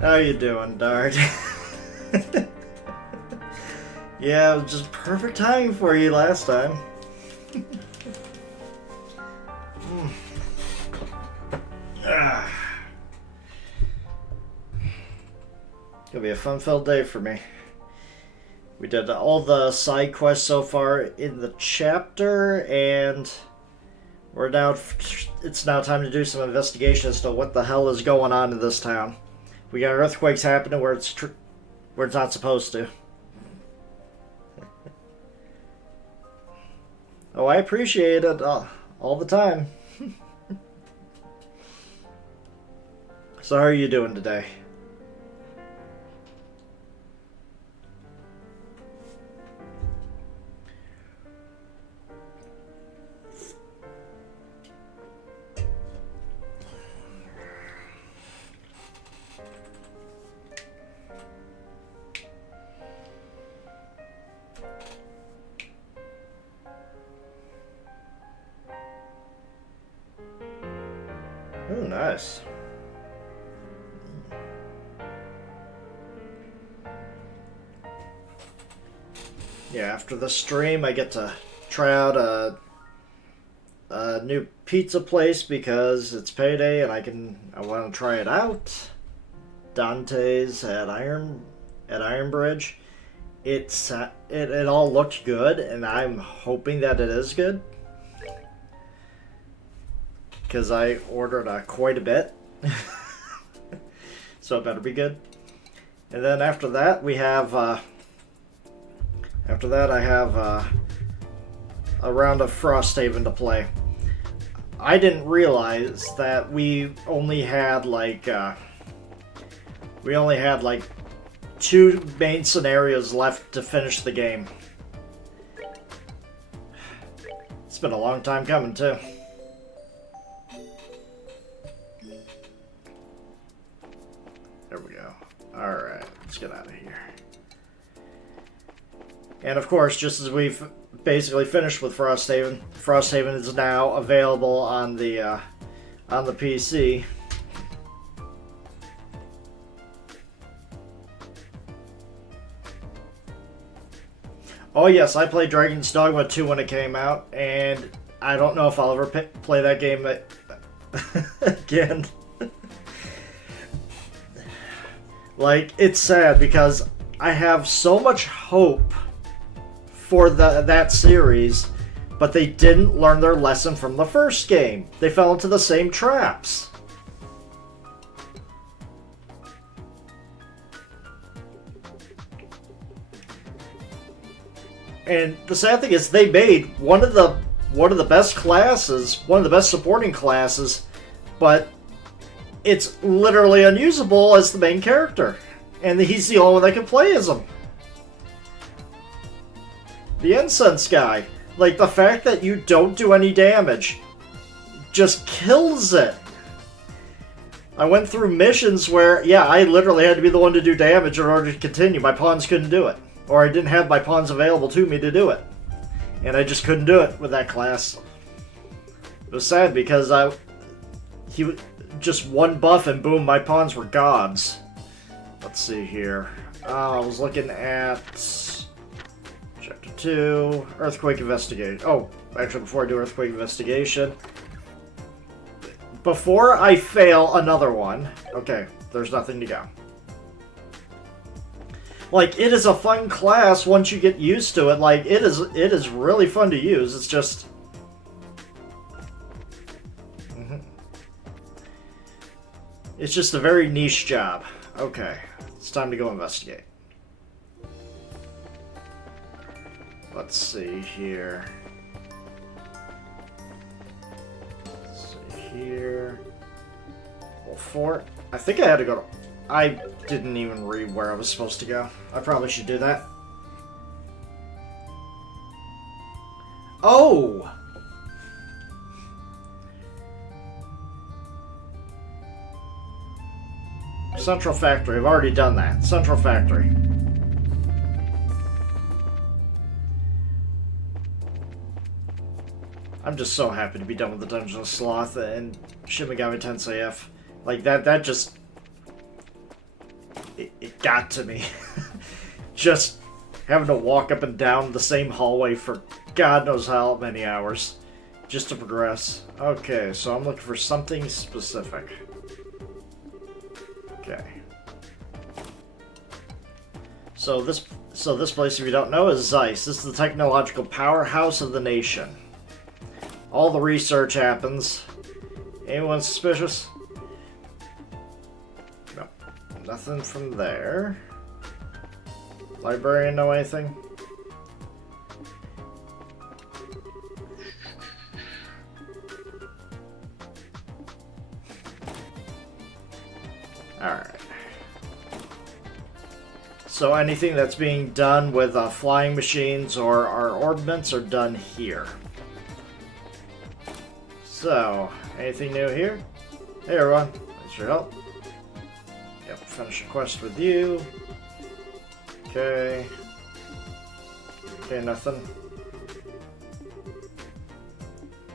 How you doing, Dart? Yeah, it was just perfect timing for you last time. Ah. Gonna be a fun-filled day for me. We did all the side quests so far in the chapter, and it's now time to do some investigation as to what the hell is going on in this town. We got earthquakes happening where it's not supposed to. Oh, I appreciate it all the time. So how are you doing today? Oh, nice. Yeah, after the stream, I get to try out a new pizza place because it's payday and I want to try it out. Dante's at Ironbridge. It all looked good, and I'm hoping that it is good because I ordered quite a bit, so it better be good. And then after that, we have. After that, I have a round of Frosthaven to play. I didn't realize that we only had like two main scenarios left to finish the game. It's been a long time coming too. There we go. Alright, let's get out of here. And of course, just as we've basically finished with Frosthaven, Frosthaven is now available on the PC. Oh yes, I played Dragon's Dogma 2 when it came out, and I don't know if I'll ever play that game again. Like, it's sad because I have so much hope for that series, but they didn't learn their lesson from the first game. They fell into the same traps. And the sad thing is, they made one of the best classes, one of the best supporting classes, but it's literally unusable as the main character, and he's the only one that can play as him. The incense guy. Like, the fact that you don't do any damage just kills it. I went through missions where, yeah, I literally had to be the one to do damage in order to continue. My pawns couldn't do it. Or I didn't have my pawns available to me to do it. And I just couldn't do it with that class. It was sad because he just one buff and boom, my pawns were gods. Let's see here. I was looking at Chapter 2, Earthquake Investigation. Oh, actually, before I do Earthquake Investigation, before I fail another one, okay, there's nothing to go. Like, it is a fun class once you get used to it. Like, it is really fun to use. It's just... It's just a very niche job. Okay, it's time to go investigate. Let's see here. Let's see here. Well, fort. I think I had to go to... I didn't even read where I was supposed to go. I probably should do that. Oh! Central Factory. I've already done that. Central Factory. I'm just so happy to be done with the Dungeon of Sloth and Shin Megami Tensei F. Like, that just... it got to me. Just having to walk up and down the same hallway for God knows how many hours just to progress. Okay, so I'm looking for something specific. Okay. So this place, if you don't know, is Zeiss. This is the technological powerhouse of the nation. All the research happens. Anyone suspicious? No. Nothing from there. Librarian know anything? Alright. So anything that's being done with flying machines or our ordnance are done here. So, anything new here? Hey everyone, thanks for your help. Yep, finish a quest with you. Okay. Okay, nothing.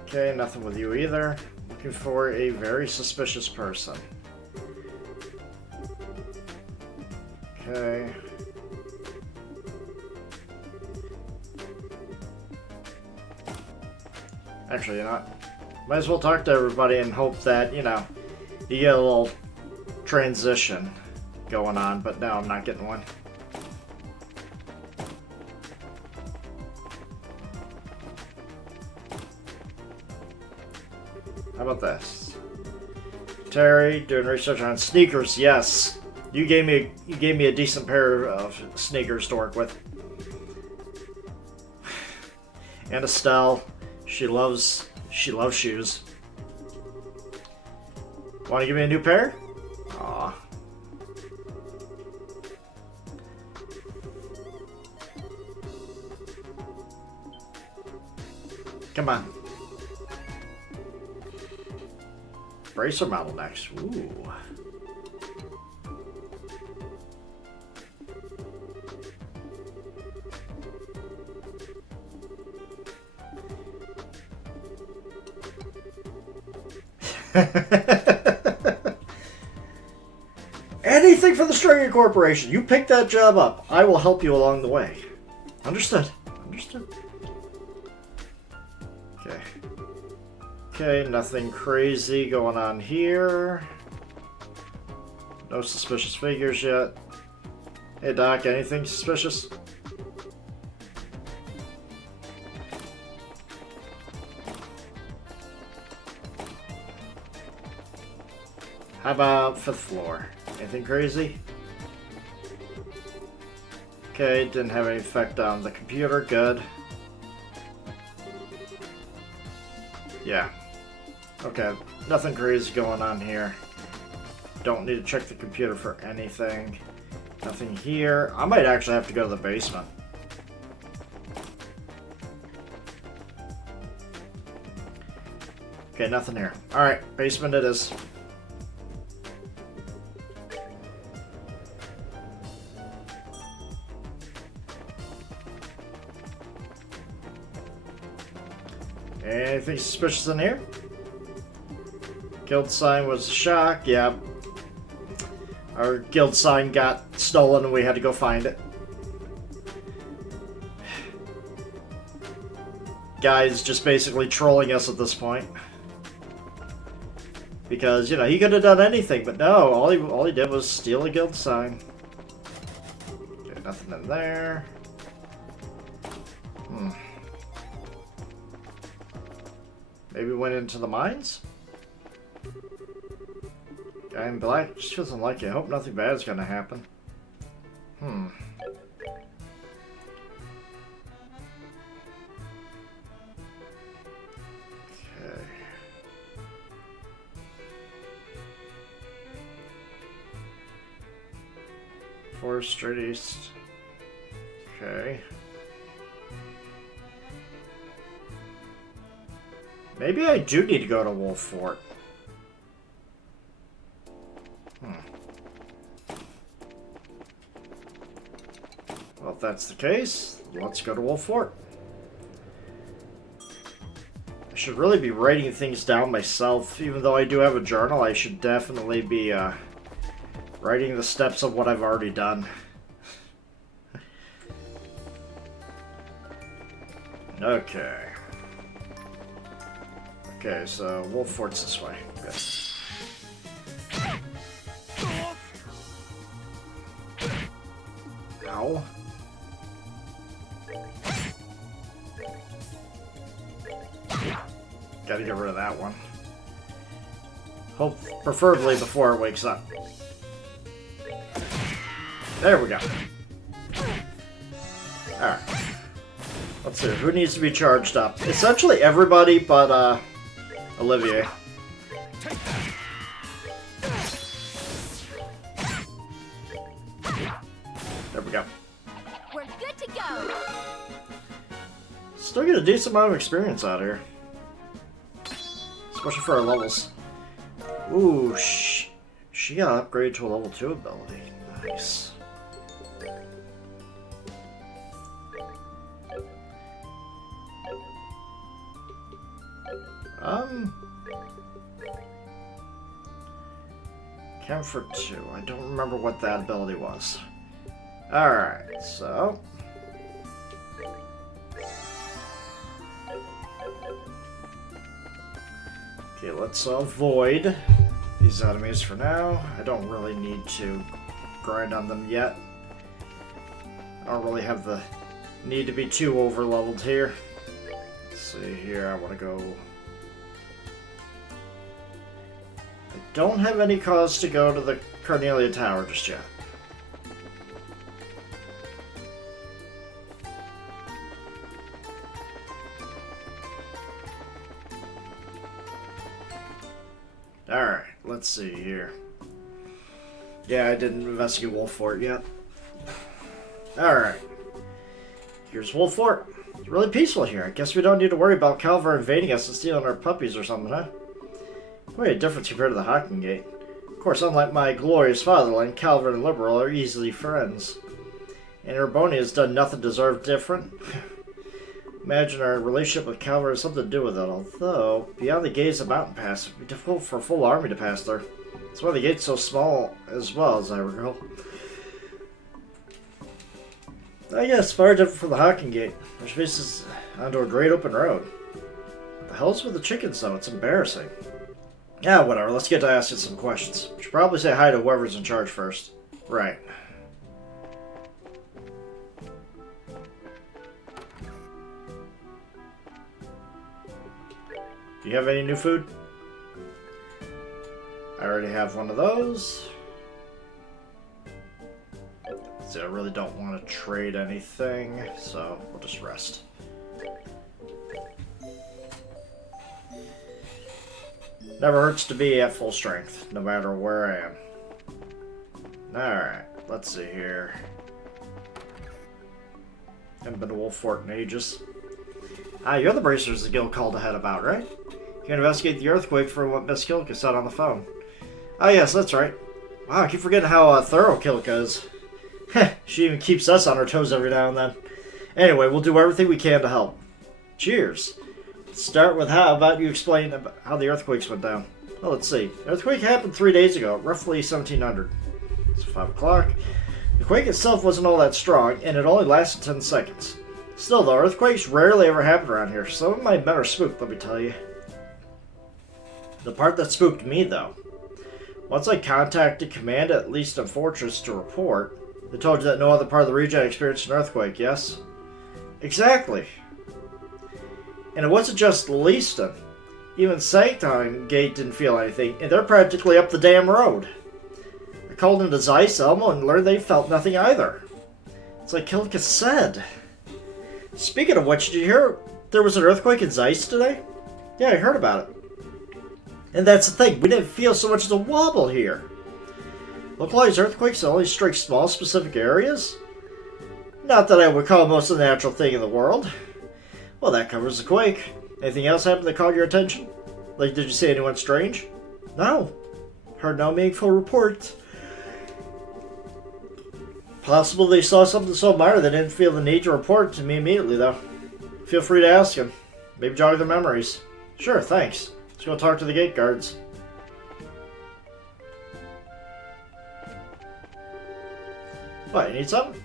Okay, nothing with you either. Looking for a very suspicious person. Okay. Actually, you know what? Might as well talk to everybody and hope that, you know, you get a little transition going on, but no, I'm not getting one. How about this? Terry, doing research on sneakers, yes. You gave me a decent pair of sneakers to work with. And Estelle, she loves shoes. Want to give me a new pair? Aw. Come on. Bracer model next. Ooh. Anything for the Stringer Corporation. You pick that job up. I will help you along the way. Understood. Understood. Okay. Okay, nothing crazy going on here. No suspicious figures yet. Hey Doc, anything suspicious? How about 5th floor? Anything crazy? Okay, didn't have any effect on the computer. Good. Yeah. Okay, nothing crazy going on here. Don't need to check the computer for anything. Nothing here. I might actually have to go to the basement. Okay, nothing here. Alright, basement it is. Anything suspicious in here? Guild sign was a shock, yeah. Our guild sign got stolen and we had to go find it. Guy's just basically trolling us at this point. Because, you know, he could have done anything, but no, all he did was steal a guild sign. Okay, nothing in there. Maybe went into the mines? Guy in black just doesn't like it. I hope nothing bad is gonna happen. Okay. Forest straight east. Okay. Maybe I do need to go to Wolf Fort. Well, if that's the case, let's go to Wolf Fort. I should really be writing things down myself. Even though I do have a journal, I should definitely be Writing the steps of what I've already done. Okay. Okay, so Wolf Fort's this way. Good. Ow. Gotta get rid of that one. Hope, preferably before it wakes up. There we go. Alright. Let's see, who needs to be charged up? Essentially everybody but, Olivier. There we go. We're good to go. Still get a decent amount of experience out here. Especially for our levels. Ooh, she got upgraded to a level 2 ability. Nice. Comfort 2. I don't remember what that ability was. Alright, so... Okay, let's avoid these enemies for now. I don't really need to grind on them yet. I don't really have the need to be too over-leveled here. Let's see here, I want to go... I don't have any cause to go to the Cornelia Tower just yet. Alright, let's see here. Yeah, I didn't investigate Wolf Fort yet. Alright. Here's Wolf Fort. It's really peaceful here. I guess we don't need to worry about Calver invading us and stealing our puppies or something, huh? Quite a difference compared to the Hocking Gate. Of course, unlike my glorious fatherland, Calver and Liberal are easily friends. And Urbonia has done nothing to deserve different. Imagine our relationship with Calver has something to do with it, although, beyond the gates of Mountain Pass, it would be difficult for a full army to pass there. That's why the gate's so small as well, as I recall. I guess far different from the Hocking Gate, which faces onto a great open road. What the hell's with the chickens, though? It's embarrassing. Yeah, whatever, let's get to asking some questions. We should probably say hi to whoever's in charge first. Right. Do you have any new food? I already have one of those. See, I really don't want to trade anything, so we'll just rest. Never hurts to be at full strength, no matter where I am. Alright, let's see here. Haven't been to Wolf Fort in ages. Ah, you're the Bracers the guild called ahead about, right? You can investigate the earthquake for what Miss Kilka said on the phone. Oh yes, that's right. Wow, I keep forgetting how thorough Kilka is. She even keeps us on our toes every now and then. Anyway, we'll do everything we can to help. Cheers. Let's start with how about you explain how the earthquakes went down. Well, let's see. The earthquake happened 3 days ago, roughly 1700. It's 5 o'clock. The quake itself wasn't all that strong, and it only lasted 10 seconds. Still, though, earthquakes rarely ever happen around here. Some of my men are spooked, let me tell you. The part that spooked me, though. Once I contacted command at Leaston Fortress to report, they told you that no other part of the region experienced an earthquake, yes? Exactly. And it wasn't just Leaston. Even Sanctine Gate didn't feel anything, and they're practically up the damn road. I called into Zeiss, Elmo, and learned they felt nothing either. It's like Kilka said. Speaking of which, did you hear there was an earthquake in Zeiss today? Yeah, I heard about it. And that's the thing, we didn't feel so much as a wobble here. Localized earthquakes only strike small, specific areas? Not that I would call most of the natural thing in the world. Well, that covers the quake. Anything else happen that caught your attention? Like, did you see anyone strange? No. Heard no meaningful reports. Possible they saw something so minor they didn't feel the need to report to me immediately, though. Feel free to ask them. Maybe jog their memories. Sure, thanks. Let's go talk to the gate guards. What, you need something?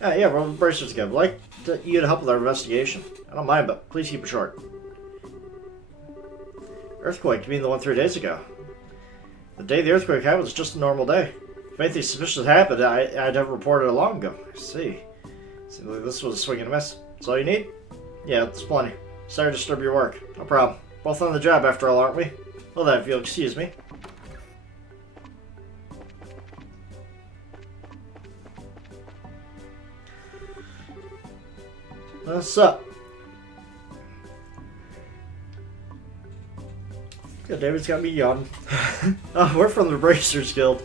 Yeah, we're with bracers again. We'd like you to help with our investigation. I don't mind, but please keep it short. Earthquake, you mean the one 3 days ago? The day the earthquake happened was just a normal day. If anything suspicious happened, I'd have reported it long ago. I see. Seems like this was a swing and a miss. That's all you need? Yeah, that's plenty. Sorry to disturb your work. No problem. Both on the job after all, aren't we? Well then, if you'll excuse me. What's up? Yeah, David's got me yawning. Oh, we're from the Bracers Guild.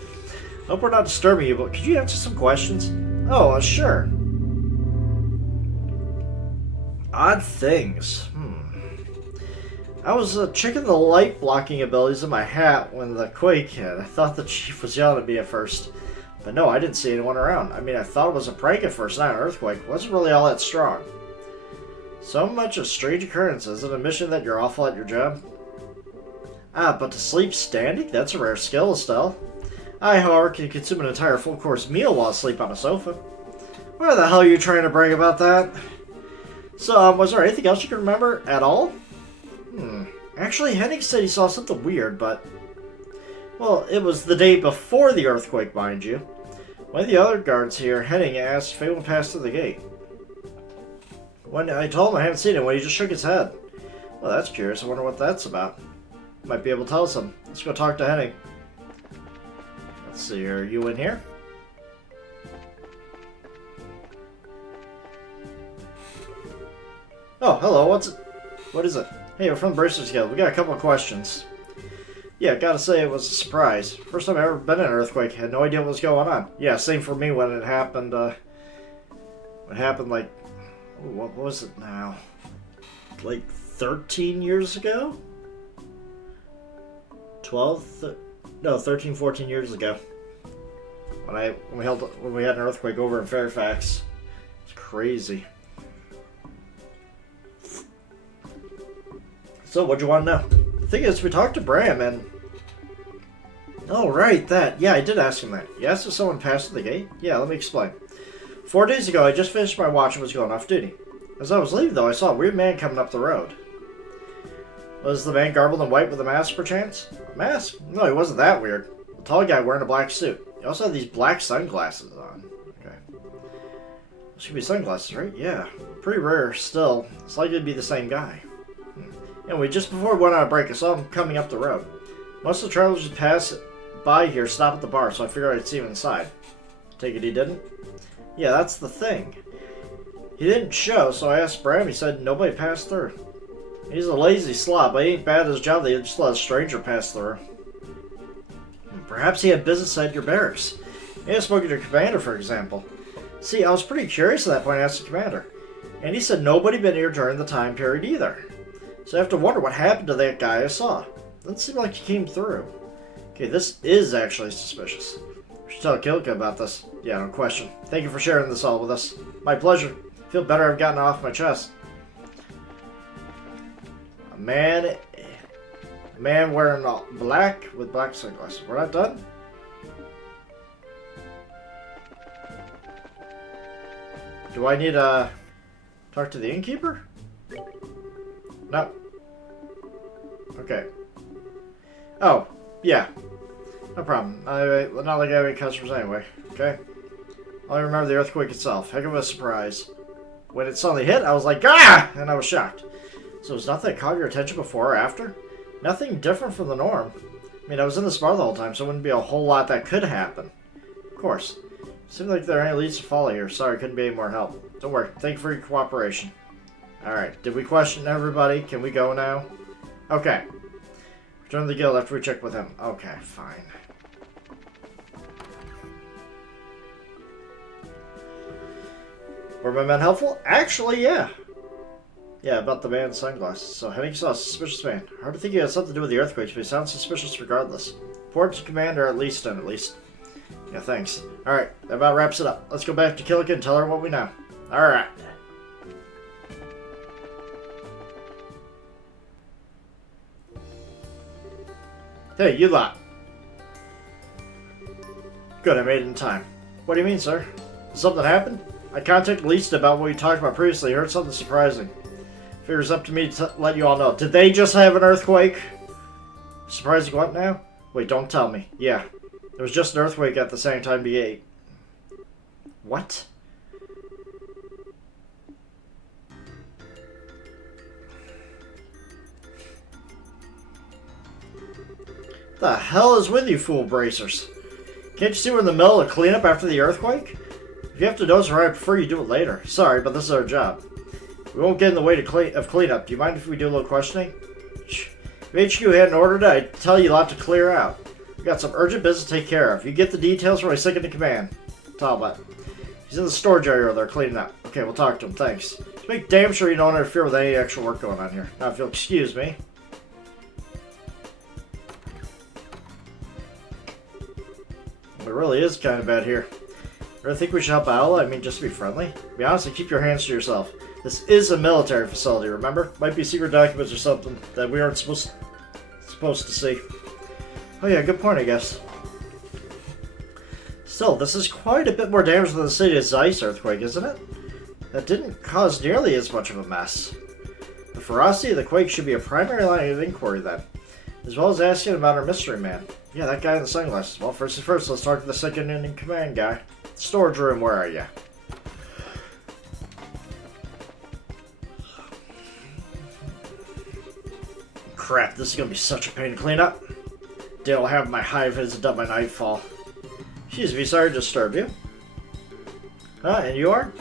Hope we're not disturbing you, but could you answer some questions? Oh, sure. Odd things. I was checking the light blocking abilities of my hat when the quake hit. I thought the chief was yelling at me at first. But no, I didn't see anyone around. I mean, I thought it was a prank at first, not an earthquake. It wasn't really all that strong. So much of strange occurrences. Is it a mission that you're awful at your job? Ah, but to sleep standing? That's a rare skill, Estelle. I, however, can consume an entire full-course meal while asleep on a sofa. Where the hell are you trying to brag about that? So, was there anything else you can remember at all? Actually, Henning said he saw something weird, but... Well, it was the day before the earthquake, mind you. One of the other guards here, Henning, asked if anyone passed through the gate. When I told him I haven't seen him, he just shook his head. Well, that's curious. I wonder what that's about. Might be able to tell us something. Let's go talk to Henning. Let's see, are you in here? Oh, hello, what is it? Hey, we're from the Bracers Guild. We got a couple of questions. Yeah, gotta say it was a surprise. First time I've ever been in an earthquake. Had no idea what was going on. Yeah, same for me when it happened, like... Ooh, what was it now? Like 13 years ago? 13, 14 years ago. When we had an earthquake over in Fairfax. It's crazy. So, what'd you want to know? The thing is, we talked to Bram and... Oh, right, that. Yeah, I did ask him that. You asked if someone passed through the gate? Yeah, let me explain. 4 days ago, I just finished my watch and was going off duty. As I was leaving, though, I saw a weird man coming up the road. Was the man garbled in white with a mask, perchance? A mask? No, he wasn't that weird. A tall guy wearing a black suit. He also had these black sunglasses on. Okay. Those should be sunglasses, right? Yeah. Pretty rare still. It's likely to be the same guy. Anyway, just before we went on a break, I saw him coming up the road. Most of the travelers who pass by here stop at the bar, so I figured I'd see him inside. Take it he didn't? Yeah, that's the thing. He didn't show, so I asked Bram. He said nobody passed through. He's a lazy slob, but he ain't bad at his job that he just let a stranger pass through. Perhaps he had business at your barracks. He had spoken to your commander, for example. See, I was pretty curious at that point. I asked the commander. And he said nobody been here during the time period either. So I have to wonder what happened to that guy I saw. Doesn't seem like he came through. Okay, this is actually suspicious. We should tell Kilka about this. Yeah, no question. Thank you for sharing this all with us. My pleasure. Feel better I've gotten it off my chest. A man wearing black with black sunglasses. We're not done? Do I need to talk to the innkeeper? No. Okay. Oh, yeah. No problem. Not like I have any customers anyway. Okay? I only remember the earthquake itself. Heck of a surprise. When it suddenly hit, I was like, ah! And I was shocked. So was nothing that caught your attention before or after? Nothing different from the norm. I mean, I was in this bar the whole time, so it wouldn't be a whole lot that could happen. Of course. Seems like there are any leads to follow here. Sorry, couldn't be any more help. Don't worry. Thank you for your cooperation. Alright, did we question everybody? Can we go now? Okay. Return to the guild after we check with him. Okay, fine. Were my men helpful? Actually, yeah. Yeah, about the man's sunglasses. So, Henning saw a suspicious man. Hard to think he had something to do with the earthquake, but he sounds suspicious regardless. Report to commander at least. Yeah, thanks. Alright, that about wraps it up. Let's go back to Killican and tell her what we know. Alright. Hey, you lot. Good, I made it in time. What do you mean, sir? Something happened? I contacted Lisa about what we talked about previously. I heard something surprising. Figures up to me to let you all know. Did they just have an earthquake? Surprising what now? Wait, don't tell me. Yeah. There was just an earthquake at the same time B8. What? The hell is with you, fool bracers? Can't you see we're in the middle of cleanup after the earthquake? If you have to notice her, I prefer you do it later. Sorry, but this is our job. We won't get in the way of cleanup. Do you mind if we do a little questioning? If HQ hadn't ordered it, I'd tell you a lot to clear out. We got some urgent business to take care of. You get the details from my second in command, Talbot. He's in the storage area over there cleaning up. Okay, we'll talk to him. Thanks. Just make damn sure you don't interfere with any extra work going on here. Now, if you'll excuse me. It really is kind of bad here. I think we should help Aula? I mean, just to be friendly? Be honest and keep your hands to yourself. This is a military facility, remember? Might be secret documents or something that we aren't supposed to see. Oh yeah, good point, I guess. Still, this is quite a bit more damage than the city of Zeiss earthquake, isn't it? That didn't cause nearly as much of a mess. The ferocity of the quake should be a primary line of inquiry then, as well as asking about our mystery man. Yeah, that guy in the sunglasses. Well, first things first, let's talk to the second in command guy. Storage room, where are you? Crap, this is gonna be such a pain to clean up. Dale will have my hive visit done by nightfall. Excuse me, sorry to disturb you. And you are?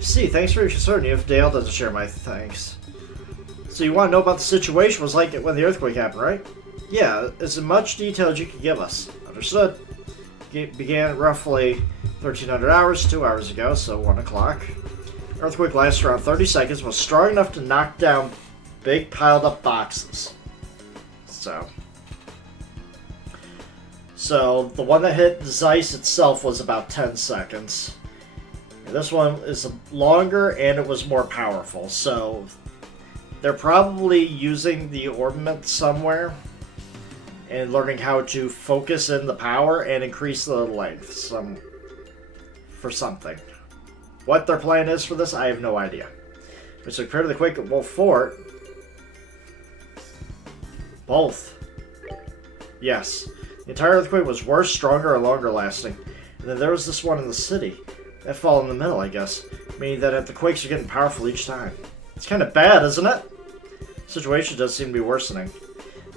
See, thanks for your concern, if Dale doesn't share my thanks. So you want to know about the situation was like when the earthquake happened, right? Yeah, as much detail as you can give us. Understood. It began at roughly 1300 hours, 2 hours ago, so 1 o'clock. Earthquake lasted around 30 seconds, was strong enough to knock down big piled up boxes. So the one that hit Zeiss itself was about 10 seconds. And this one is longer and it was more powerful, so they're probably using the orbment somewhere and learning how to focus in the power and increase the length for something. What their plan is for this, I have no idea. So compared to the quake at Wolf Fort, both. Yes. The entire earthquake was worse, stronger, or longer lasting. And then there was this one in the city. That fell in the middle, I guess. Meaning that the quakes are getting powerful each time. It's kind of bad, isn't it? The situation does seem to be worsening.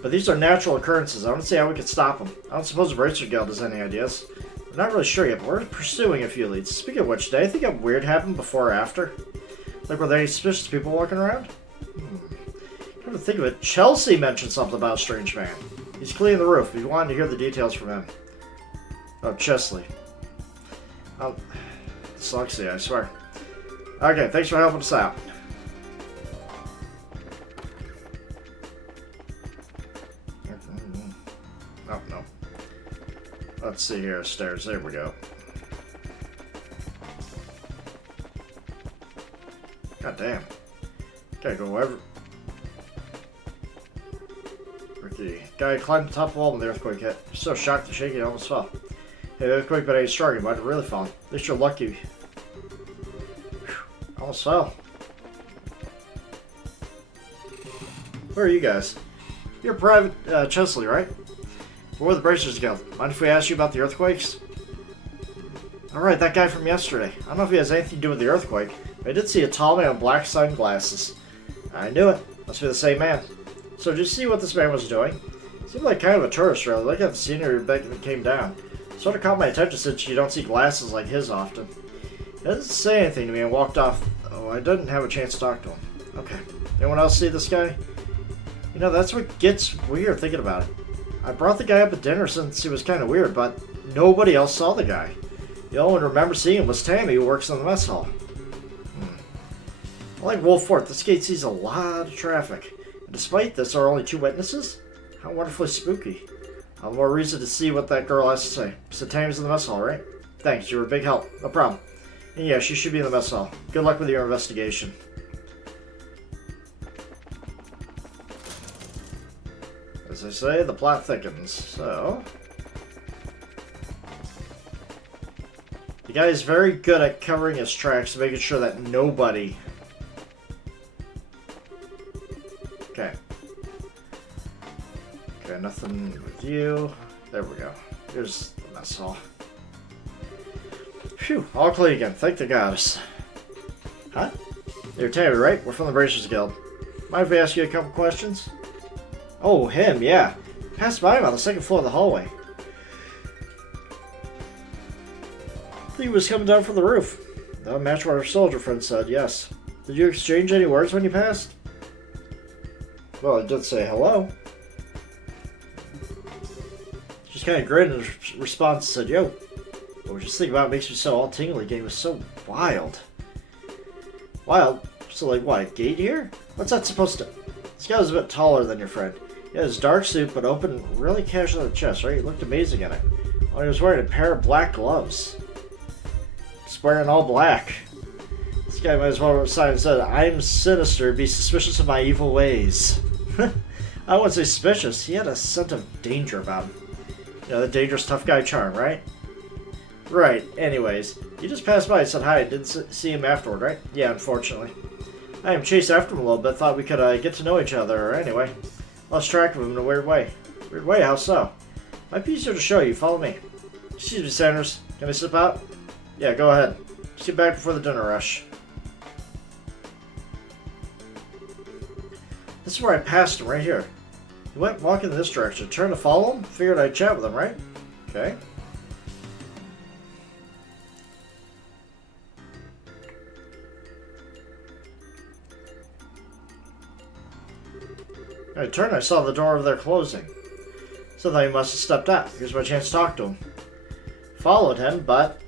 But these are natural occurrences. I want to see how we can stop them. I don't suppose the Bracer Guild has any ideas. I'm not really sure yet, but we're pursuing a few leads. Speaking of which, did anything get weird happen before or after? Like, were there any suspicious people walking around? Come to think of it, Chelsea mentioned something about a strange man. He's cleaning the roof. If you wanted to hear the details from him. Oh, Chesley. Dyslexia, I swear. Okay, thanks for helping us out. Oh, no. Let's see here, stairs. There we go. God damn. Gotta go over. Ricky. Guy climbed the top wall when the earthquake hit. So shocked and shaky, he almost fell. Hey, the earthquake but ain't strong. He might have really fallen. At least you're lucky. Whew. Almost fell. Where are you guys? You're Private Chesley, right? We're with the Bracers Guild. Mind if we ask you about the earthquakes? Alright, that guy from yesterday. I don't know if he has anything to do with the earthquake, but I did see a tall man with black sunglasses. I knew it. Must be the same man. So did you see what this man was doing? Seemed like kind of a tourist, really. Look at the scenery back when it came down. Sort of caught my attention since you don't see glasses like his often. He doesn't say anything to me and walked off. Oh, I didn't have a chance to talk to him. Okay. Anyone else see this guy? You know, that's what gets weird thinking about it. I brought the guy up at dinner since he was kind of weird, but nobody else saw the guy. The only one who remembers seeing him was Tammy, who works in the mess hall. Like Wolf Fort, this gate sees a lot of traffic. And despite this, there are only 2 witnesses? How wonderfully spooky. I'll have more reason to see what that girl has to say. So Tammy's in the mess hall, right? Thanks, you were a big help. No problem. And yeah, she should be in the mess hall. Good luck with your investigation. As I say, the plot thickens. So... guy's very good at covering his tracks, making sure that nobody... Okay. Okay, nothing with you. There we go. Here's the mess hall. Phew, all clean again. Thank the goddess. Huh? You're Tammy, right? We're from the Bracers Guild. Mind if I ask you a couple questions? Oh, him, yeah. Passed by him on the second floor of the hallway. He was coming down from the roof. That matched what our soldier friend said, yes. Did you exchange any words when you passed? Well, I did say hello. Just kind of grinned in response and said, yo. What just thinking about it makes me so all tingly. The game was so wild. Wild? So like what, a gate here? What's that supposed to... This guy was a bit taller than your friend. He had his dark suit, but open really casual at the chest, right? He looked amazing in it. Oh, he was wearing a pair of black gloves. Just wearing all black. This guy might as well have signed and said, I'm sinister, be suspicious of my evil ways. I wouldn't say suspicious, he had a scent of danger about him. You know, the dangerous tough guy charm, right? Right, anyways. You just passed by and said hi, didn't see him afterward, right? Yeah, unfortunately. I am chased after him a little bit, thought we could get to know each other, anyway. Lost track of him in a weird way. Weird way? How so? Might be easier to show you, follow me. Excuse me, Sanders. Can I slip out? Yeah, go ahead. Just get back before the dinner rush. This is where I passed him, right here. He went walking in this direction. Turned to follow him? Figured I'd chat with him, right? Okay. I turned, I saw the door over there closing. So I thought he must have stepped out. Here's my chance to talk to him. Followed him, but...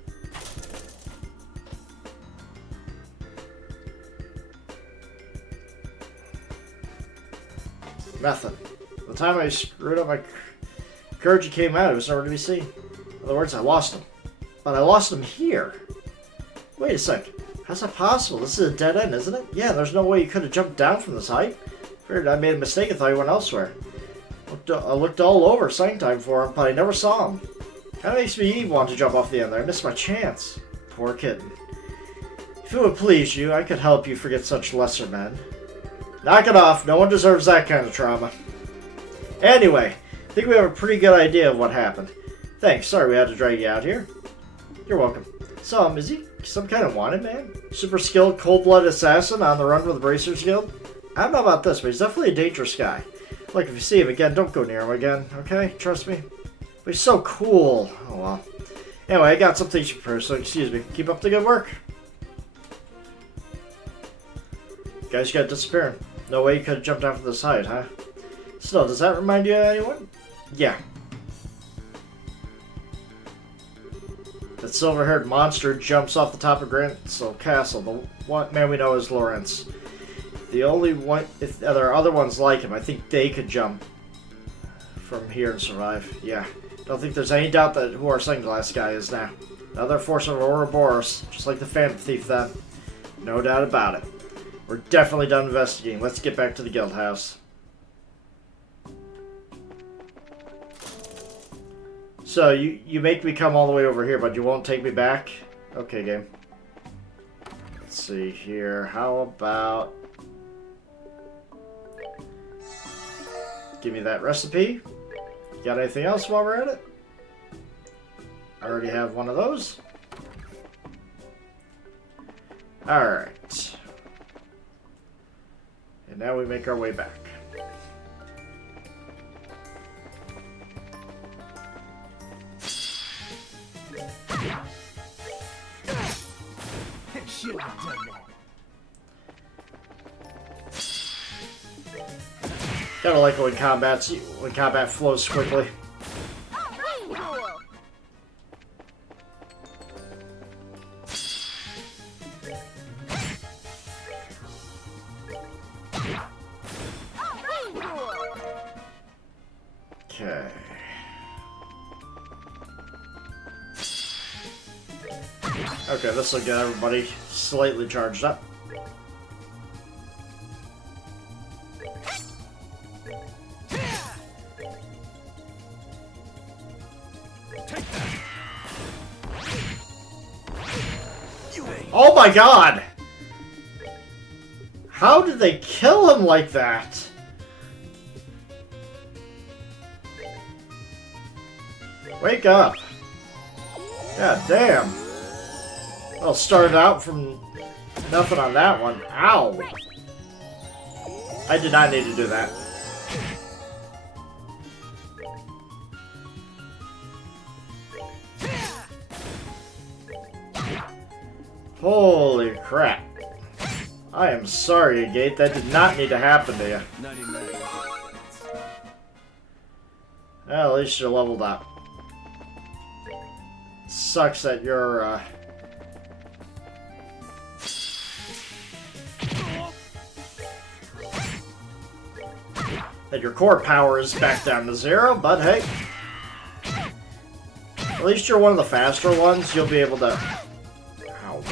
nothing. By the time I screwed up my courage, he came out. It was nowhere to be seen. In other words, I lost him. But I lost him here. Wait a sec. How's that possible? This is a dead end, isn't it? Yeah, there's no way you could have jumped down from this height. Figured I made a mistake and thought he went elsewhere. I looked all over sign time for him, but I never saw him. Kinda makes me want to jump off the end there. I missed my chance. Poor kitten. If it would please you, I could help you forget such lesser men. Knock it off. No one deserves that kind of trauma. Anyway, I think we have a pretty good idea of what happened. Thanks. Sorry we had to drag you out here. You're welcome. So, is he some kind of wanted man? Super skilled, cold-blooded assassin on the run with the Bracers Guild? I don't know about this, but he's definitely a dangerous guy. Look, if you see him again, don't go near him again, okay? Trust me. But he's so cool. Oh, well. Anyway, I got some things prepared, so excuse me. Keep up the good work. Guys, you got disappearing. No way you could have jumped down from this height, huh? Still, does that remind you of anyone? Yeah. That silver-haired monster jumps off the top of Grancel Castle. The one man we know is Lawrence. The only one, if there are other ones like him, I think they could jump from here and survive. Yeah. Don't think there's any doubt that who our sunglass guy is now. Another force of Ouroboros, just like the Phantom Thief then. No doubt about it. We're definitely done investigating. Let's get back to the guild house. So, you make me come all the way over here, but you won't take me back? Okay, game. Let's see here. How about... give me that recipe. You got anything else while we're at it? I already have one of those. Alright. And now we make our way back. Should have done that. Kinda like it when combat flows quickly. Okay. Okay, this will get everybody slightly charged up. Oh my god! How did they kill him like that? Wake up. God damn. Well, started out from nothing on that one. Ow. I did not need to do that. Holy crap. I am sorry, Agate. That did not need to happen to you. Well, at least you're leveled up. Sucks that you're, that your core power is back down to 0, but hey. At least you're one of the faster ones. You'll be able to... Ow.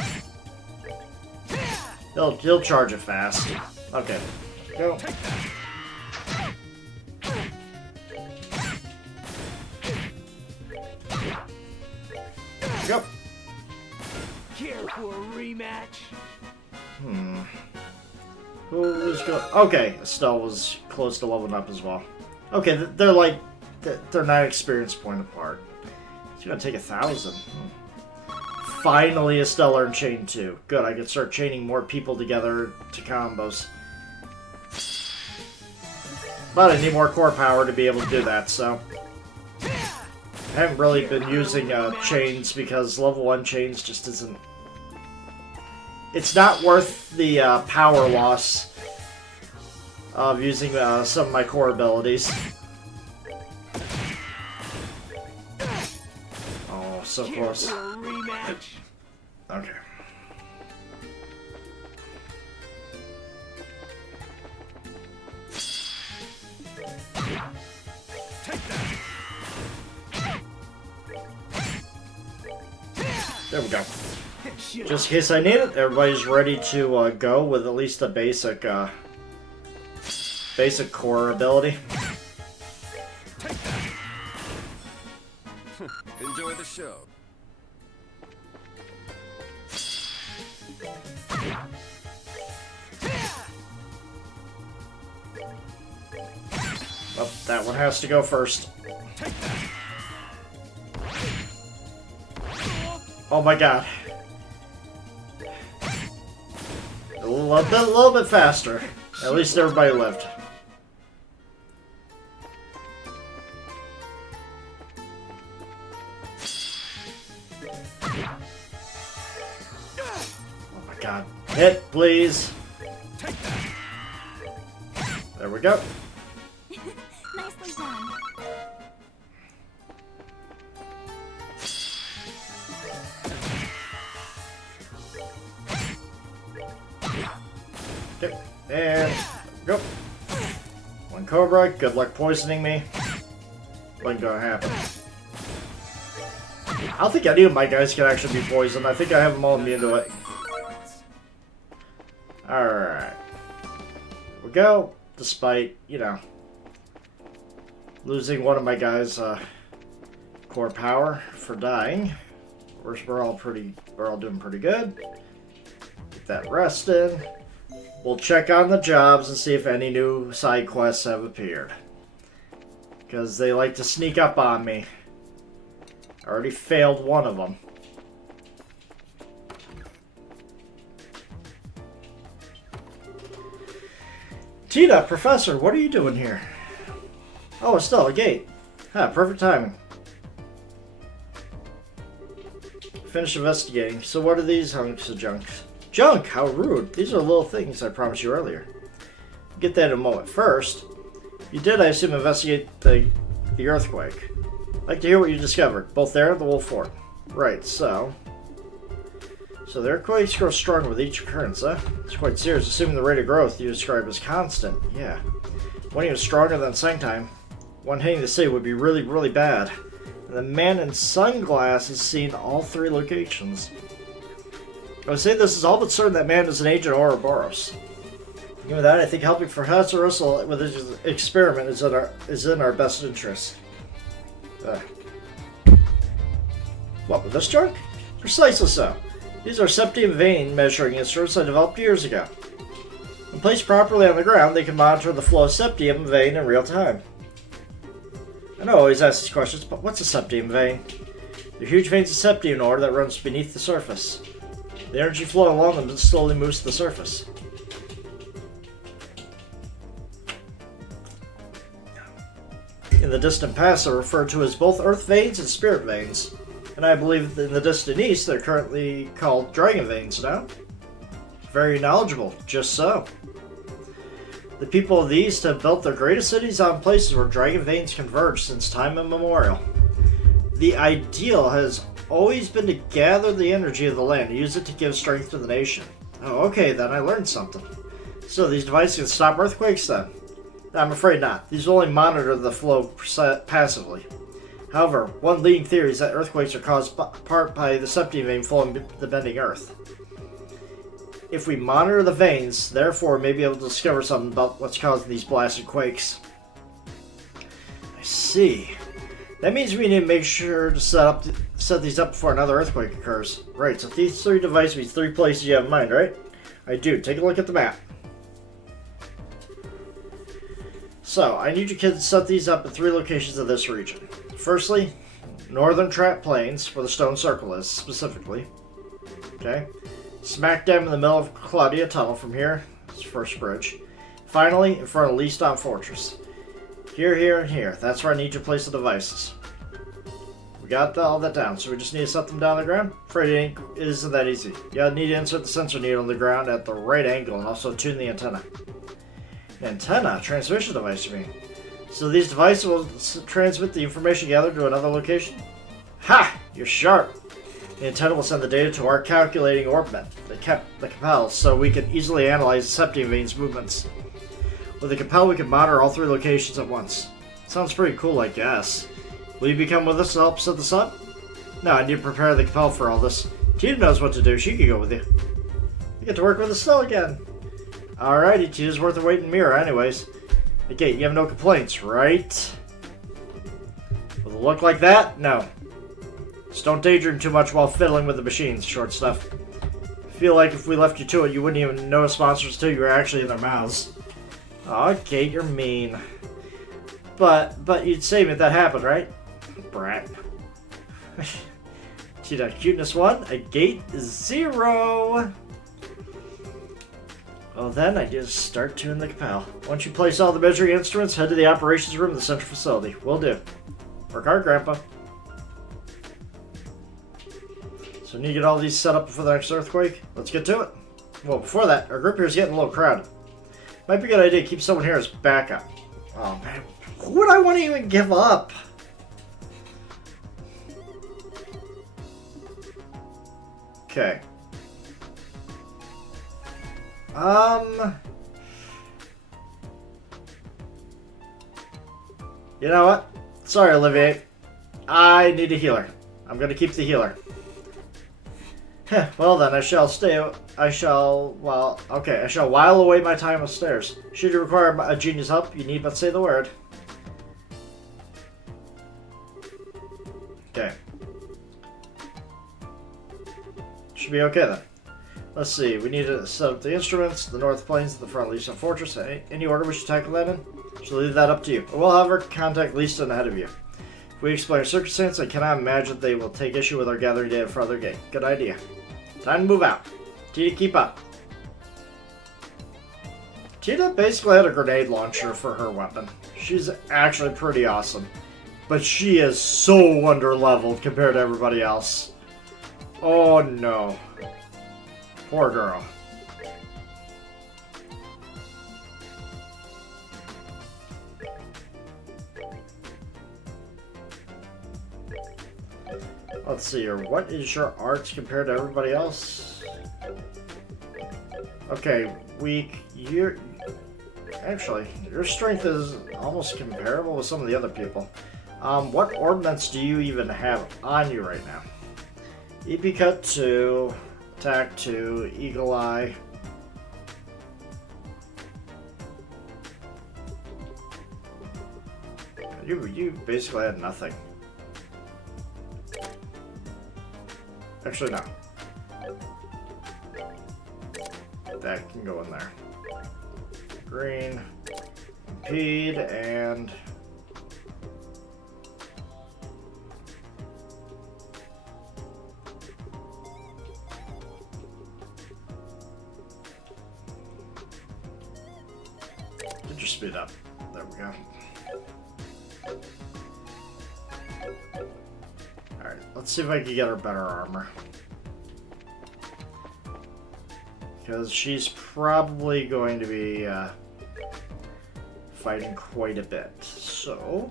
He'll charge it fast. Okay. Go. Go. Care for a rematch? Who's going? Okay, Estelle was close to leveling up as well. Okay, they're like they're 9 experience point apart. It's gonna take 1,000. Finally, Estelle learned Chain 2. Good, I can start chaining more people together to combos. But I need more core power to be able to do that, so... I haven't really been using chains because level 1 chains just isn't... It's not worth the power loss of using some of my core abilities. Oh, so close. Okay. There we go. Just in case I need it, everybody's ready to go with at least a basic core ability. Enjoy the show. Well, that one has to go first. Oh my god. A little bit faster. At least everybody lived. Oh my god. Hit, please. There we go. Nicely done. Okay, and go. One Cobra, good luck poisoning me. Wasn't gonna happen. I don't think any of my guys can actually be poisoned. I think I have them all immune to it. Alright. Here we go. Despite, you know, losing one of my guys' core power for dying. We're all doing pretty good. Get that rest in. We'll check on the jobs and see if any new side quests have appeared. Because they like to sneak up on me. I already failed one of them. Tina, Professor, what are you doing here? Oh, it's still a gate. Perfect timing. Finish investigating. So what are these hunks of junk? Junk? How rude. These are little things I promised you earlier. Get that in a moment. First, you did, I assume, investigate the earthquake. I'd like to hear what you discovered, both there and the Wolf Fort. Right, so the earthquakes grow stronger with each occurrence, huh? It's quite serious, assuming the rate of growth you describe as constant. Yeah. When he was stronger than Sangtime, one hitting the city would be really, really bad. And the man in sunglasses is seen all 3 locations. I would say this is all but certain that man is an agent of Ouroboros. Given that, I think helping Professor Russell with his experiment is in our best interest. What, with this junk? Precisely so. These are septium vein measuring instruments I developed years ago. When placed properly on the ground, they can monitor the flow of septium vein in real time. I know I always ask these questions, but what's a septium vein? They're huge veins of septium ore that runs beneath the surface. The energy flow along them slowly moves to the surface. In the distant past, they're referred to as both earth veins and spirit veins. And I believe that in the distant east, they're currently called dragon veins now. Very knowledgeable, just so. The people of the east have built their greatest cities on places where dragon veins converge since time immemorial. The ideal has always been to gather the energy of the land and use it to give strength to the nation. Oh, okay, then I learned something. So these devices can stop earthquakes then? I'm afraid not. These will only monitor the flow passively. However, one leading theory is that earthquakes are caused part by the septium vein flowing the bending earth. If we monitor the veins, therefore, we may be able to discover something about what's causing these blasted quakes. I see. That means we need to make sure to set these up before another earthquake occurs. Right, so these three devices mean three places you have in mind, right? I do. Take a look at the map. So, I need you kids to set these up in three locations of this region. Firstly, Northern Trap Plains, where the stone circle is, specifically. Okay? Smack dab in the middle of Claudia Tunnel from here. It's first bridge. Finally, in front of Leaston Fortress. Here, here, and here. That's where I need you to place the devices. We got all that down, so we just need to set them down on the ground? Afraid it isn't that easy. You need to insert the sensor needle in the ground at the right angle and also tune the antenna. Antenna? Transmission device, you mean? So these devices will transmit the information gathered to another location? Ha! You're sharp! The antenna will send the data to our calculating orbit, the Capel, so we can easily analyze the septium veins movements. With the Capel, we can monitor all three locations at once. Sounds pretty cool, I guess. Will you become with us to help set this up? No, I need to prepare the Capel for all this. Tita knows what to do. She can go with you. You get to work with us still again. Alrighty, Tita's worth a weight in mirror anyways. Okay, you have no complaints, right? With a look like that? No. Just don't daydream too much while fiddling with the machines, short stuff. I feel like if we left you to it, you wouldn't even know sponsors till you were actually in their mouths. Aw, Kate, you're mean. But you'd save me if that happened, right? Brat. Tita, cuteness 1, a gate 0. Well then, I just start tuning the Capel. Once you place all the measuring instruments, head to the operations room of the central facility. Will do. Work hard, Grandpa. So need to get all these set up before the next earthquake? Let's get to it. Well, before that, our group here is getting a little crowded. Might be a good idea to keep someone here as backup. Oh man, who would I want to even give up? Okay. You know what? Sorry, Olivier. I need a healer. I'm gonna keep the healer. Well then, I shall while away my time upstairs. Should you require a genius help, you need but say the word. Okay. Should be okay then. Let's see, we need to set up the instruments, the North Plains, the front of Leaston Fortress. Any order we should tackle that in? She'll leave that up to you. We'll have her contact Leaston ahead of you. If we explain our circumstance, I cannot imagine they will take issue with our gathering data for other game. Good idea. Time to move out. Tita, keep up. Tita basically had a grenade launcher for her weapon. She's actually pretty awesome. But she is so under-leveled compared to everybody else. Oh no. Poor girl. Let's see here. What is your arts compared to everybody else? Okay, weak. Actually, your strength is almost comparable with some of the other people. What ordnance do you even have on you right now? EP Cut 2, Attack 2, Eagle Eye. You basically had nothing. Actually, no. that can go in there. Green, impede, and get your speed up. There we go. Alright, let's see if I can get her better armor. Because she's probably going to be fighting quite a bit. So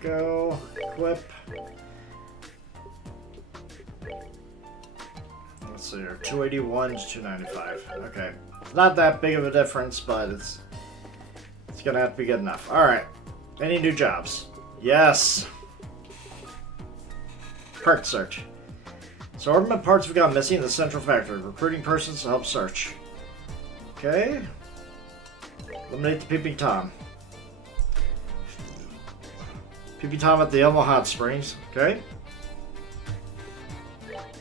go, equip. Let's see here, 281 to 295. Okay, not that big of a difference, but it's gonna have to be good enough. All right, any new jobs? Yes. Part search. So ornament parts have gone missing in the central factory. Recruiting persons to help search. Okay. Eliminate the Peeping Tom. Peeping Tom at the Elmo Hot Springs. Okay.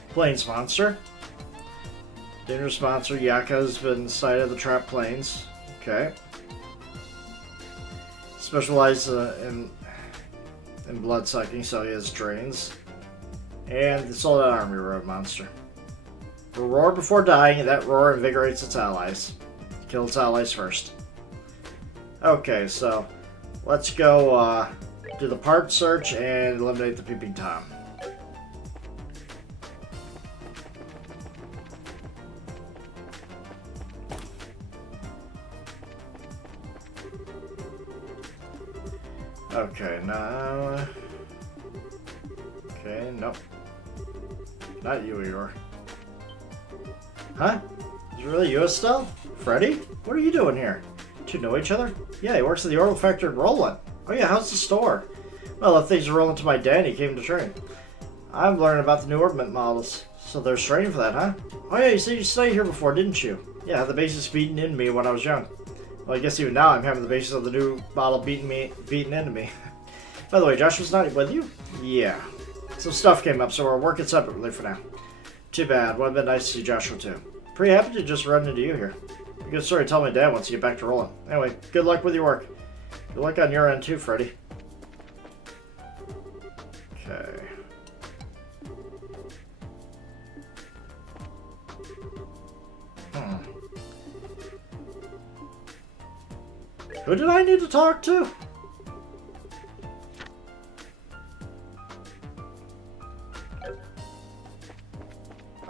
Plains monster. Dangerous monster. Yaka has been sighted at the trapped plains. Okay. Specialized in blood sucking, so he has drains. And the Sold Out Army Road monster. Will roar before dying, and that roar invigorates its allies. Kill its allies first. Okay, so let's go do the part search and eliminate the Peeping Tom. Okay, now... Okay, nope. Not you, Eeyore. Huh? Is it really you, Estelle? Freddy? What are you doing here? Do you know each other? Yeah, he works at the Orbital Factory in Roland. Oh yeah, how's the store? Well, if things are rolling to my dad, he came to train. I'm learning about the new ornament models. So there's training for that, huh? Oh yeah, you said you stayed here before, didn't you? Yeah, I had the basis beaten into me when I was young. Well, I guess even now I'm having the basis of the new model beaten into me. By the way, Josh was not with you? Yeah. Some stuff came up, so we're working separately for now. Too bad. Would have been nice to see Joshua too. Pretty happy to just run into you here. A good story to tell my dad once you get back to rolling. Anyway, good luck with your work. Good luck on your end too, Freddy. Okay. Who did I need to talk to?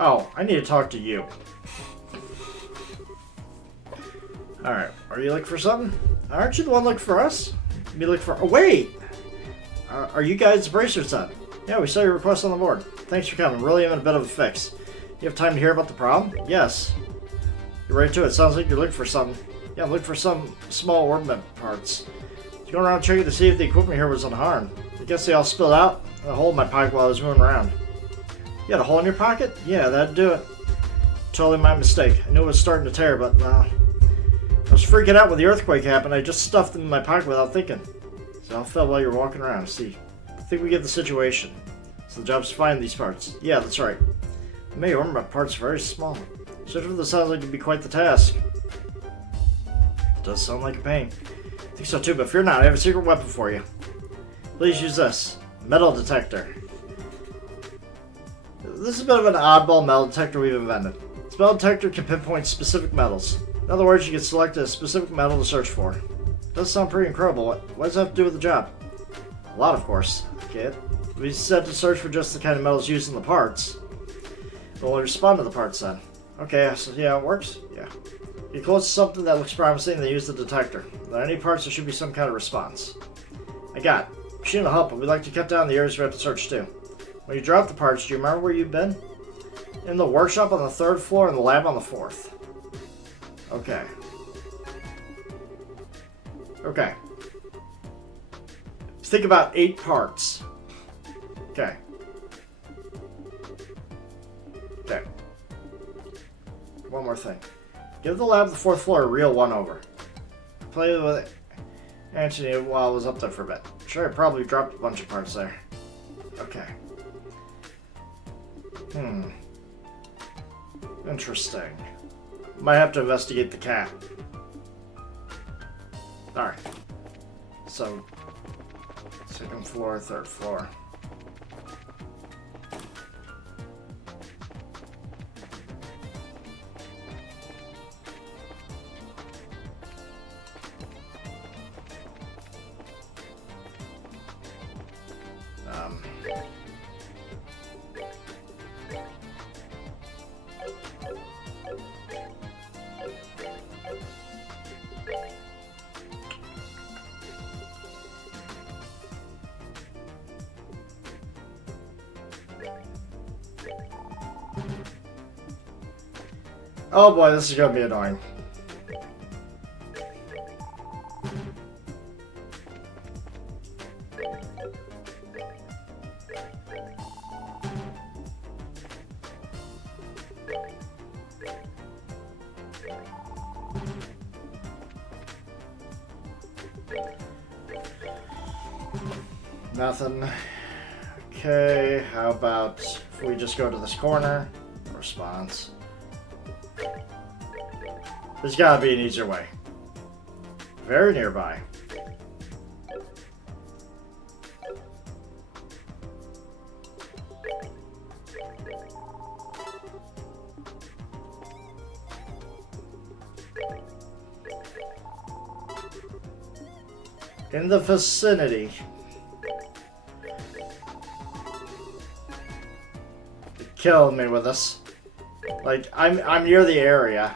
Oh, I need to talk to you. Alright, are you looking for something? Aren't you the one looking for us? Me looking for... Oh, wait! Are you guys the Bracer son? Yeah, we saw your request on the board. Thanks for coming. Really am in a bit of a fix. You have time to hear about the problem? Yes. You're right to it. Sounds like you're looking for something. Yeah, I'm looking for some small ornament parts. Just going around checking to see if the equipment here was unharmed. I guess they all spilled out. A hole in my pocket while I was moving around. You had a hole in your pocket? Yeah, that'd do it. Totally my mistake. I knew it was starting to tear, but I was freaking out when the earthquake happened. I just stuffed them in my pocket without thinking. So I felt while you were walking around. See, I think we get the situation. So the job's to find these parts. Yeah, that's right. The May ornament parts are very small. Search for this sounds like it'd be quite the task. It does sound like a pain. I think so too, but fear not. I have a secret weapon for you. Please use this. Metal detector. This is a bit of an oddball metal detector we've invented. This metal detector can pinpoint specific metals. In other words, you can select a specific metal to search for. It does sound pretty incredible. What does that have to do with the job? A lot, of course. Okay. We said to search for just the kind of metals used in the parts. Well, we'll respond to the parts then. Okay, so yeah, it works? Yeah. Get close to something that looks promising and they use the detector. If there are any parts, there should be some kind of response. I got it. Machine will help, but we'd like to cut down the areas we have to search too. When you drop the parts, do you remember where you've been? In the workshop on the 3rd floor and the lab on the 4th. Okay. Okay. Let's think about 8 parts. Okay. Okay. One more thing. Give the lab the 4th floor a real one-over. Play with Anthony while I was up there for a bit. Sure, I probably dropped a bunch of parts there. Okay. Interesting. Might have to investigate the cat. Alright. So, second floor, third floor. Oh boy, this is gonna be annoying. Nothing. Okay, how about if we just go to this corner? Response. There's gotta be an easier way. Very nearby. In the vicinity. You're killing me with this. Like, I'm near the area.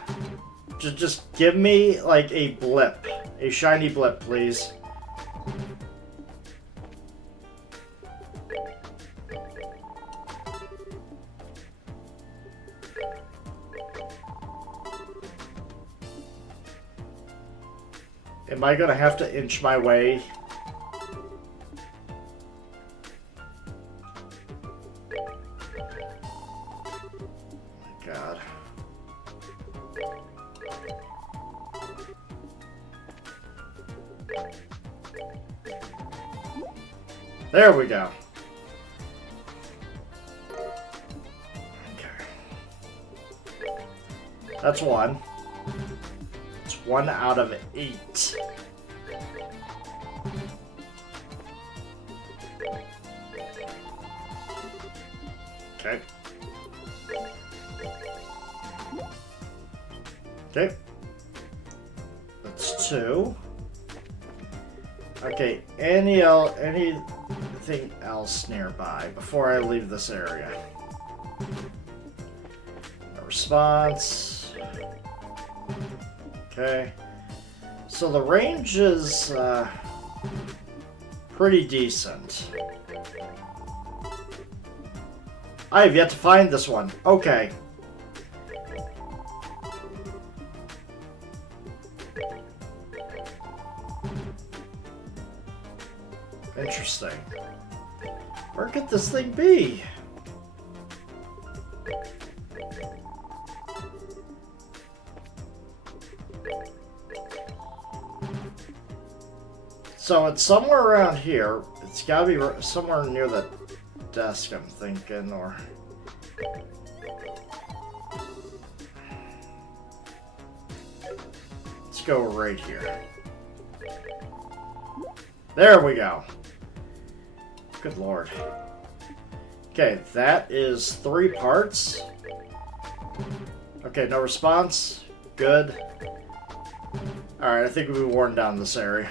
Just give me, like, a blip. A shiny blip, please. Am I gonna have to inch my way? God. There we go. Okay. That's one. It's 1 out of 8. Okay. Okay. That's 2. Okay, anything else nearby before I leave this area? A response. Okay. So the range is pretty decent. I have yet to find this one. Okay. Interesting. Where could this thing be? So it's somewhere around here. It's gotta be somewhere near the desk, I'm thinking, or... Let's go right here. There we go. Good lord. Okay, that is 3 parts. Okay, no response. Good. Alright, I think we've worn down this area.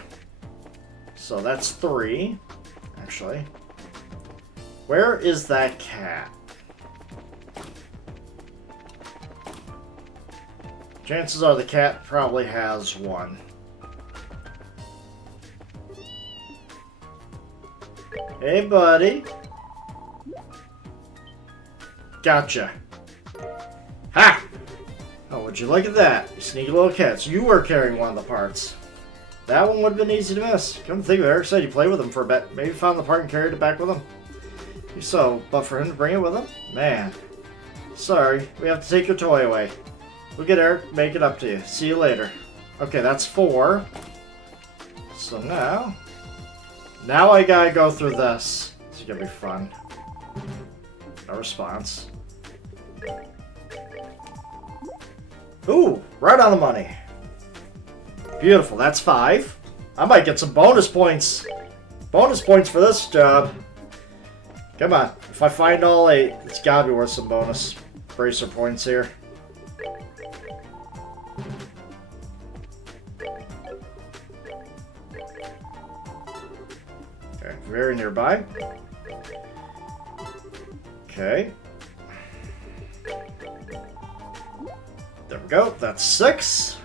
So that's 3, actually. Where is that cat? Chances are the cat probably has one. Hey, buddy. Gotcha. Ha! Oh, would you look at that? You sneaky little cats. You were carrying one of the parts. That one would have been easy to miss. Come to think of it, Eric said you played with him for a bit. Maybe found the part and carried it back with him. So, but for him to bring it with him? Man. Sorry, we have to take your toy away. We'll get Eric, make it up to you. See you later. Okay, that's 4. So now I gotta go through this. This is gonna be fun. No response. Ooh, right on the money. Beautiful, that's 5. I might get some bonus points. Bonus points for this job. Come on, if I find all 8, it's gotta be worth some bonus bracer points here. Okay, very nearby. Okay. There we go, that's 6.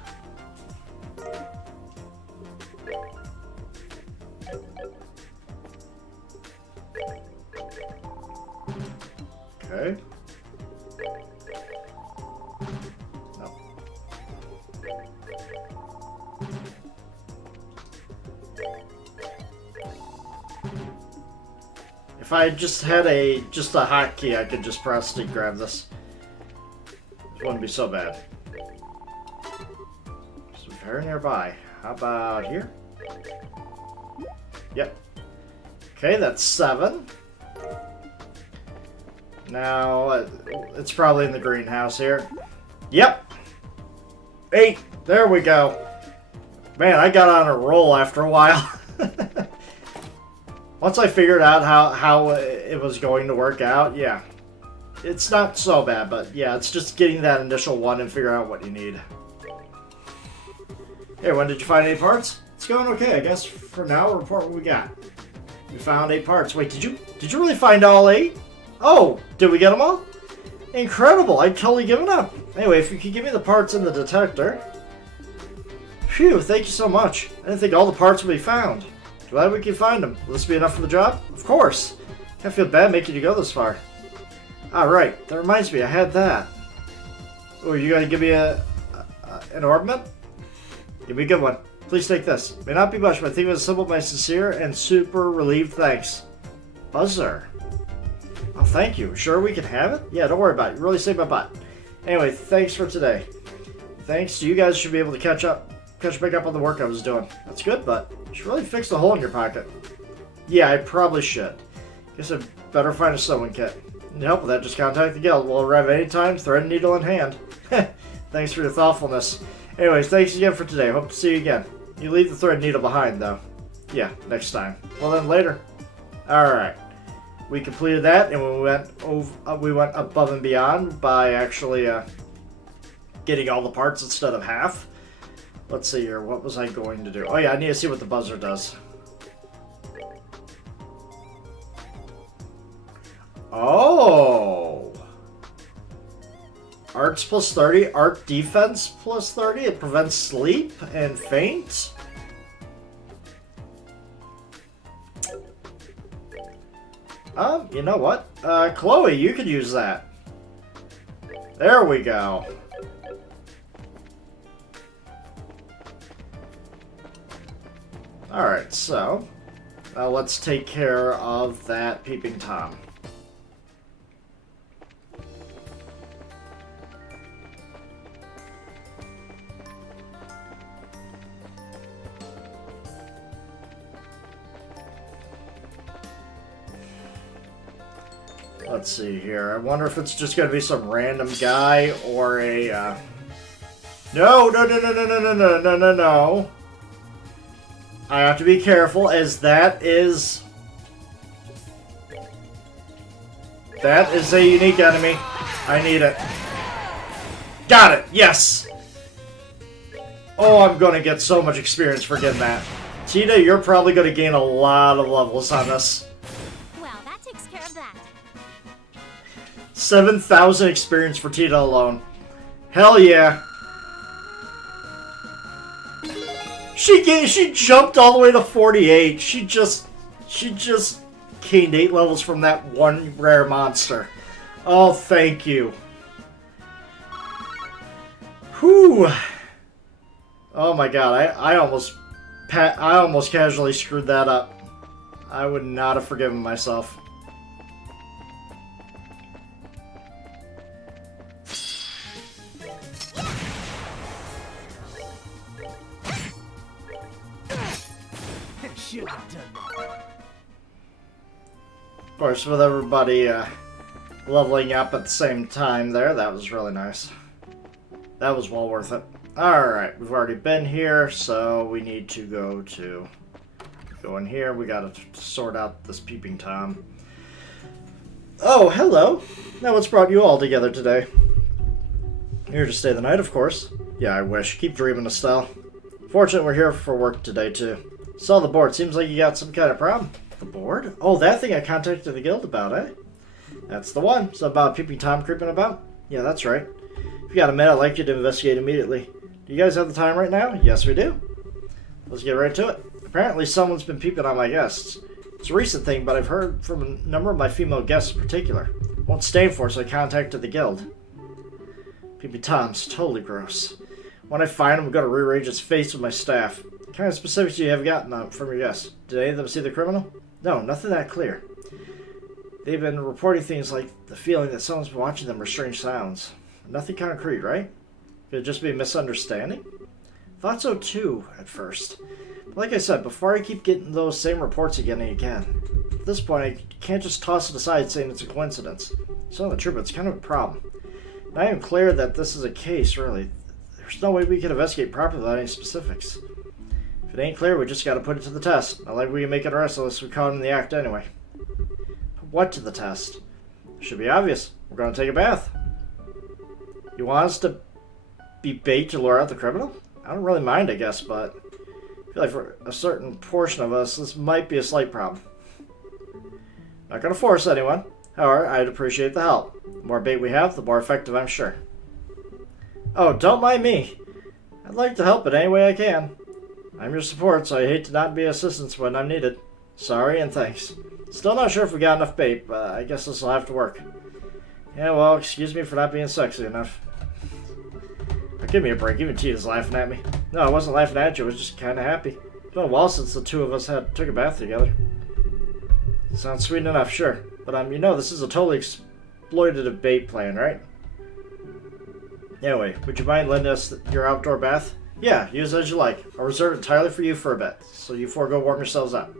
Okay. No. If I just had a hotkey, I could just press to grab this. It wouldn't be so bad. It's very nearby. How about here? Yep. Okay, that's 7. Now, it's probably in the greenhouse here. Yep! 8! There we go. Man, I got on a roll after a while. Once I figured out how it was going to work out, yeah. It's not so bad, but yeah, it's just getting that initial one and figuring out what you need. Hey, when did you find 8 parts? It's going okay, I guess. For now, we'll report what we got. We found 8 parts. Wait, did you really find all 8? Oh, did we get them all? Incredible! I'd totally given up. Anyway, if you could give me the parts in the detector. Phew, thank you so much. I didn't think all the parts would be found. Glad we can find them. Will this be enough for the job? Of course. Can't feel bad making you go this far. Alright, that reminds me, I had that. Oh, you gonna give me an ornament? Give me a good one. Please take this. May not be much, but I think it was simple, my sincere and super relieved thanks. Buzzer. Oh, thank you. Sure we can have it? Yeah, don't worry about it. You really saved my butt. Anyway, thanks for today. Thanks to you guys, should be able to catch back up on the work I was doing. That's good, but you should really fix the hole in your pocket. Yeah, I probably should. Guess I'd better find a sewing kit. Need help with that, just contact the guild. We'll arrive anytime, thread and needle in hand. Thanks for your thoughtfulness. Anyways, thanks again for today. Hope to see you again. You leave the thread and needle behind, though. Yeah, next time. Well then, later. Alright. We completed that, and we went above and beyond by actually getting all the parts instead of half. Let's see here. What was I going to do? Oh yeah, I need to see what the buzzer does. Oh! Arts plus 30, art defense plus 30. It prevents sleep and faint. You know what? Chloe, you could use that. There we go. Alright, so let's take care of that Peeping Tom. Let's see here. I wonder if it's just going to be some random guy or a... No. I have to be careful, as that is a unique enemy. I need it. Got it! Yes! Oh, I'm going to get so much experience for getting that. Tita, you're probably going to gain a lot of levels on this. 7,000 experience for Tita alone. Hell yeah. She jumped all the way to 48. She just gained 8 levels from that one rare monster. Oh, thank you. Whew. Oh my god, I almost casually screwed that up. I would not have forgiven myself. Should have done that. course, with everybody leveling up at the same time there, that was really nice. That was well worth it. Alright, we've already been here, so we need to go in here. We gotta sort out this Peeping Tom. Oh, hello! Now what's brought you all together today? Here to stay the night, of course. Yeah, I wish. Keep dreaming, Estelle. Fortunately, we're here for work today, too. Saw the board. Seems like you got some kind of problem. The board? Oh, that thing I contacted the guild about, eh? That's the one. So about Peeping Tom creeping about? Yeah, that's right. If you got a minute, I'd like you to investigate immediately. Do you guys have the time right now? Yes, we do. Let's get right to it. Apparently, someone's been peeping on my guests. It's a recent thing, but I've heard from a number of my female guests in particular. Won't stand for it, so I contacted the guild. Peeping Tom's totally gross. When I find him, I'm going to rearrange his face with my staff. What kind of specifics do you have gotten from your guests? Did any of them see the criminal? No, nothing that clear. They've been reporting things like the feeling that someone's been watching them or strange sounds. Nothing concrete, right? Could it just be a misunderstanding? Thought so too, at first. But like I said, before I keep getting those same reports again and again, at this point I can't just toss it aside saying it's a coincidence. It's not the truth, but it's kind of a problem. And I am clear that this is a case, really. There's no way we can investigate properly without any specifics. If it ain't clear, we just gotta put it to the test. Not like we can make it arrest unless we caught him in the act anyway. What to the test? Should be obvious. We're gonna take a bath. You want us to be bait to lure out the criminal? I don't really mind, I guess, but I feel like for a certain portion of us, this might be a slight problem. Not gonna force anyone. However, I'd appreciate the help. The more bait we have, the more effective, I'm sure. Oh, don't mind me. I'd like to help in any way I can. I'm your support, so I hate to not be assistance when I'm needed. Sorry and thanks. Still not sure if we got enough bait, but I guess this will have to work. Yeah, well, excuse me for not being sexy enough. Give me a break. Even Tina's laughing at me. No, I wasn't laughing at you. I was just kind of happy. It's been a while since the two of us took a bath together. Sounds sweet enough, sure. But, you know, this is a totally exploitative bait plan, right? Anyway, would you mind lending us your outdoor bath? Yeah, use it as you like. I'll reserve it entirely for you for a bit, so you four go warm yourselves up.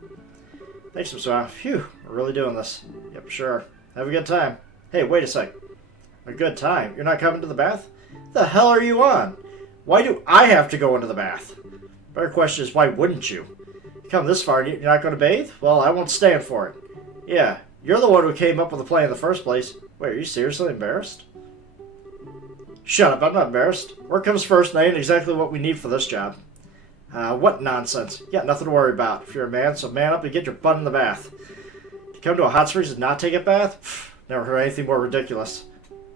Thanks, Mr. Phew, we're really doing this. Yep, sure. Have a good time. Hey, wait a sec. A good time? You're not coming to the bath? The hell are you on? Why do I have to go into the bath? Better question is, why wouldn't you? You come this far and you're not going to bathe? Well, I won't stand for it. Yeah, you're the one who came up with the plan in the first place. Wait, are you seriously embarrassed? Shut up, I'm not embarrassed. Work comes first, and I ain't exactly what we need for this job. What nonsense. You got nothing to worry about. If you're a man, so man up and get your butt in the bath. To come to a hot springs and not take a bath? Never heard anything more ridiculous.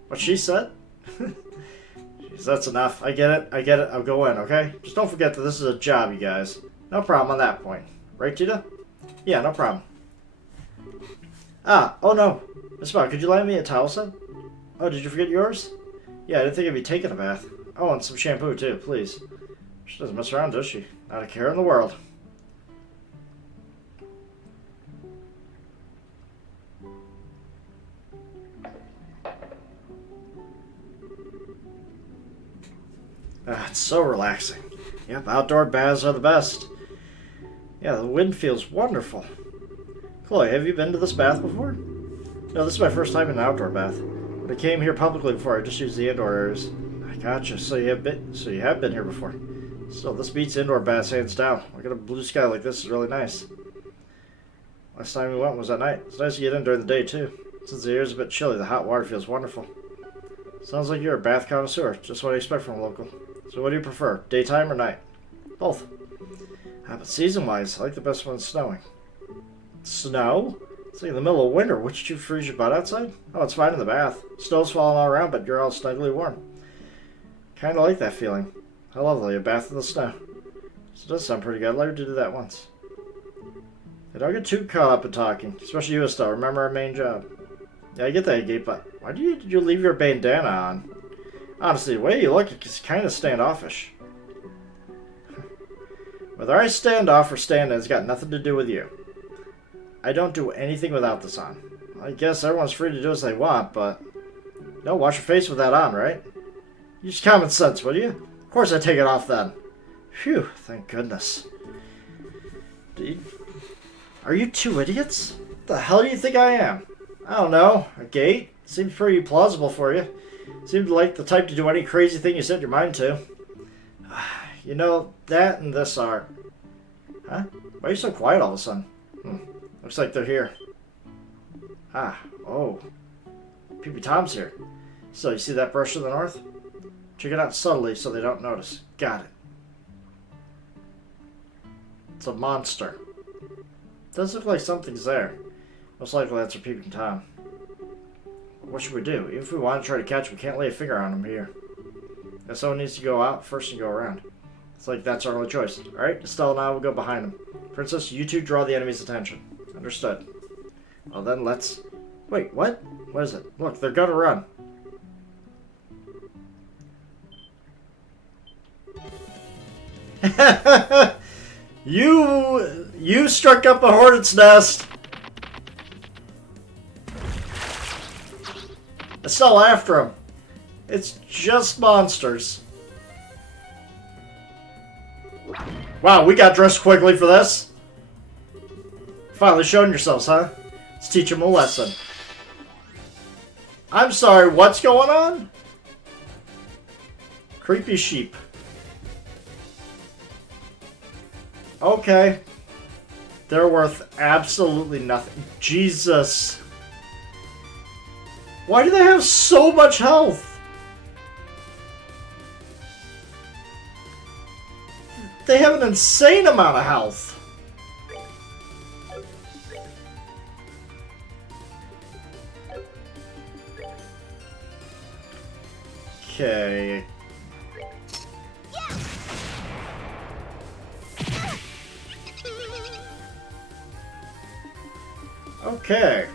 What she said? Jeez, that's enough. I get it. I'll go in, okay? Just don't forget that this is a job, you guys. No problem on that point. Right, Tita? Yeah, no problem. Oh no. Miss Bob, could you lend me a towel set? Oh, did you forget yours? Yeah, I didn't think I'd be taking a bath. Oh, and some shampoo, too, please. She doesn't mess around, does she? Not a care in the world. It's so relaxing. Yep, outdoor baths are the best. Yeah, the wind feels wonderful. Chloe, have you been to this bath before? No, this is my first time in an outdoor bath. But I came here publicly before. I just used the indoor areas. I gotcha. So you have been here before. So this beats indoor baths hands down. Look at a blue sky like this is really nice. Last time we went was at night. It's nice to get in during the day too. Since the air is a bit chilly, the hot water feels wonderful. Sounds like you're a bath connoisseur. Just what I expect from a local. So what do you prefer, daytime or night? Both. But season-wise, I like the best when it's snowing. Snow? It's like in the middle of winter. Wouldn't you freeze your butt outside? Oh, it's fine in the bath. Snow's falling all around, but you're all snugly warm. Kind of like that feeling. How lovely, a bath in the snow. So it does sound pretty good. I'd like to do that once. Hey, don't get too caught up in talking, especially you, Estelle. Remember our main job. Yeah, I get that, Gate, but why did you leave your bandana on? Honestly, the way you look is kind of standoffish. Whether I stand off or stand in has got nothing to do with you. I don't do anything without this on. I guess everyone's free to do as they want, but... No, wash your face with that on, right? Use common sense, will you? Of course I take it off then. Phew, thank goodness. Are you two idiots? The hell do you think I am? I don't know. A gate? Seems pretty plausible for you. Seemed like the type to do any crazy thing you set your mind to. You know, that and this are... Huh? Why are you so quiet all of a sudden? Looks like they're here. Ah, oh. Peepy Tom's here. So, you see that brush to the north? Check it out subtly so they don't notice. Got it. It's a monster. Does look like something's there. Most likely that's our Peeping Tom. What should we do? Even if we want to try to catch him, we can't lay a finger on him here. Guess someone needs to go out first and go around. It's like that's our only choice. Alright, Estelle and I will go behind him. Princess, you two draw the enemy's attention. Understood. Well then, let's... Wait, what? What is it? Look, they're gonna run. You struck up a hornet's nest. Estelle, after him. It's just monsters. Wow, we got dressed quickly for this. Finally showing yourselves, huh? Let's teach them a lesson. I'm sorry, what's going on? Creepy sheep. Okay. They're worth absolutely nothing. Jesus. Why do they have so much health? They have an insane amount of health. Okay. Okay.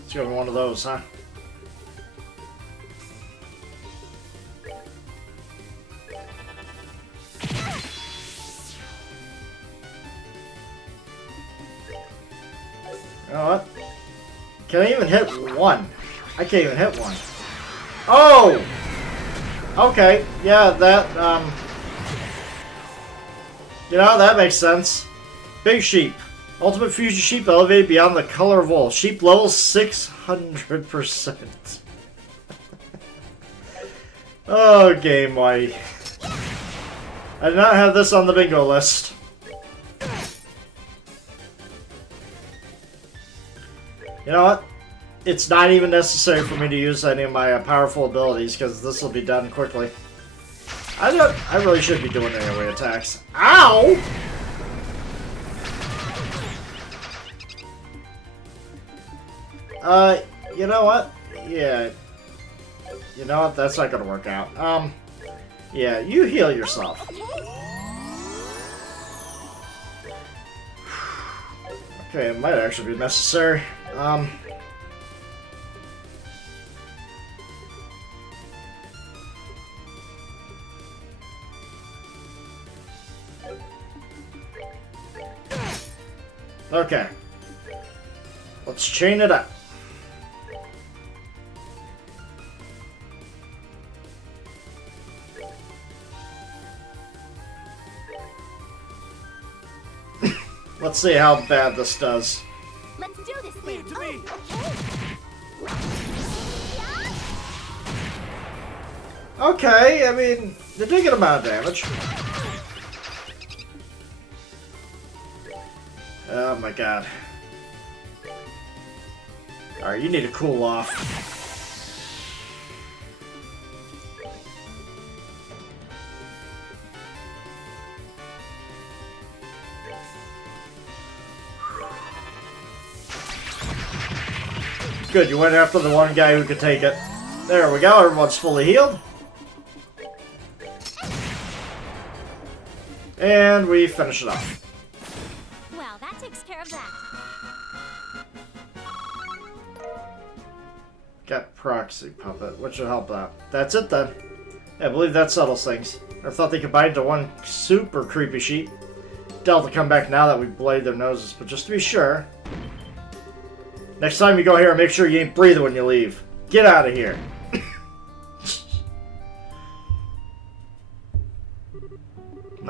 Let's go with one of those, huh? You know what? Can I even hit one? I can't even hit one. Oh! Okay, yeah, that, you know, that makes sense. Big sheep. Ultimate fusion sheep elevated beyond the color of wool. Sheep level 600%. Oh, game white. I did not have this on the bingo list. You know what? It's not even necessary for me to use any of my powerful abilities because this will be done quickly. I really should be doing airway attacks. Ow! You know what? Yeah. You know what? That's not gonna work out. Yeah, you heal yourself. Okay, it might actually be necessary. Okay. Let's chain it up. Let's see how bad this does. Let's do this Leave thing. it to me. Okay, I mean, they did get amount of damage. Oh my god. Alright, you need to cool off. Good, you went after the one guy who could take it. There we go, everyone's fully healed. And we finish it off. Well, that takes care of that. Got proxy puppet, which should help out. That's it then. Yeah, I believe that settles things. I thought they combined to one super creepy sheep. Doubt to come back now that we blade their noses, but just to be sure. Next time you go here, make sure you ain't breathing when you leave. Get out of here.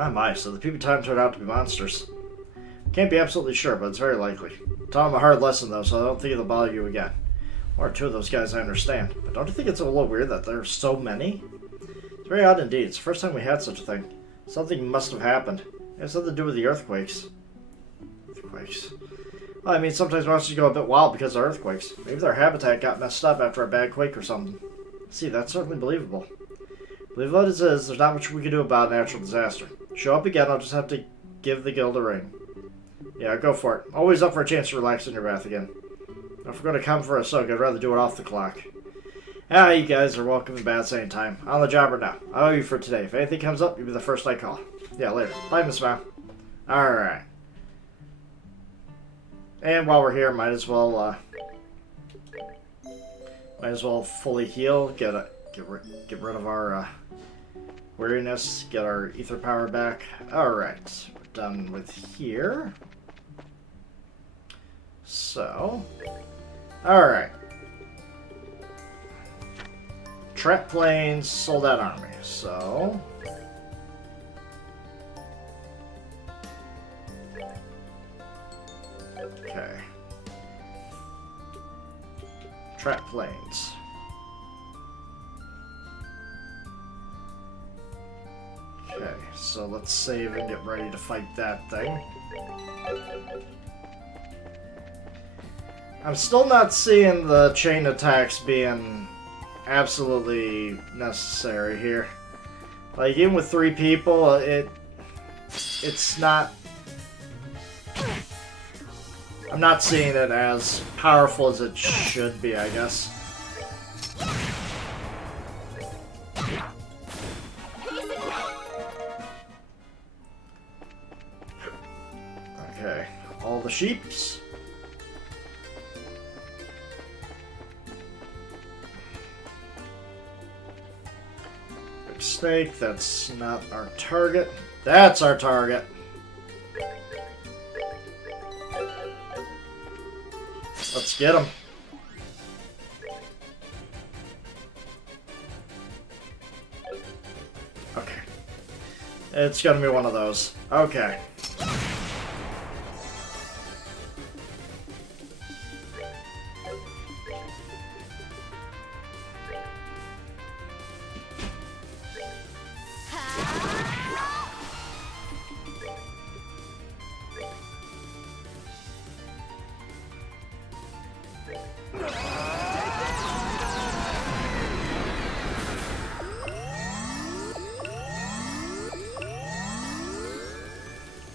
My my, so the people time turned out to be monsters. Can't be absolutely sure, but it's very likely. Taught them a hard lesson though, so I don't think it'll bother you again. One or two of those guys I understand, but don't you think it's a little weird that there are so many? It's very odd indeed. It's the first time we had such a thing. Something must have happened. It has something to do with the earthquakes. Earthquakes. Well, I mean, sometimes monsters go a bit wild because of earthquakes. Maybe their habitat got messed up after a bad quake or something. See, that's certainly believable. Believable as it is, there's not much we can do about a natural disaster. Show up again, I'll just have to give the guild a ring. Yeah, go for it. Always up for a chance to relax in your bath again. If we're going to come for a soak, I'd rather do it off the clock. Ah, you guys are welcome in baths anytime. On the job or now. I owe you for today. If anything comes up, you'll be the first I call. Yeah, later. Bye, Miss Mao. Alright. And while we're here, might as well fully heal, get rid of our weariness, get our ether power back. Alright, we're done with here. So, alright. Trap planes, sold out army. So, okay. Trap planes. Okay, so let's save and get ready to fight that thing. I'm still not seeing the chain attacks being absolutely necessary here. Like, even with 3 people, it's not... I'm not seeing it as powerful as it should be, I guess. Okay, all the sheeps. Big snake, that's not our target. That's our target. Let's get him. Okay. It's gonna be one of those. Okay.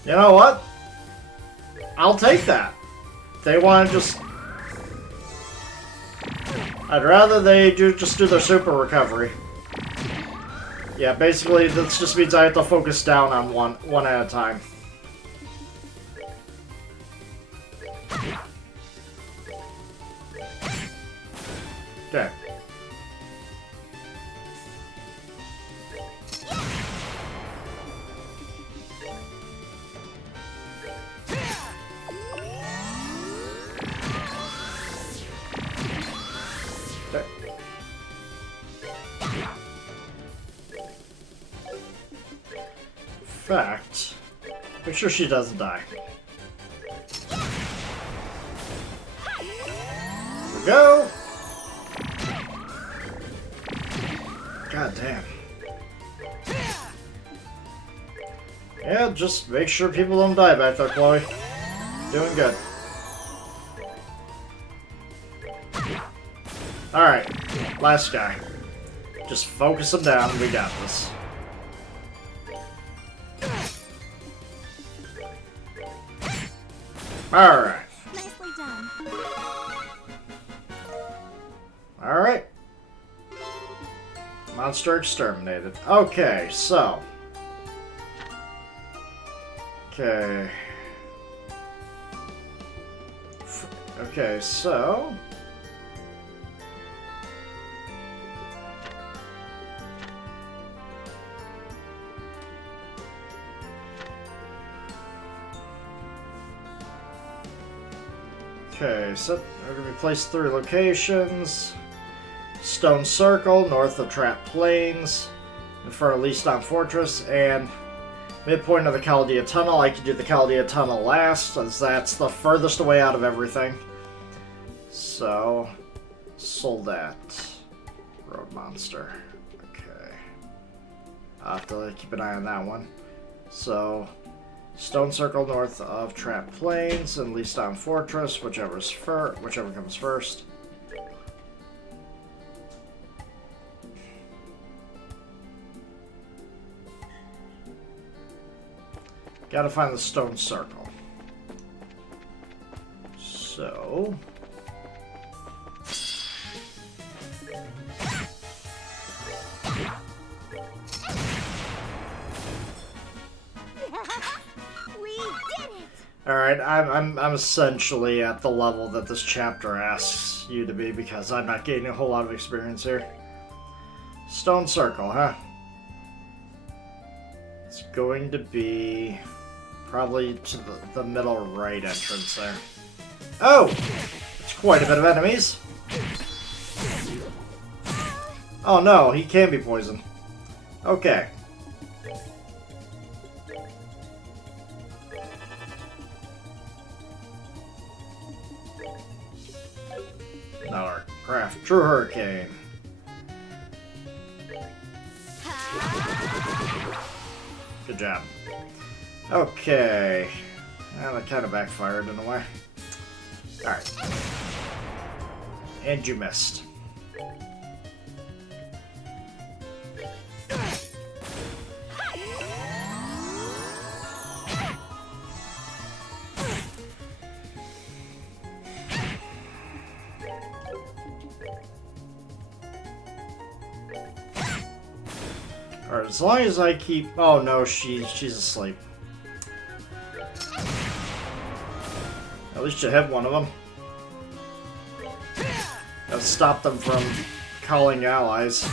You know what? I'll take that. They want to just... I'd rather they just do their super recovery. Yeah, basically this just means I have to focus down on one at a time. Okay. Fact, make sure she doesn't die. Here we go. God damn. Yeah, just make sure people don't die back there, Chloe. Doing good. Alright, last guy. Just focus him down, we got this. Alright. Nicely done. Alright. Monster exterminated. Okay, so. Okay. Okay, so. Okay, so we're going to be placed 3 locations. Stone Circle, north of Trap Plains, Inferno Leaston Fortress, and midpoint of the Chaldea Tunnel. I could do the Chaldea Tunnel last, as that's the furthest away out of everything. So, Soldat. Road Monster. Okay. I'll have to keep an eye on that one. So, Stone Circle north of Trap Plains and Leastown Fortress, whichever comes first. Gotta find the Stone Circle. So... We did it! Alright, I'm essentially at the level that this chapter asks you to be, because I'm not gaining a whole lot of experience here. Stone Circle, huh? It's going to be probably to the middle right entrance there. Oh! It's quite a bit of enemies. Oh no, he can be poisoned. Okay. Now our craft True Hurricane. Good job. Okay. Well, that kind of backfired in a way. Alright. And you missed. Alright, as long as I keep... Oh no, she's asleep. At least you hit one of them. That'll stop them from calling allies.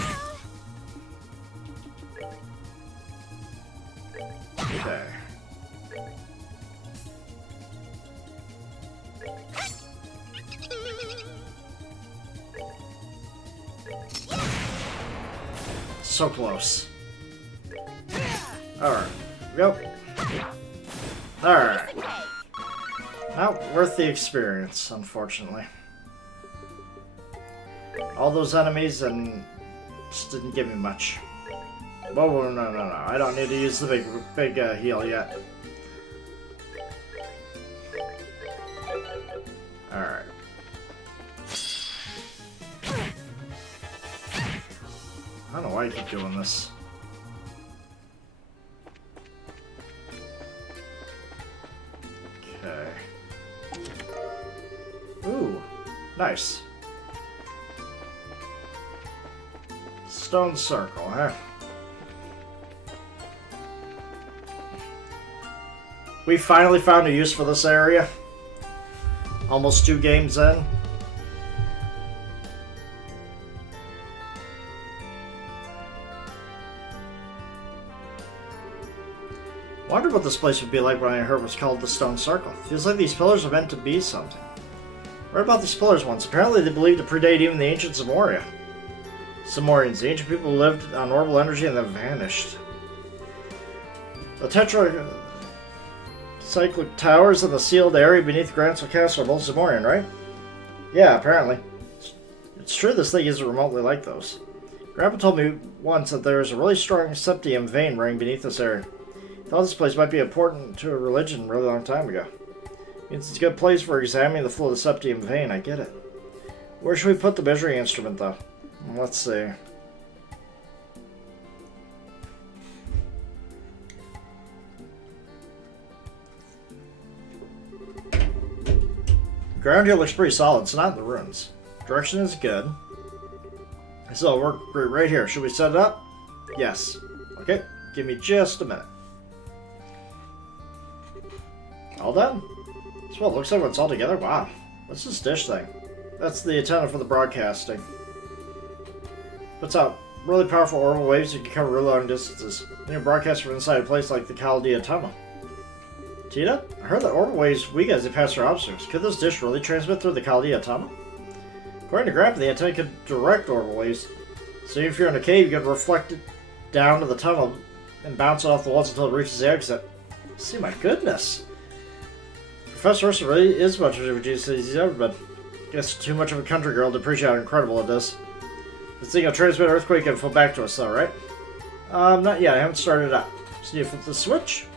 Okay. So close. Alright. Go. Alright. Not worth the experience, unfortunately. All those enemies and just didn't give me much. Whoa, no. I don't need to use the big heal yet. Alright. I don't know why I keep doing this. Okay. Ooh, nice. Stone Circle, huh? We finally found a use for this area. Almost 2 games in. I wondered what this place would be like when I heard it was called the Stone Circle. Feels like these pillars are meant to be something. I read about these pillars once. Apparently they believed to predate even the ancient Zamoria. Zamorians, the ancient people who lived on orbital energy and then vanished. The tetracyclic towers and the sealed area beneath Grancel Castle are both Zamorian, right? Yeah, apparently. It's true this thing isn't remotely like those. Grandpa told me once that there is a really strong septium vein running beneath this area. Thought this place might be important to a religion a really long time ago. It's a good place for examining the flow of the septium vein, I get it. Where should we put the measuring instrument, though? Let's see. Ground here looks pretty solid, it's not in the ruins. Direction is good. So, we're right here. Should we set it up? Yes. Okay, give me just a minute. All done? That's what it looks like when it's all together. Wow. What's this dish thing? That's the antenna for the broadcasting. Puts out really powerful orbital waves that can cover really long distances. You can broadcast from inside a place like the Chaldea Tunnel. Tina? I heard that orbital waves weak as they pass through obstacles. Could this dish really transmit through the Chaldea Tunnel? According to Grandpa, the antenna could direct orbital waves. So if you're in a cave, you could reflect it down to the tunnel and bounce it off the walls until it reaches the exit. See, my goodness. Professor Ursa really is much of a genius as he's ever been. Guess too much of a country girl to appreciate how incredible it is. This thing will transmit earthquake info back to us though, right? Not yet. I haven't started it up. So you flip the switch.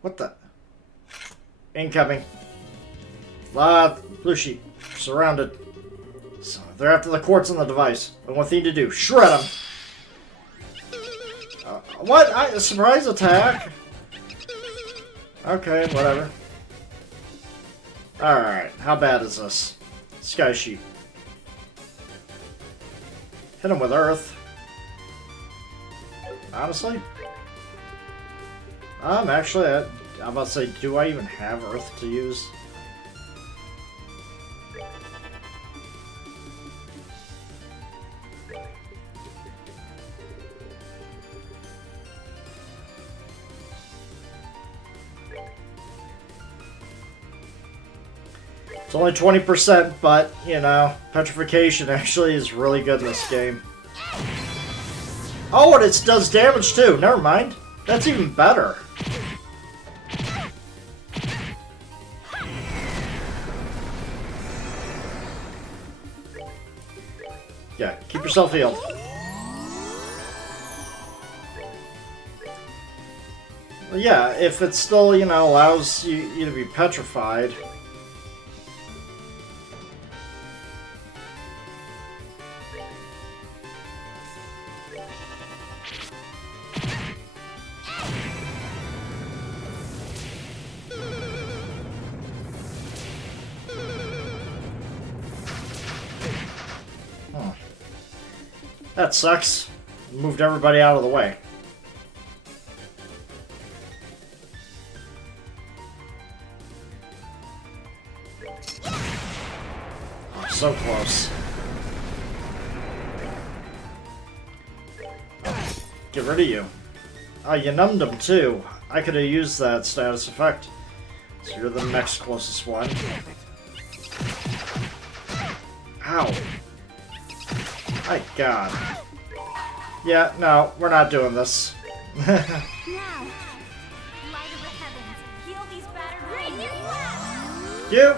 What the? Incoming. Blue sheep. Surrounded. So they're after the quartz on the device. And one thing to do. Shred them. What? A surprise attack? Okay, whatever. Alright, how bad is this? Sky sheep. Hit him with earth. Honestly? Actually, I'm about to say, do I even have earth to use? It's only 20%, but, you know, petrification actually is really good in this game. Oh, and it does damage too. Never mind. That's even better. Yeah, keep yourself healed. Well, yeah, if it still, you know, allows you to be petrified. That sucks. Moved everybody out of the way. Oh, so close. Get rid of you. Oh, you numbed him too. I could have used that status effect. So you're the next closest one. Ow. My God. Yeah, no, we're not doing this. Now, light of the heavens, heal these battered radiant. You.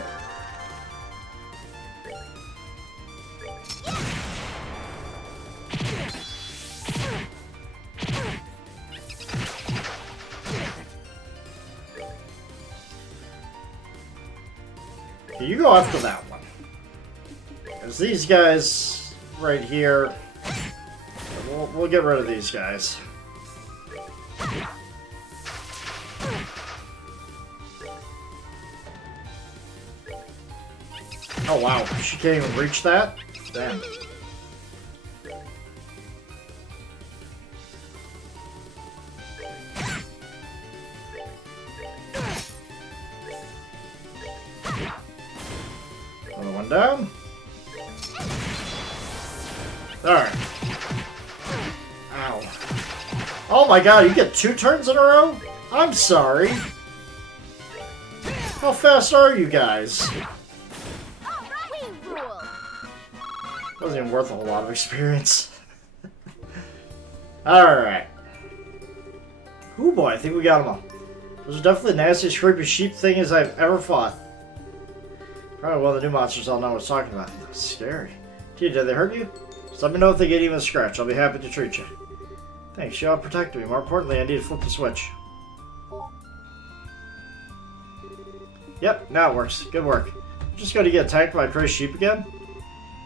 Okay, you go after that one. Because these guys right here, we'll get rid of these guys. Oh wow, she can't even reach that? Damn. Another one down. Alright. Ow. Oh my God, you get 2 turns in a row? I'm sorry. How fast are you guys? We rule. Wasn't even worth a whole lot of experience. Alright. Ooh boy, I think we got them all. Those are definitely the nastiest, creepy sheep things I've ever fought. Probably one of the new monsters I'll know what it's talking about. That's scary. Gee, did they hurt you? Just let me know if they get even a scratch. I'll be happy to treat you. Thanks, you all protected me. More importantly, I need to flip the switch. Yep, now it works. Good work. I'm just going to get attacked by a crazy sheep again?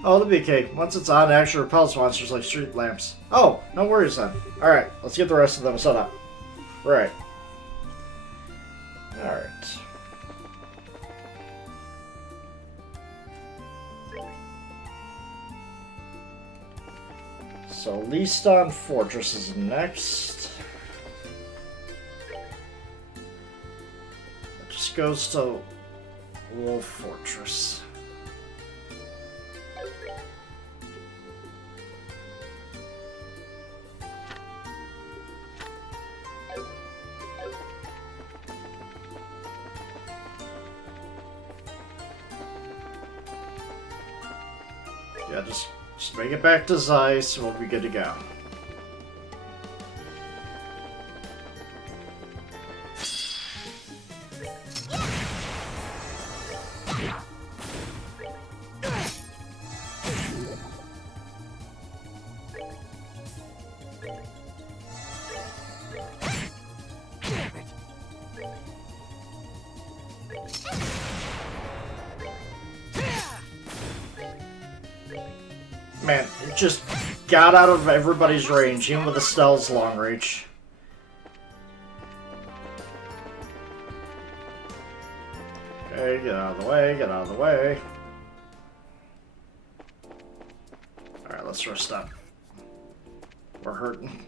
Oh, it'll be okay. Once it's on, it actually repels monsters like street lamps. Oh, no worries then. Alright, let's get the rest of them set up. Right. Alright. So, Leaston Fortress is next. It just goes to Wolf Fortress. Yeah, just Just make it back to Zeiss, and we'll be good to go. Man, it just got out of everybody's range, even with Estelle's long reach. Okay, get out of the way, get out of the way. Alright, let's rest up. We're hurting.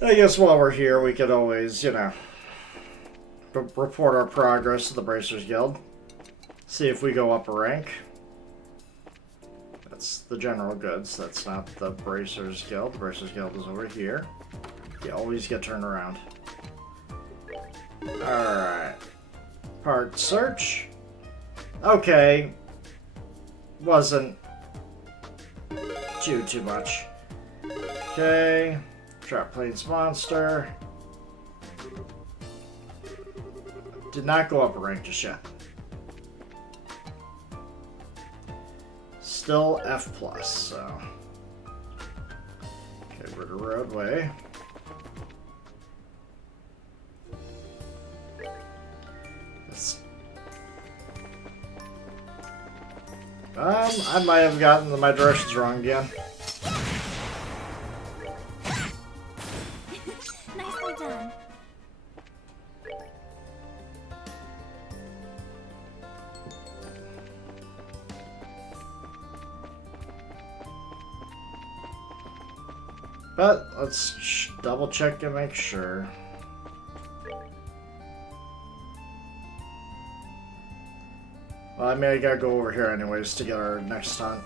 I guess while we're here, we could always, you know, report our progress to the Bracers Guild. See if we go up a rank. That's the general goods. That's not the Bracers Guild. The Bracers Guild is over here. You always get turned around. Alright. Part search. Okay. Wasn't too much. Okay. Trap Plains Monster. Did not go up a rank just yet. Still F+, so... Okay, we're to Roadway. I might have gotten my directions wrong again. Nicely done. But let's double check and make sure. Well, I mean, I gotta go over here anyways to get our next hunt.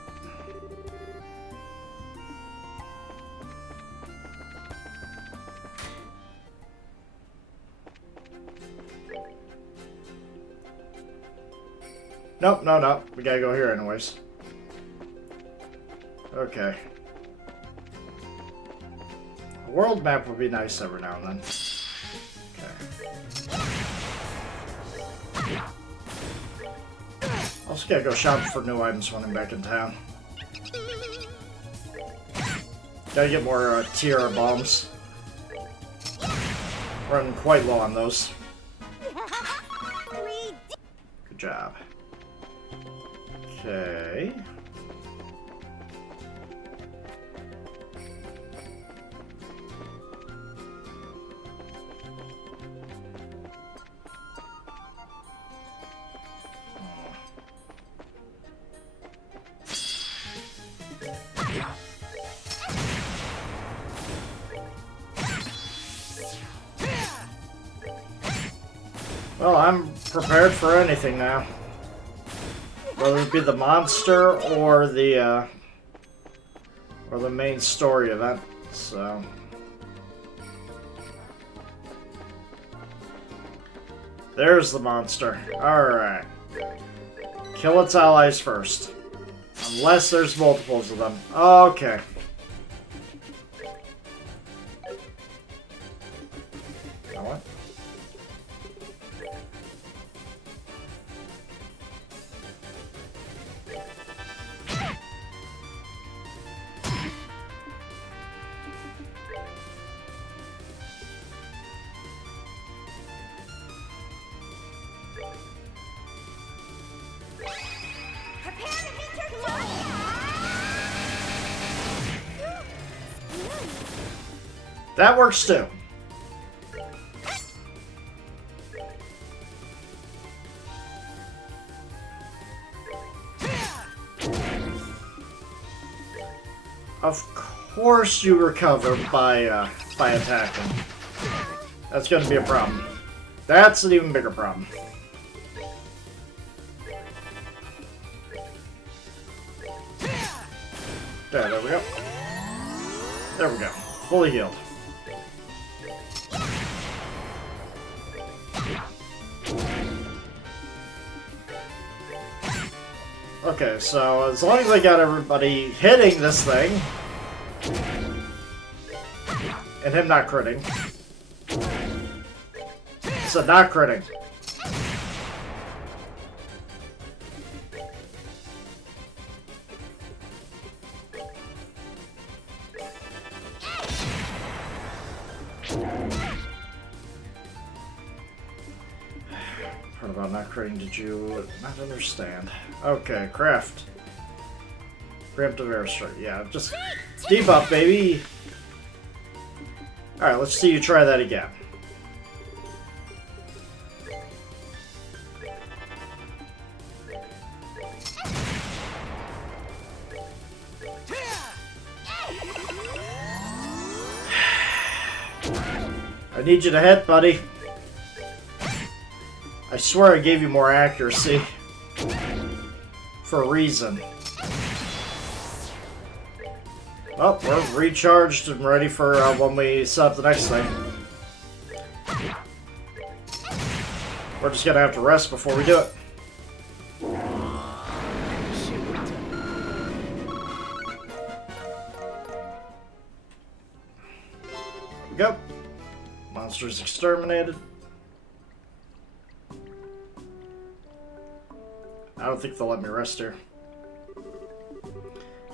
Nope, no. We gotta go here anyways. Okay. A world map would be nice every now and then. Okay. Also gotta go shopping for new items when I'm back in town. Gotta get more TR bombs. Running quite low on those. Good job. Okay. Well, I'm prepared for anything now. Whether it be the monster or the main story event, so... There's the monster. Alright. Kill its allies first. Unless there's multiples of them. Okay. You know what? That works too. Of course you recover by attacking. That's gonna be a problem. That's an even bigger problem. There we go. There we go. Fully healed. Okay, so as long as I got everybody hitting this thing, and him not critting. So not critting. Part about not critting, did you not understand? Okay, craft. Preemptive airstrike, yeah, just debuff, baby! Alright, let's see you try that again. I need you to hit, buddy. I swear I gave you more accuracy. For a reason. Well, we're recharged and ready for when we set up the next thing. We're just gonna have to rest before we do it. There we go. Monsters exterminated. I don't think they'll let me rest here.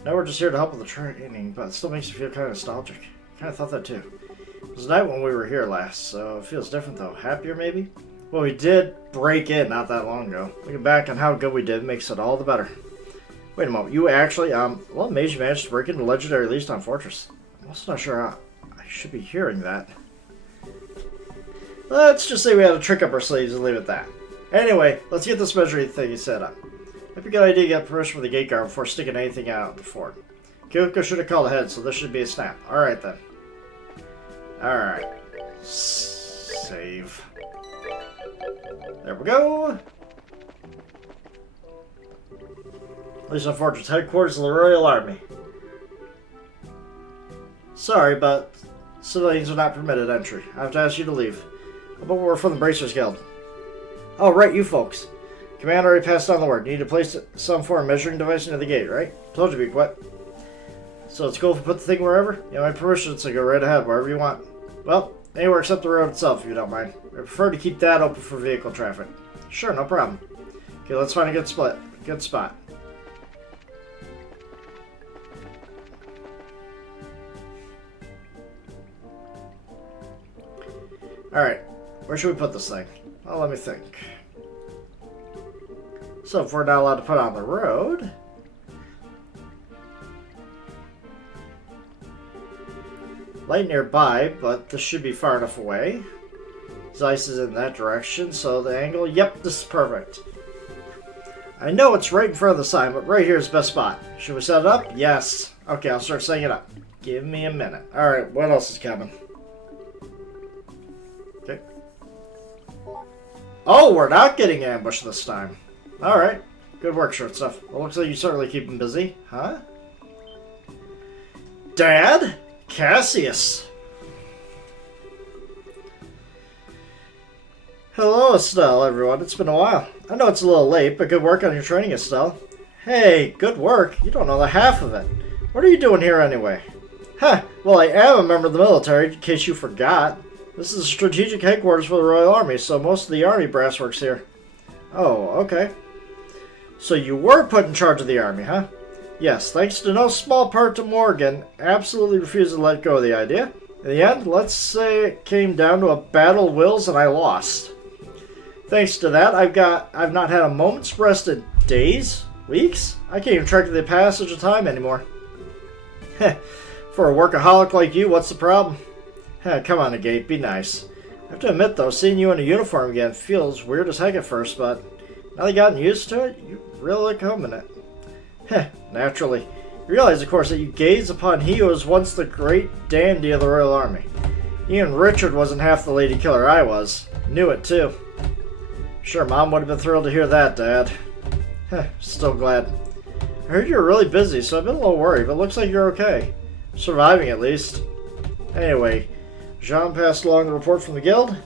Now we're just here to help with the training, but it still makes me feel kind of nostalgic. Kind of thought that too. It was night when we were here last, so it feels different though. Happier maybe? Well, we did break in not that long ago. Looking back on how good we did makes it all the better. Wait a moment, you actually, well, amazed you managed to break into Legendary Leaston Fortress. I'm also not sure how I should be hearing that. Let's just say we had a trick up our sleeves and leave it at that. Anyway, let's get this measuring thing set up. Might be a good idea to get permission from the gate guard before sticking anything out in the fort. Kyoko should have called ahead, so this should be a snap. Alright then. Alright. Save. There we go. Leaston Fortress, headquarters of the Royal Army. Sorry, but civilians are not permitted entry. I have to ask you to leave. But we're from the Bracers Guild. Oh, right, you folks. Commander already passed on the word. You need to place some form of measuring device near the gate, right? Told you to be quick. So it's cool if we put the thing wherever? You have my permission, so go right ahead, wherever you want. Well, anywhere except the road itself, if you don't mind. I prefer to keep that open for vehicle traffic. Sure, no problem. Okay, let's find a good spot. Alright, where should we put this thing? Well, let me think. So if we're not allowed to put it on the road... Light nearby, but this should be far enough away. Zeiss is in that direction, so the angle... Yep, this is perfect. I know it's right in front of the sign, but right here is the best spot. Should we set it up? Yes. Okay, I'll start setting it up. Give me a minute. Alright, what else is coming? Okay. Oh, we're not getting ambushed this time. Alright. Good work, short stuff. Well, looks like you certainly keep him busy. Huh? Dad? Cassius. Hello, Estelle, everyone. It's been a while. I know it's a little late, but good work on your training, Estelle. Hey, good work? You don't know the half of it. What are you doing here anyway? Huh, well, I am a member of the military, in case you forgot. This is strategic headquarters for the Royal Army, so most of the army brass works here. Oh, okay. So you were put in charge of the army, huh? Yes, thanks to no small part to Morgan, absolutely refused to let go of the idea. In the end, let's say it came down to a battle of wills and I lost. Thanks to that, I've not had a moment's rest in days, weeks. I can't even track the passage of time anymore. For a workaholic like you, what's the problem? Come on, Agate, be nice. I have to admit, though, seeing you in a uniform again feels weird as heck at first, but now that you've gotten used to it, you really like home in it. Naturally. You realize, of course, that you gaze upon he who was once the great dandy of the Royal Army. Even Richard wasn't half the lady killer I was. Knew it, too. Sure, Mom would have been thrilled to hear that, Dad. Still glad. I heard you were really busy, so I've been a little worried, but looks like you're okay. Surviving, at least. Anyway, Jean passed along the report from the guild.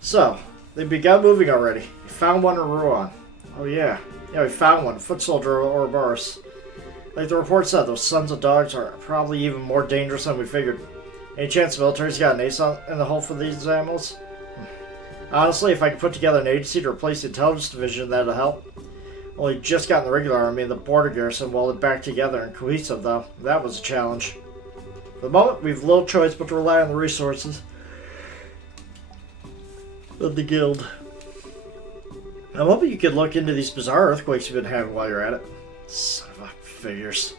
So, they begun moving already. You found one in Rouen. Oh yeah. Yeah, we found one. Foot soldier Ouroboros. Like the report said, those sons of dogs are probably even more dangerous than we figured. Any chance the military's got an ace in the hole for these animals? Honestly, if I could put together an agency to replace the intelligence division, that'd help. Only just got in the regular army and the border garrison welded back together and cohesive, though. That was a challenge. For the moment, we've little choice but to rely on the resources of the guild. I'm hoping you could look into these bizarre earthquakes you've been having while you're at it. Son of a figures.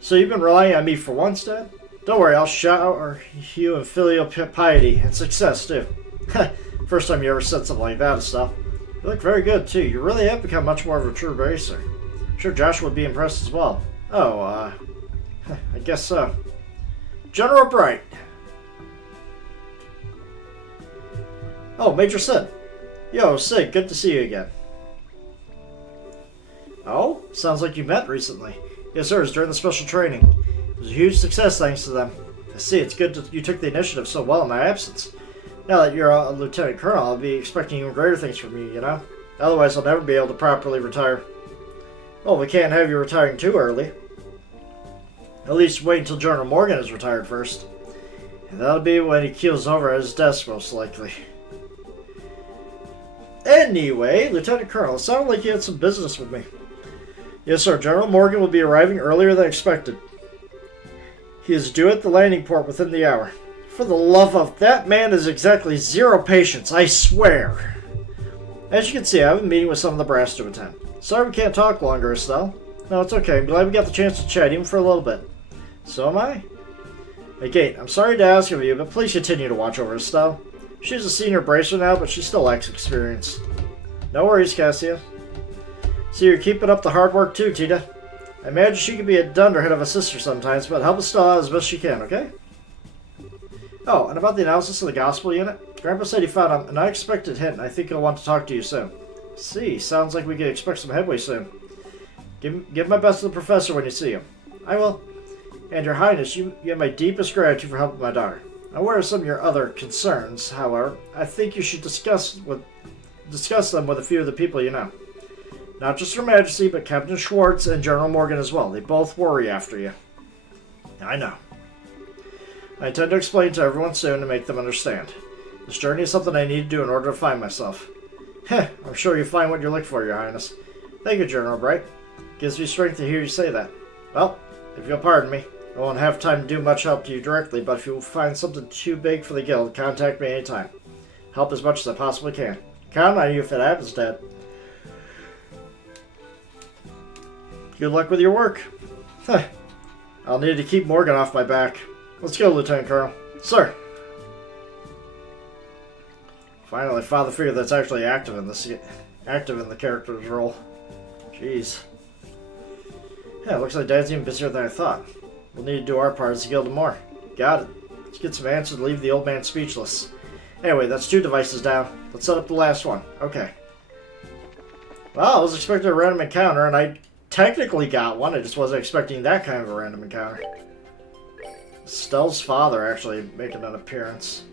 So you've been relying on me for once, Dad? Don't worry, I'll shower you in filial piety and success, too. First time you ever said something like that, Estelle. You look very good, too. You really have become much more of a true racer. I'm sure Joshua would be impressed as well. Oh, I guess so. General Bright. Oh, Major Sid. Yo, Sid, good to see you again. Oh, sounds like you met recently. Yes, sir, it was during the special training. It was a huge success thanks to them. I see, it's good that you took the initiative so well in my absence. Now that you're a lieutenant colonel, I'll be expecting even greater things from you, you know? Otherwise, I'll never be able to properly retire. Well, we can't have you retiring too early. At least wait until General Morgan is retired first. And that'll be when he keels over at his desk, most likely. Anyway, Lieutenant Colonel, it sounded like you had some business with me. Yes, sir. General Morgan will be arriving earlier than expected. He is due at the landing port within the hour. For the love of... That man is exactly zero patience, I swear. As you can see, I have a meeting with some of the brass to attend. Sorry we can't talk longer, Estelle. No, it's okay. I'm glad we got the chance to chat, even for a little bit. So am I. Hey, Kate, I'm sorry to ask of you, but please continue to watch over Estelle. She's a senior bracer now, but she still lacks experience. No worries, Cassia. See, you're keeping up the hard work too, Tita. I imagine she can be a dunderhead of a sister sometimes, but help Estelle out as best she can, okay? Oh, and about the analysis of the gospel unit? Grandpa said he found an unexpected hint, and I think he'll want to talk to you soon. See, sounds like we can expect some headway soon. Give my best to the professor when you see him. I will. And your highness, you have my deepest gratitude for helping my daughter. I'm aware of some of your other concerns, however. I think you should discuss them with a few of the people you know. Not just Her Majesty, but Captain Schwartz and General Morgan as well. They both worry after you. I know. I intend to explain to everyone soon to make them understand. This journey is something I need to do in order to find myself. Heh, I'm sure you'll find what you're looking for, Your Highness. Thank you, General Bright. Gives me strength to hear you say that. Well, if you'll pardon me, I won't have time to do much help to you directly, but if you find something too big for the guild, contact me anytime. Help as much as I possibly can. Count on you if it happens, Dad. Good luck with your work. I'll need to keep Morgan off my back. Let's go, Lieutenant Colonel. Sir. Finally, found the figure that's actually active in the character's role. Jeez. Yeah, it looks like Dad's even busier than I thought. We'll need to do our part as the guild and more. Got it. Let's get some answers to leave the old man speechless. Anyway, that's 2 devices down. Let's set up the last one. Okay. Well, I was expecting a random encounter, and I technically got one. I just wasn't expecting that kind of a random encounter. Estelle's father actually making an appearance.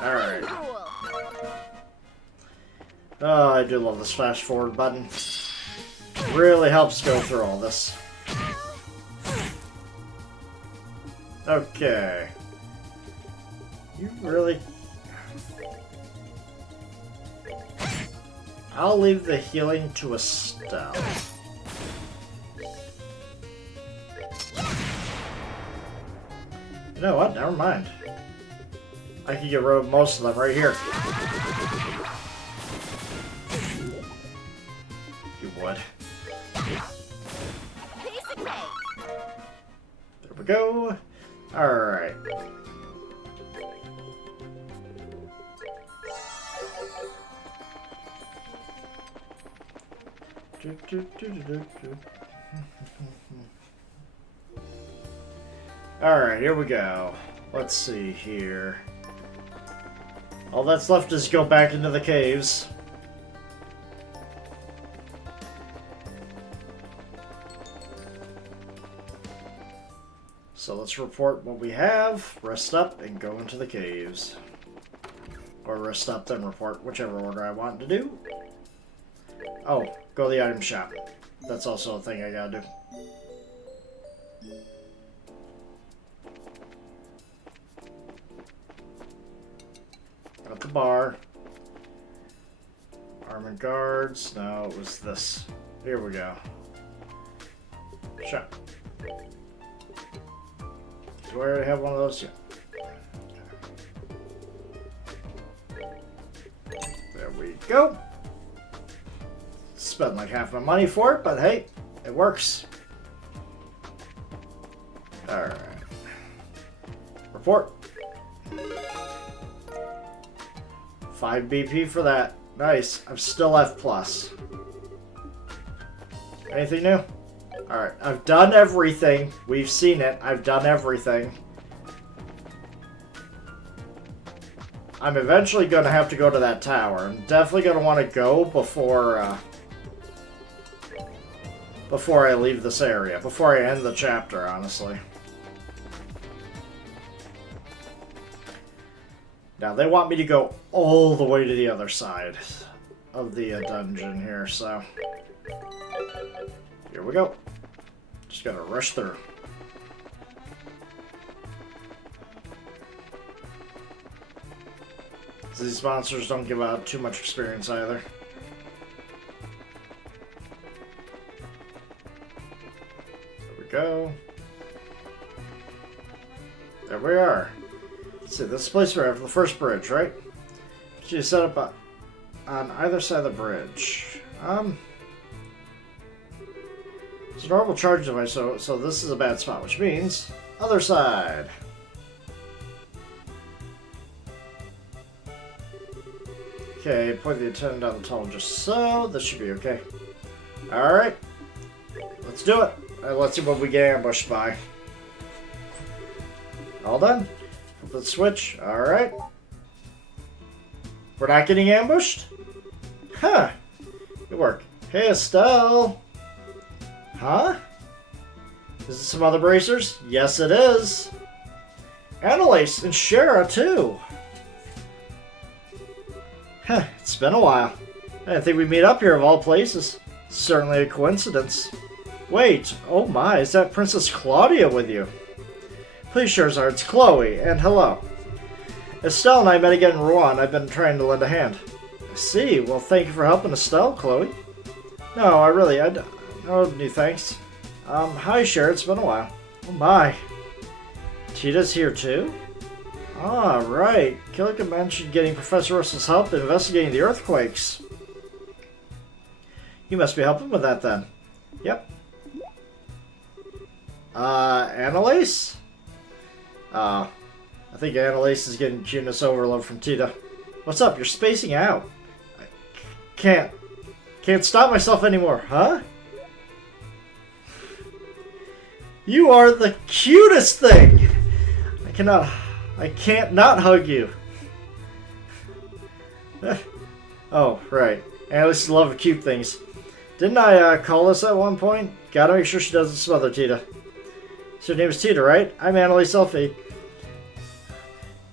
Alright. Oh, I do love this fast forward button. Really helps go through all this. Okay. You really... I'll leave the healing to Estelle. You know what? Never mind. I can get rid of most of them right here. You would. There we go. Alright. Alright, here we go. Let's see here. All that's left is go back into the caves. So let's report what we have, rest up, and go into the caves. Or rest up, then report, whichever order I want to do. Oh, go to the item shop. That's also a thing I gotta do. At the bar. Armored guards. No, it was this. Here we go. Shop. Do I already have one of those? Yeah. There we go. Spent like half my money for it, but hey, it works. Alright. Report. 5 BP for that. Nice. I'm still F+. Anything new? Alright, I've done everything. We've seen it. I've done everything. I'm eventually going to have to go to that tower. I'm definitely going to want to go before I leave this area. Before I end the chapter, honestly. Now, they want me to go all the way to the other side of the dungeon here, so... Here we go. Just gotta rush through. These monsters don't give out too much experience either. There we go. There we are. Let's see, this is the place we're at for the first bridge, right? She set up on either side of the bridge. It's a normal charge device, so this is a bad spot, which means other side. Okay, point the attendant down the tunnel just so. This should be okay. Alright. Let's do it. Let's see what we get ambushed by. All done. Flip the switch. Alright. We're not getting ambushed? Huh. Good work. Hey, Estelle. Huh? Is it some other bracers? Yes, it is. Annalise and Shara, too. Huh, it's been a while. I didn't think we'd meet up here of all places. Certainly a coincidence. Wait, oh my, is that Princess Claudia with you? Please, Charizard, it's Chloe, and hello. Estelle and I met again in Rouen. I've been trying to lend a hand. I see. Well, thank you for helping Estelle, Chloe. No, I don't need thanks. Hi, Cher, it's been a while. Oh my. Tita's here too? Ah, right. Killigan mentioned getting Professor Russell's help in investigating the earthquakes. You must be helping with that then. Yep. Annalise? I think Annalise is getting cuteness overload from Tita. What's up? You're spacing out. I can't stop myself anymore, huh? You are the cutest thing! I can't not hug you. Oh, right. Annalise loves cute things. Didn't I call this at one point? Gotta make sure she doesn't smother Tita. So your name is Tita, right? I'm Annalise Elfie.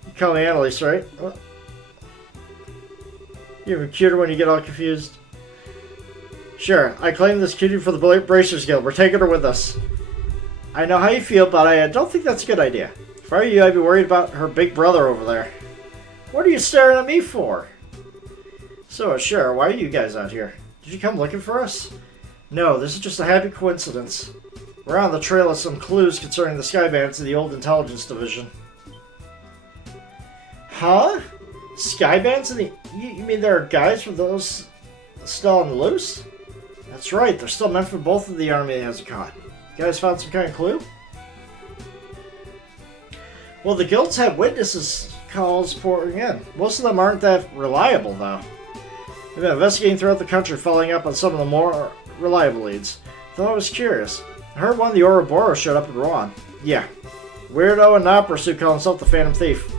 You call me Annalise, right? You're even cuter when you get all confused. Sure, I claim this cutie for the Bracers Guild. We're taking her with us. I know how you feel, but I don't think that's a good idea. If I were you, I'd be worried about her big brother over there. What are you staring at me for? So, sure, why are you guys out here? Did you come looking for us? No, this is just a happy coincidence. We're on the trail of some clues concerning the Skybands of the old Intelligence Division. Huh? Skybands in the... You mean there are guys from those still on the loose? That's right, they're still meant for both of the army hasn't caught. You guys found some kind of clue? Well, the guilds have witnesses calls pouring in. Most of them aren't that reliable, though. They've been investigating throughout the country, following up on some of the more reliable leads. Though I was curious. I heard one of the Ouroboros showed up in Rouen. Yeah. Weirdo in an opera suit calling himself the Phantom Thief.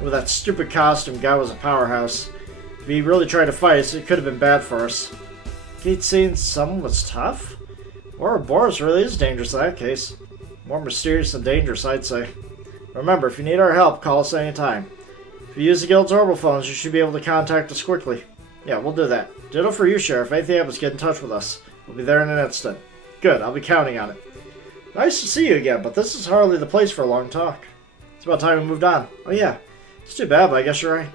With that stupid costume, guy was a powerhouse. If he really tried to fight us, it could have been bad for us. Kate saying someone was tough? Ouroboros really is dangerous in that case. More mysterious than dangerous, I'd say. Remember, if you need our help, call us anytime. If you use the Guild's orbital phones, you should be able to contact us quickly. Yeah, we'll do that. Ditto for you, Sheriff. If anything happens, get in touch with us. We'll be there in an instant. Good, I'll be counting on it. Nice to see you again, but this is hardly the place for a long talk. It's about time we moved on. Oh yeah, it's too bad, but I guess you're right.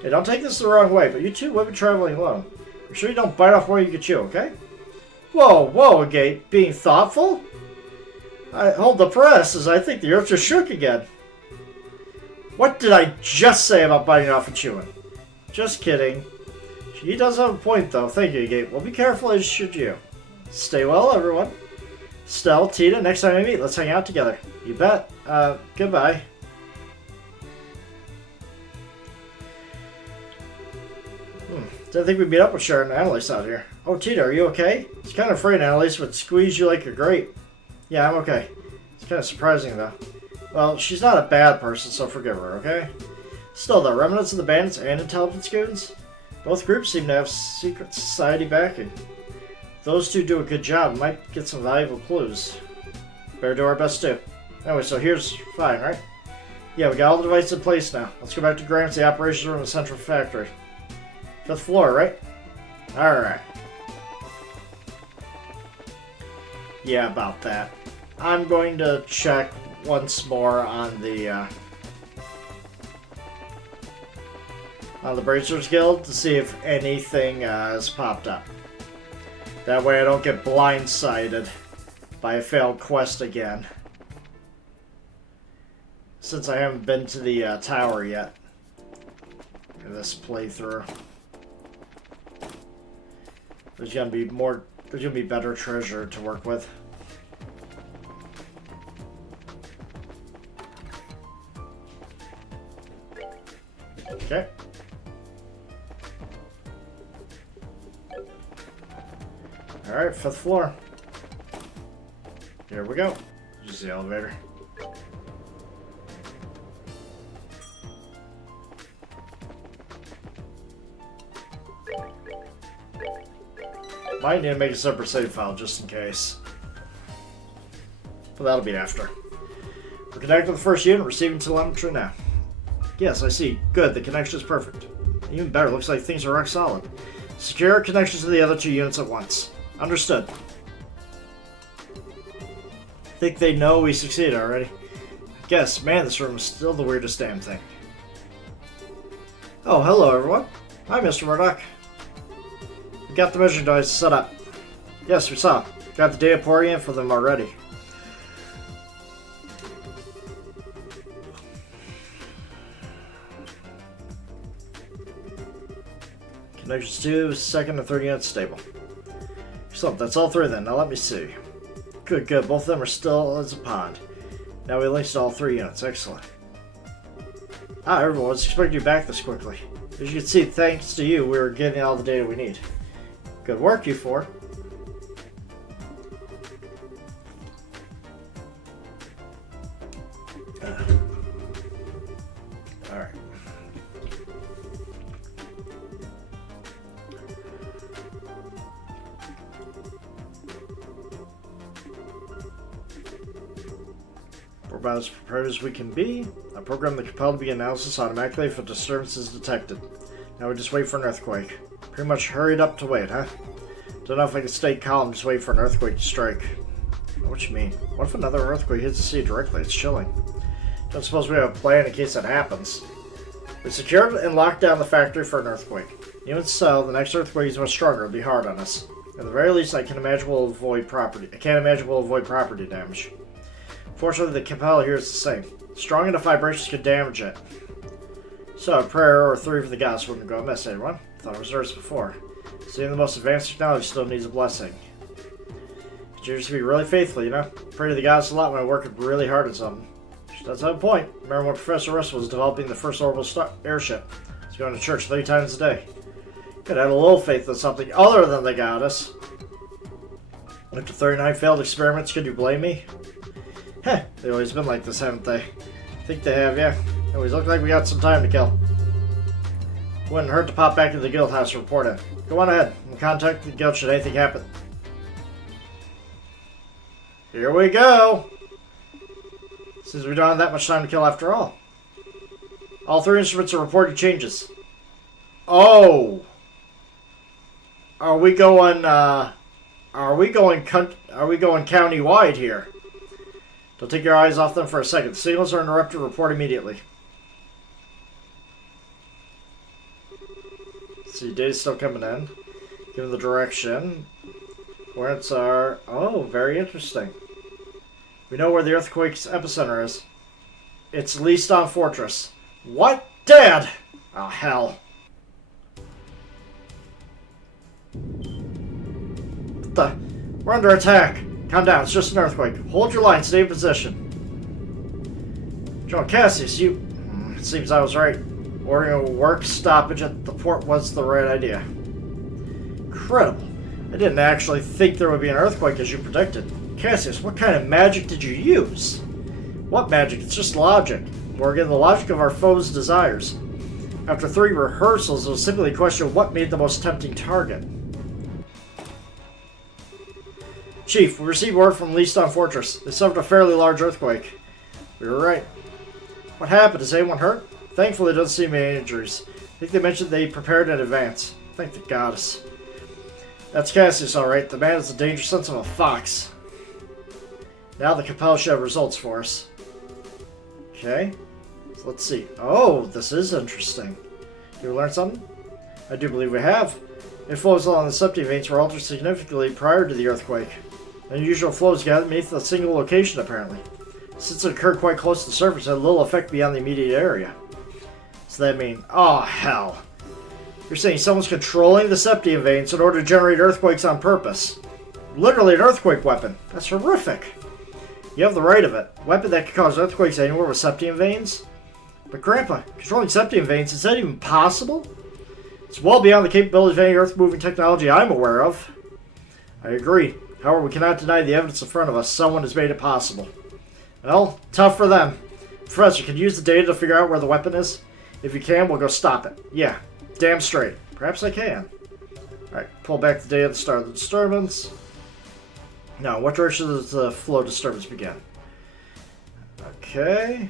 Hey, don't take this the wrong way, but you two women traveling alone. I'm sure you don't bite off more you can chew, okay? Whoa, whoa, Gate. Being thoughtful? I hold the press, as I think the earth just shook again. What did I just say about biting off and chewing? Just kidding. He does have a point, though. Thank you, Gate. Well, be careful, as should you. Stay well, everyone. Stell, Tina, next time we meet, let's hang out together. You bet. Goodbye. Didn't think we'd meet up with Sharon and Annalise out here. Oh, Tina, are you okay? I was kind of afraid Annalise would squeeze you like a grape. Yeah, I'm okay. It's kind of surprising, though. Well, she's not a bad person, so forgive her, okay? Still, though, remnants of the bandits and intelligence goons? Both groups seem to have secret society backing. If those two do a good job, we might get some valuable clues. Better do our best, too. Anyway, so here's fine, right? Yeah, we got all the devices in place now. Let's go back to Grant's, the operations room in the central factory. 5th floor, right? Alright. Yeah, about that. I'm going to check once more on the Bracers Guild to see if anything has popped up. That way I don't get blindsided by a failed quest again. Since I haven't been to the tower yet in this playthrough. There's gonna be better treasure to work with. Okay. Alright, 5th floor. Here we go. Just the elevator. Might need to make a separate save file just in case. But that'll be after. We're connected to the first unit, receiving telemetry now. Yes, I see. Good, the connection is perfect. Even better, looks like things are rock solid. Secure our connections to the other 2 units at once. Understood. Think they know we succeeded already? I guess, man, this room is still the weirdest damn thing. Oh, hello everyone. Hi, Mr. Murdoch. We got the measuring device set up. Yes, we saw. Got the data pouring in for them already. Connections to 2nd and 3rd units stable. Excellent, that's all 3 then. Now let me see. Good, good. Both of them are still as a pond. Now we linked to all 3 units. Excellent. Ah, everyone was expecting you back this quickly. As you can see, thanks to you, we were getting all the data we need. Good work, you 4. Alright. We're about as prepared as we can be. I programmed the compel to begin analysis automatically if a disturbance is detected. Now we just wait for an earthquake. Pretty much hurried up to wait, huh? Don't know if I can stay calm, just wait for an earthquake to strike. What you mean? What if another earthquake hits the sea directly? It's chilling. Don't suppose we have a plan in case that happens. We secured and locked down the factory for an earthquake. Even so, the next earthquake is much stronger. It'll be hard on us. At the very least, I can't imagine we'll avoid property damage. Fortunately, the compel here is the same. Strong enough vibrations could damage it. So, a prayer or 3 for the gods wouldn't go amiss, everyone. Thought it was ours before. Even the most advanced technology still needs a blessing. You just be really faithful, you know? Pray to the gods a lot when I work really hard at something. She does have a point. Remember when Professor Russell was developing the first orbital airship? He's going to church 3 times a day. Could have a little faith in something other than the goddess. After 39 failed experiments, could you blame me? Heh, they've always been like this, haven't they? I think they have, yeah. Always look like we got some time to kill. Wouldn't hurt to pop back into the guild house and report it. Go on ahead and contact the guild should anything happen. Here we go! Since we don't have that much time to kill after all. All 3 instruments are reporting changes. Oh! Are we going county-wide here? Don't take your eyes off them for a second. The signals are interrupted. Report immediately. See, data's still coming in. Given the direction. Coordinates are... Oh, very interesting. We know where the earthquake's epicenter is. It's Leeston Fortress. What? Dad! Oh, hell. What the? We're under attack. Calm down, it's just an earthquake. Hold your line, stay in position. John Cassius, you... It seems I was right. Ordering a work stoppage at the port was the right idea. Incredible. I didn't actually think there would be an earthquake as you predicted. Cassius, what kind of magic did you use? What magic? It's just logic. Morgan, the logic of our foes' desires. After 3 rehearsals, it was simply a question of what made the most tempting target. Chief, we received word from Leeston Fortress. They suffered a fairly large earthquake. We were right. What happened? Is anyone hurt? Thankfully, there doesn't seem any injuries. I think they mentioned they prepared in advance. Thank the goddess. That's Cassius, alright. The man has the dangerous sense of a fox. Now the Capel should have results for us. Okay. So let's see. Oh, this is interesting. Did we learn something? I do believe we have. Inflows along the septic veins were altered significantly prior to the earthquake. Unusual flows gathered beneath a single location, apparently. Since it occurred quite close to the surface, it had little effect beyond the immediate area. So that means... Oh, hell. You're saying someone's controlling the septium veins in order to generate earthquakes on purpose. Literally an earthquake weapon. That's horrific. You have the right of it. A weapon that can cause earthquakes anywhere with septium veins? But Grandpa, controlling septium veins, is that even possible? It's well beyond the capability of any earth-moving technology I'm aware of. I agree. However, we cannot deny the evidence in front of us. Someone has made it possible. Well, tough for them. Professor, can you use the data to figure out where the weapon is? If you can, we'll go stop it. Yeah, damn straight. Perhaps I can. Alright, pull back the data at the start of the disturbance. Now, what direction does the flow disturbance begin? Okay.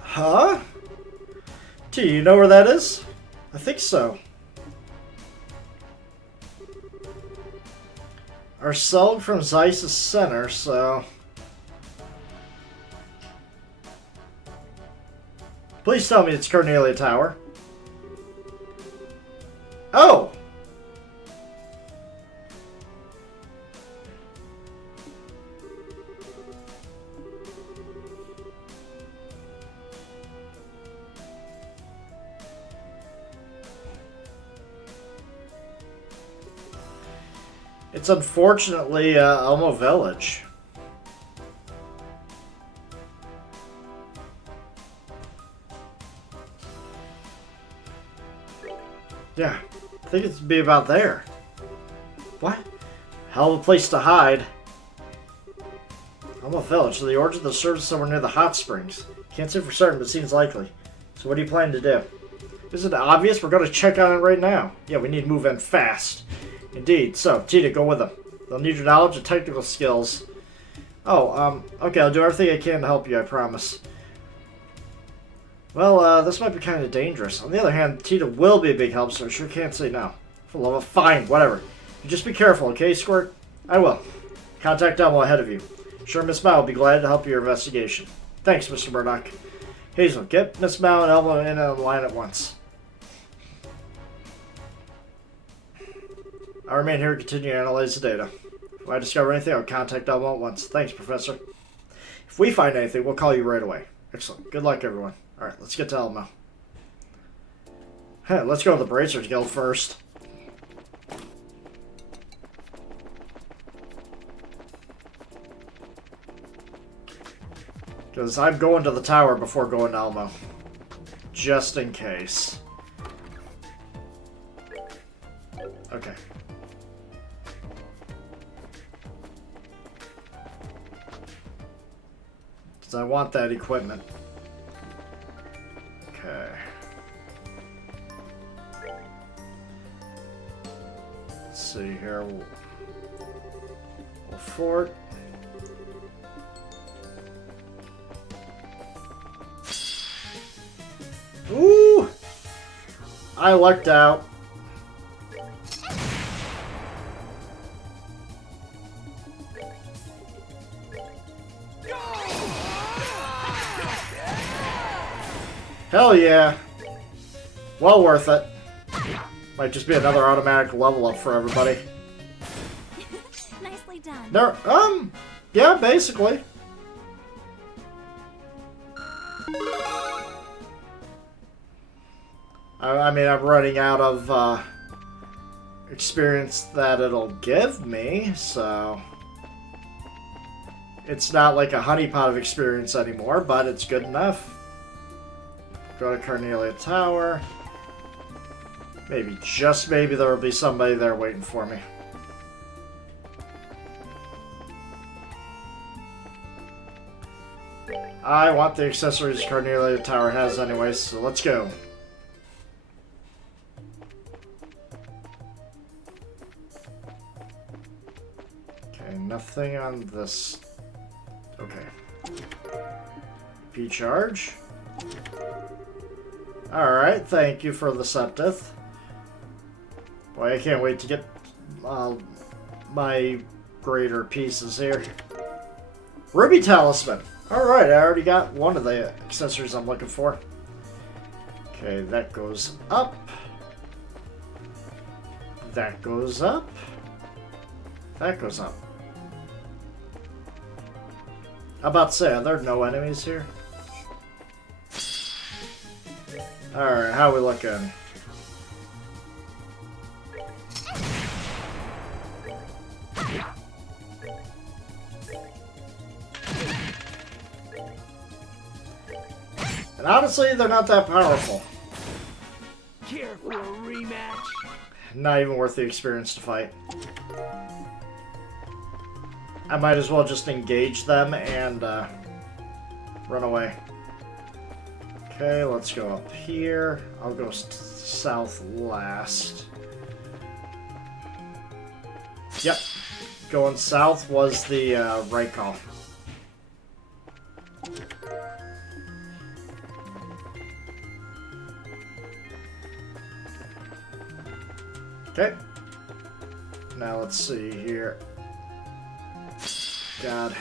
Huh? Do you know where that is? I think so. Our cell from Zeiss's center, so... Please tell me it's Cornelia Tower. Oh! It's unfortunately Elmo Village. Yeah, I think it'd be about there. What? Hell of a place to hide. Elmo Village, so the origin of the service somewhere near the hot springs. Can't say for certain, but it seems likely. So what do you plan to do? Isn't it obvious? We're going to check on it right now. Yeah, we need to move in fast. Indeed. So, Tita, go with them. They'll need your knowledge and technical skills. Oh, okay, I'll do everything I can to help you, I promise. Well, this might be kind of dangerous. On the other hand, Tita will be a big help, so I sure can't say no. For love of fine, whatever. You just be careful, okay, Squirt? I will. Contact Elmo ahead of you. Sure, Miss Mao will be glad to help your investigation. Thanks, Mr. Murdoch. Hazel, get Miss Mao and Elmo in on the line at once. I remain here to continue to analyze the data. If I discover anything, I'll contact Elmo at once. Thanks, Professor. If we find anything, we'll call you right away. Excellent. Good luck, everyone. Alright, let's get to Elmo. Hey, let's go to the Bracers Guild first. Because I'm going to the tower before going to Elmo. Just in case. 'Cause I want that equipment. Okay. Let's see here. We'll fort. Ooh! I lucked out. Hell yeah. Well worth it. Might just be another automatic level up for everybody. Nicely done. There, yeah, basically. I mean, I'm running out of experience that it'll give me, so it's not like a honeypot of experience anymore, but it's good enough. Go to Carnelia Tower. Maybe, just maybe, there will be somebody there waiting for me. I want the accessories Carnelia Tower has anyways, so let's go. Okay, nothing on this. Okay. P-charge. Alright, thank you for the Septith. Boy, I can't wait to get my greater pieces here. Ruby Talisman. Alright, I already got one of the accessories I'm looking for. Okay, that goes up. That goes up. That goes up. I'm about to say, are there no enemies here? Alright, how we looking? And honestly, they're not that powerful. Care for a rematch? Not even worth the experience to fight. I might as well just engage them and run away. Okay, let's go up here. I'll go south last. Yep. Going south was the right call. Okay. Now let's see here. God.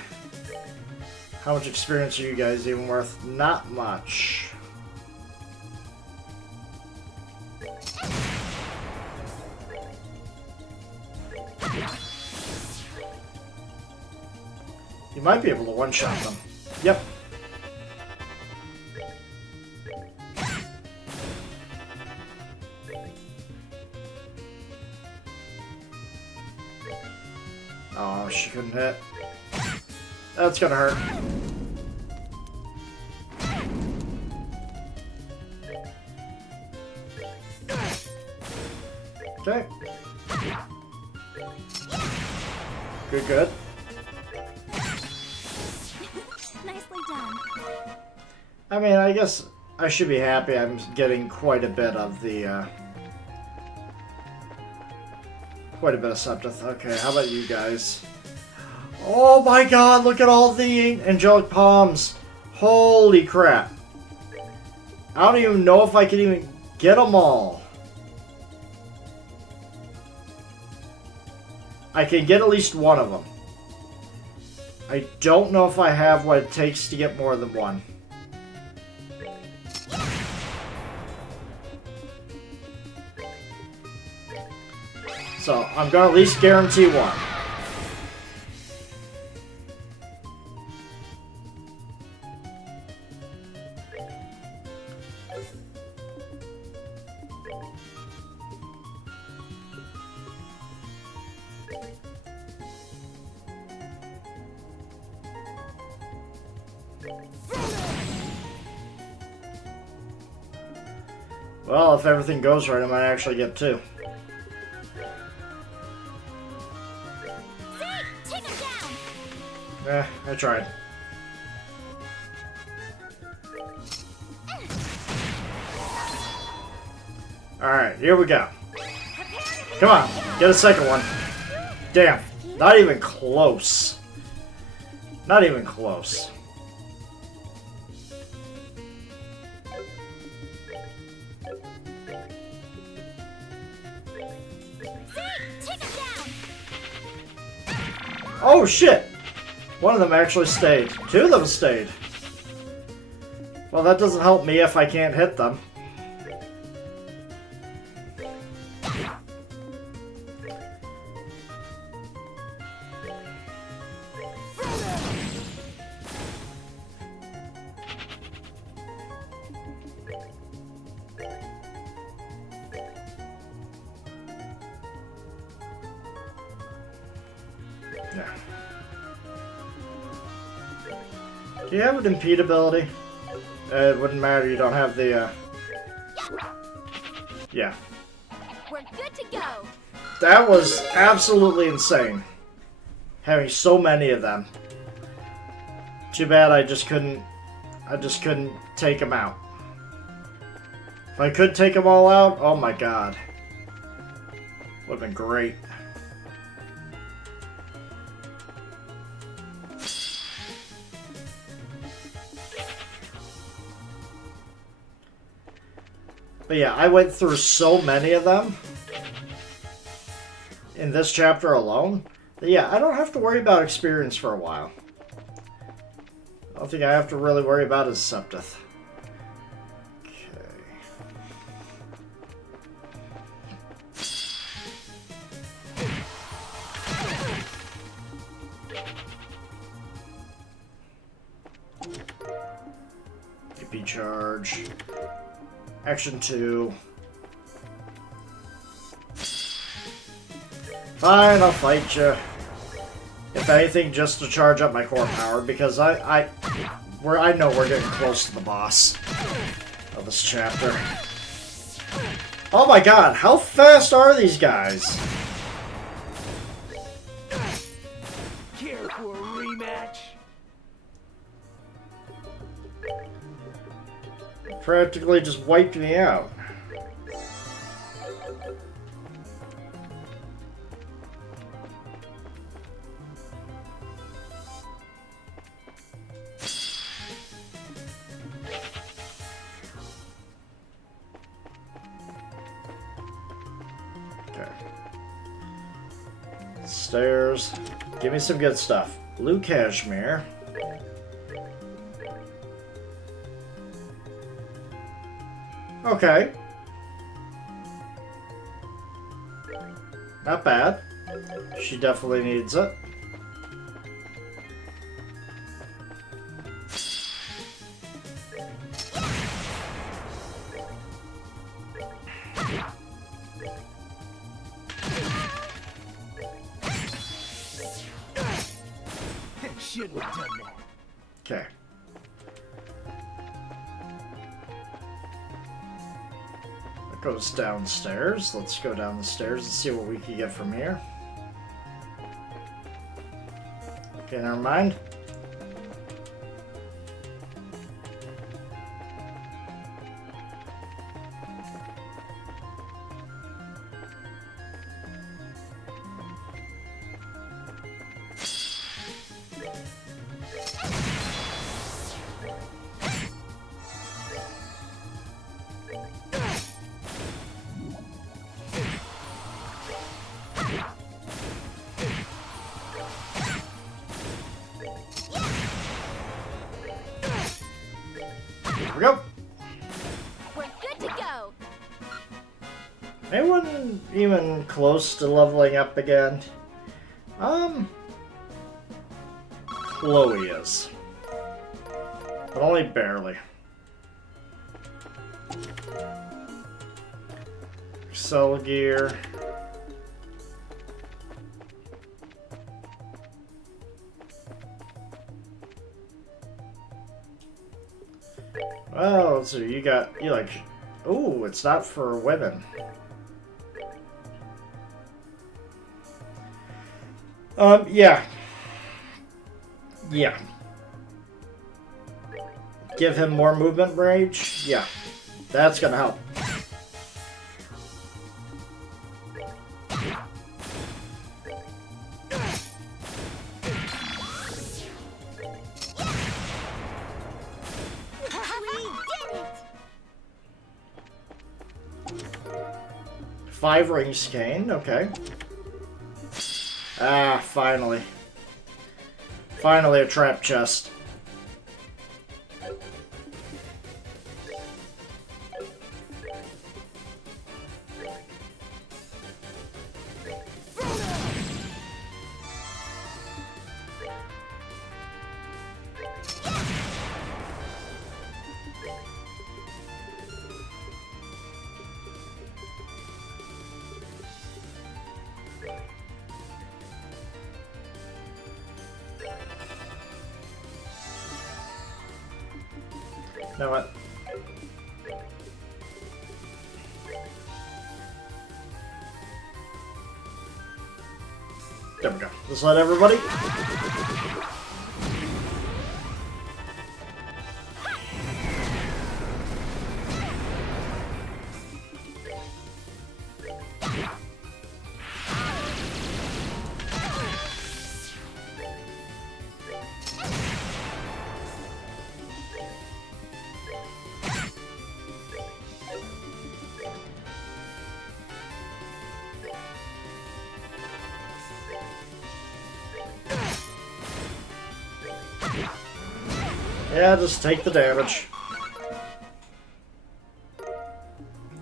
How much experience are you guys even worth? Not much. You might be able to one-shot them. Yep. Oh, she couldn't hit. That's gonna hurt. Okay. Good, good. Nicely done. I mean, I guess I should be happy I'm getting quite a bit of the, quite a bit of Septith. Okay, how about you guys? Oh my god, look at all the angelic palms. Holy crap. I don't even know if I can even get them all. I can get at least one of them. I don't know if I have what it takes to get more than one. So, I'm gonna at least guarantee one. Well, if everything goes right, I might actually get two. Take him down. I tried. Alright, here we go. Come on, get a second one. Damn, not even close. Not even close. Oh shit! One of them actually stayed. Two of them stayed. Well, that doesn't help me if I can't hit them. Yeah. Do you have an impede ability? It wouldn't matter, you don't have the, Yeah. We're good to go. That was absolutely insane. Having so many of them. Too bad I just couldn't take them out. If I could take them all out, oh my god. Would have been great. But yeah, I went through so many of them in this chapter alone that yeah, I don't have to worry about experience for a while. I don't think I have to really worry about is Septith. Okay. Yippee charge. Action 2. Fine, I'll fight you. If anything, just to charge up my core power, because I know we're getting close to the boss of this chapter. Oh my god, how fast are these guys? Care for a rematch? Practically just wiped me out. Okay. Stairs. Give me some good stuff. Blue cashmere. Okay. Not bad. She definitely needs it. Shouldn't have done that. Okay. That goes downstairs. Let's go down the stairs and see what we can get from here. Okay, never mind. Here we go. We're good to go. Anyone even close to leveling up again? Chloe is. But only barely. Cell gear. Well, let's see, you like, ooh, it's not for women. Yeah. Yeah. Give him more movement range? Yeah. That's gonna help. We did it! 5 rings cane, okay. Ah, finally. Finally a trap chest. You know what? There we go. Just let everybody. Yeah, just take the damage.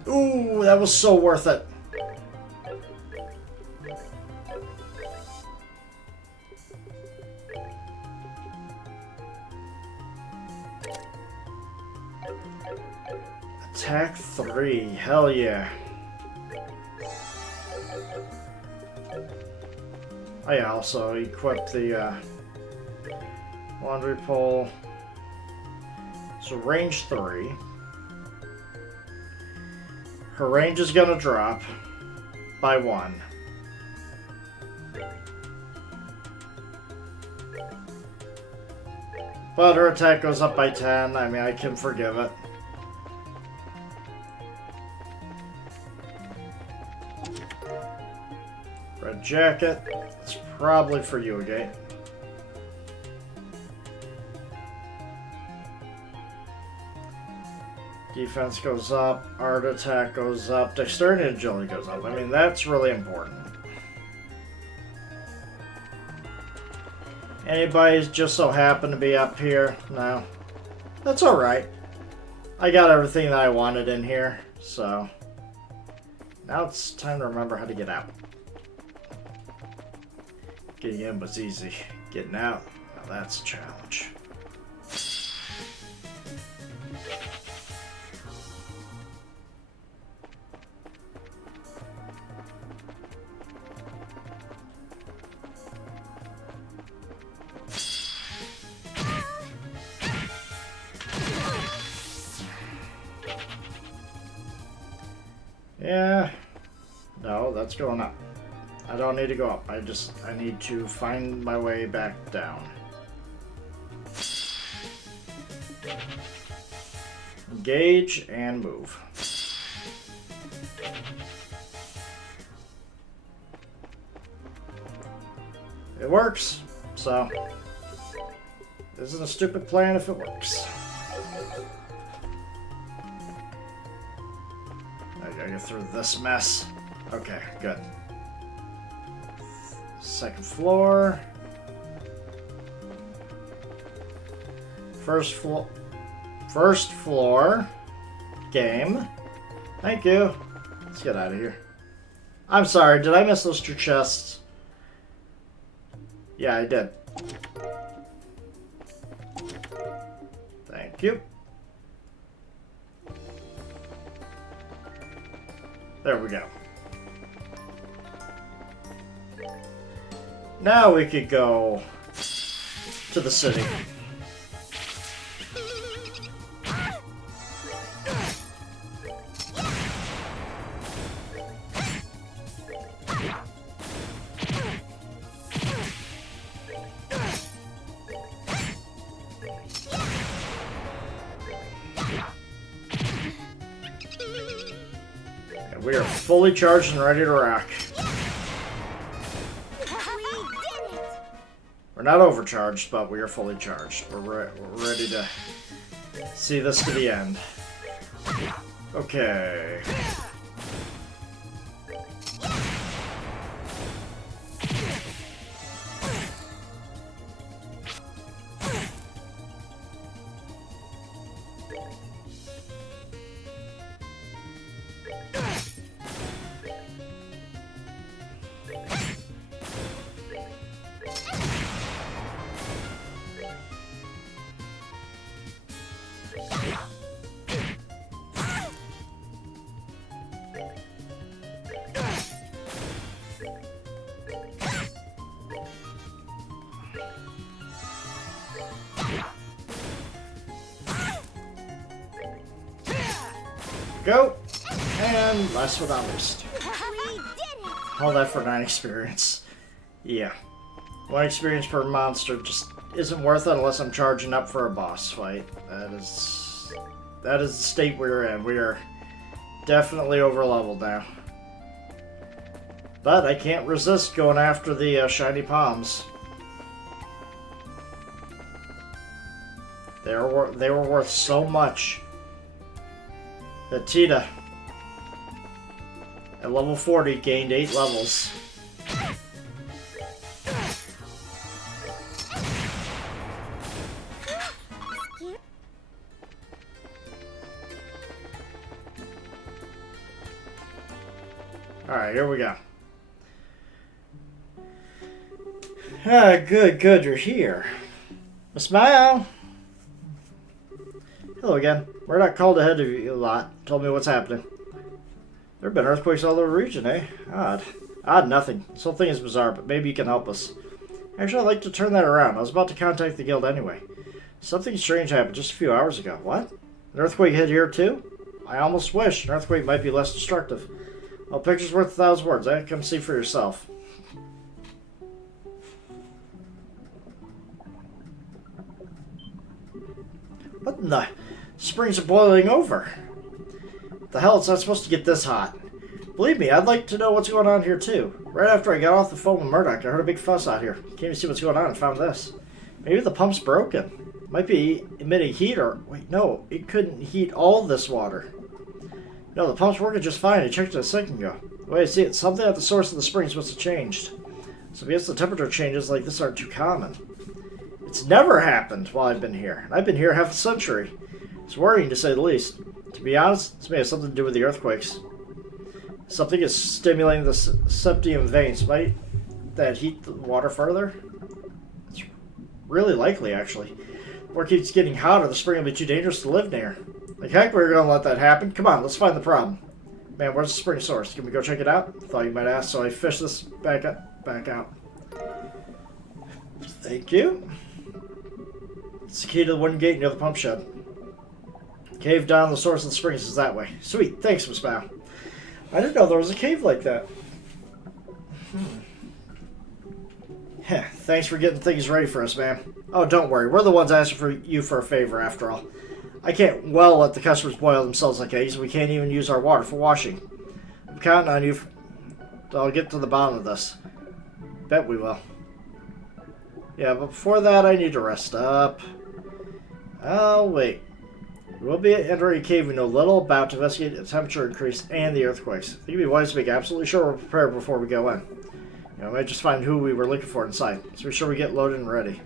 Ooh, that was so worth it. Attack 3, hell yeah. Oh yeah, also equip the laundry pole. So range 3. Her range is gonna drop by 1. But her attack goes up by 10. I mean, I can forgive it. Red jacket. It's probably for you, Agate. Defense goes up, art attack goes up, dexterity and agility goes up. I mean, that's really important. Anybody's just so happen to be up here? No. That's alright. I got everything that I wanted in here, so... Now it's time to remember how to get out. Getting in was easy. Getting out, now that's a challenge. Yeah, no, that's going up. I don't need to go up. I need to find my way back down. Engage and move. It works, so this isn't a stupid plan if it works. I gotta get through this mess. Okay, good. Second floor. First floor. Game. Thank you. Let's get out of here. I'm sorry, did I miss those 2 chests? Yeah, I did. Thank you. There we go. Now we could go to the city. And we are fully charged and ready to rock. We did it! We're not overcharged, but we are fully charged. We're ready to see this to the end. Okay. Go! And last but not least. We did it! All that for 9 experience. Yeah. 1 experience per monster just isn't worth it unless I'm charging up for a boss fight. That is the state we're in. We are definitely over leveled now. But I can't resist going after the shiny palms. They were worth so much. That Tita, at level 40, gained 8 levels. Alright, here we go. Ah, good, you're here. Miss Mao! Hello again. We're not called ahead of you a lot. Told me what's happening. There have been earthquakes all over the region, eh? Odd. Odd nothing. This whole thing is bizarre, but maybe you can help us. Actually, I'd like to turn that around. I was about to contact the guild anyway. Something strange happened just a few hours ago. What? An earthquake hit here too? I almost wish an earthquake might be less destructive. Well, a picture's worth 1,000 words, eh? Come see for yourself. What in the... Springs are boiling over. What the hell, it's not supposed to get this hot. Believe me, I'd like to know what's going on here too. Right after I got off the phone with Murdoch, I heard a big fuss out here. Came to see what's going on and found this. Maybe the pump's broken. Might be emitting heat or... Wait, no, it couldn't heat all this water. No, the pump's working just fine. I checked it a second ago. The way I see it, something at the source of the springs must have changed. So I guess the temperature changes like this aren't too common. It's never happened while I've been here. And I've been here half a century. It's worrying to say the least. To be honest, this may have something to do with the earthquakes. Something is stimulating the septium veins. Might that heat the water further? It's really likely, actually. The water keeps getting hotter, the spring will be too dangerous to live near. Like heck, we're gonna let that happen. Come on, let's find the problem. Man, where's the spring source? Can we go check it out? Thought you might ask, so I fished this back out. Thank you. It's the key to the wooden gate near the pump shed. Cave down the source of the springs is that way. Sweet, thanks, Miss Bao. I didn't know there was a cave like that. Heh, thanks for getting things ready for us, man. Oh, don't worry, we're the ones asking you for a favor, after all. I can't well let the customers boil themselves like eggs. We can't even use our water for washing. I'm counting on you. I'll get to the bottom of this. Bet we will. Yeah, but before that, I need to rest up. Oh, wait. We'll be entering a cave we know little about to investigate the temperature increase and the earthquakes. I think it'd be wise to make absolutely sure we're prepared before we go in. You know, we might just find who we were looking for inside. So be sure we get loaded and ready.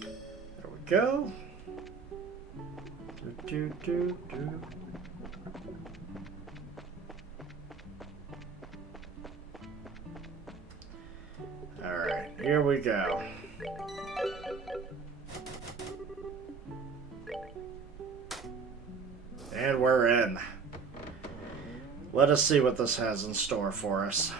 There we go. Do. Alright, here we go. And we're in. Let us see what this has in store for us.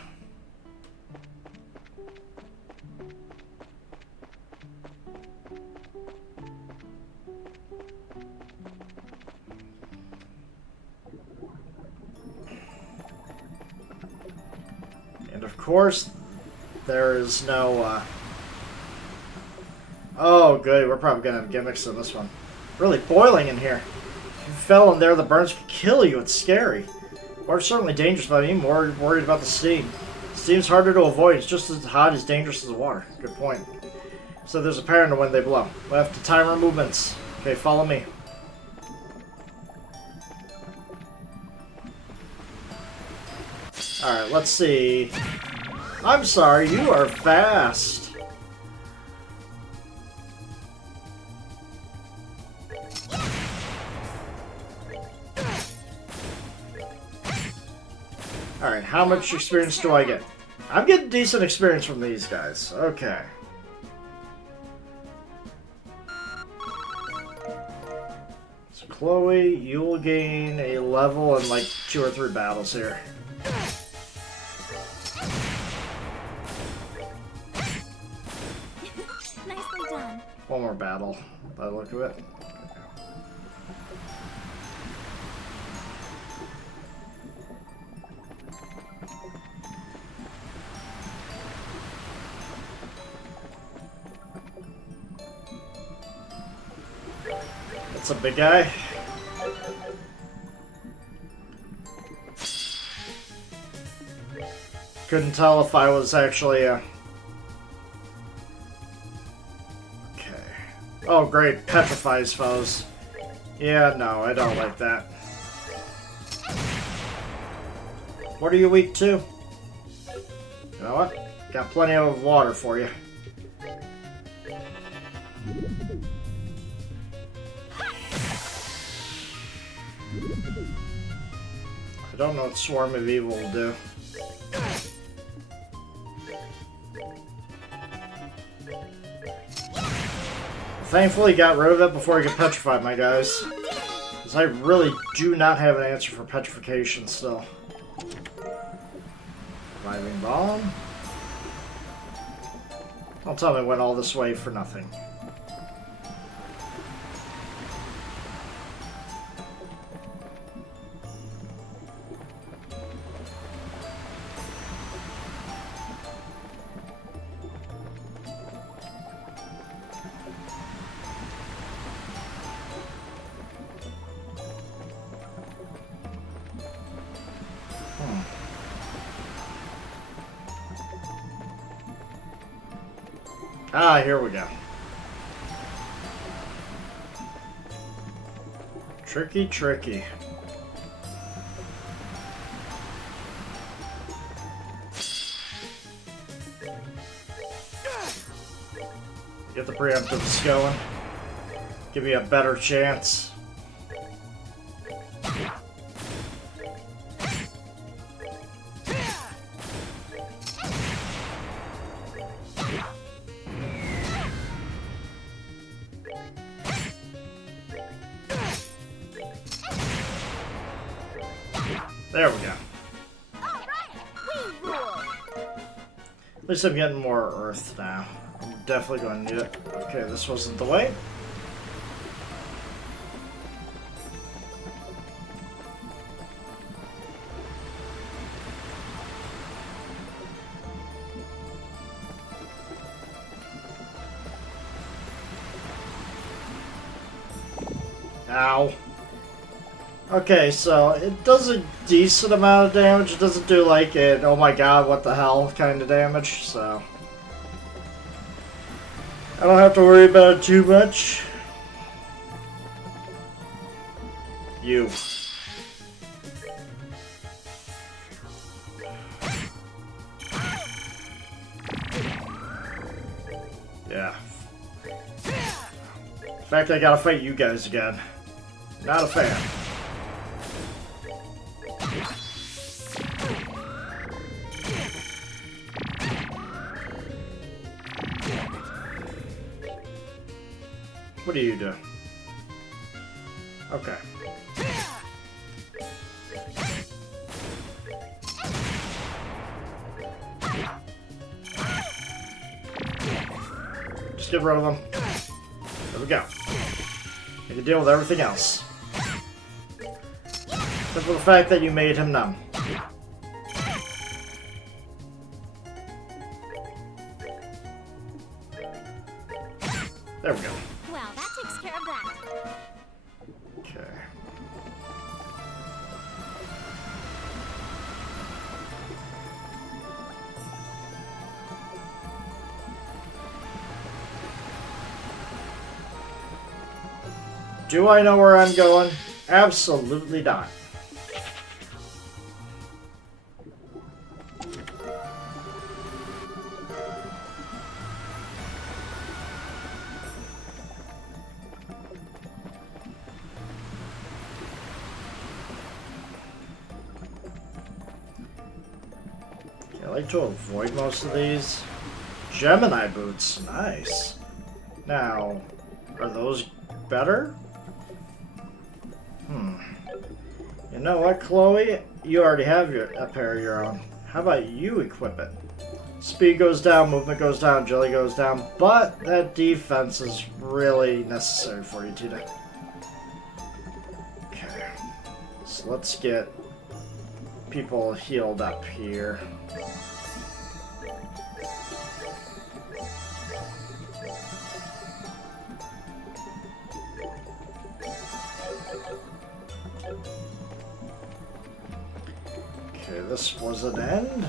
And of course, there is no Oh, good. We're probably gonna have gimmicks in this one. Really boiling in here. If you fell in there, the burns could kill you. It's scary. Or certainly dangerous, but I'm more worried about the steam. Steam's harder to avoid. It's just as hot as dangerous as the water. Good point. So there's a pattern to when they blow. We'll have to time our movements. Okay, follow me. Alright, let's see. I'm sorry, you are fast. Alright, how much experience do I get? I'm getting decent experience from these guys. Okay. So Chloe, you will gain a level in like 2 or 3 battles here. Nicely done. One more battle, by the look of it. That's a big guy. Couldn't tell if I was actually Okay. Oh, great. Petrifies foes. Yeah, no, I don't like that. What are you weak to? You know what? Got plenty of water for you. I don't know what Swarm of Evil will do. Thankfully got rid of it before I get petrified, my guys. Because I really do not have an answer for petrification still. Reviving Bomb? Don't tell me I went all this way for nothing. Ah, here we go. Tricky, tricky. Get the preemptives going. Give me a better chance. There we go. All right, we rule. At least I'm getting more earth now. I'm definitely going to need it. Okay, this wasn't the way. Ow. Okay, so it does a decent amount of damage. It doesn't do like an oh my god, what the hell kind of damage, so I don't have to worry about it too much. You. Yeah. In fact, I gotta fight you guys again. Not a fan. What do you do? Okay. Just get rid of them. There we go. You can deal with everything else. Except for the fact that you made him numb. There we go. Well, that takes care of that. Okay. Do I know where I'm going? Absolutely not. I like to avoid most of these. Gemini boots, nice. Now, are those better? You know what, Chloe? You already have a pair of your own. How about you equip it? Speed goes down, movement goes down, jelly goes down, but that defense is really necessary for you, Tina. Okay. So let's get people healed up here. Okay, this was an end.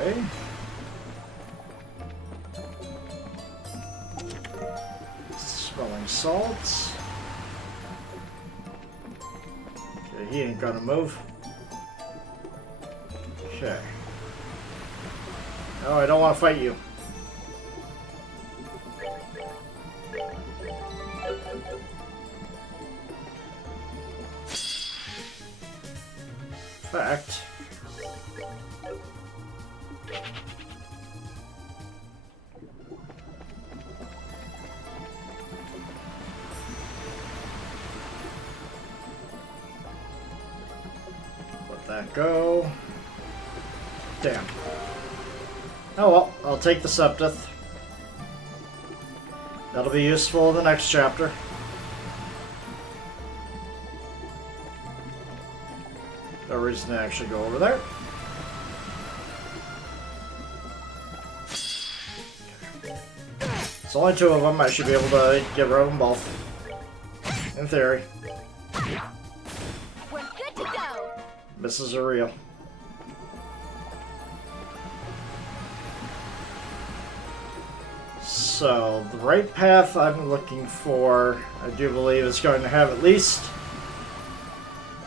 Okay. Smelling salts. Okay, he ain't gonna move. Okay. Oh, I don't want to fight you. Fact. Let that go. Damn. Oh well, I'll take the Septith. That'll be useful in the next chapter. No reason to actually go over there. It's only two of them. I should be able to get rid of them both. In theory. We're good to go. Misses are real. So, the right path I'm looking for, I do believe is going to have at least,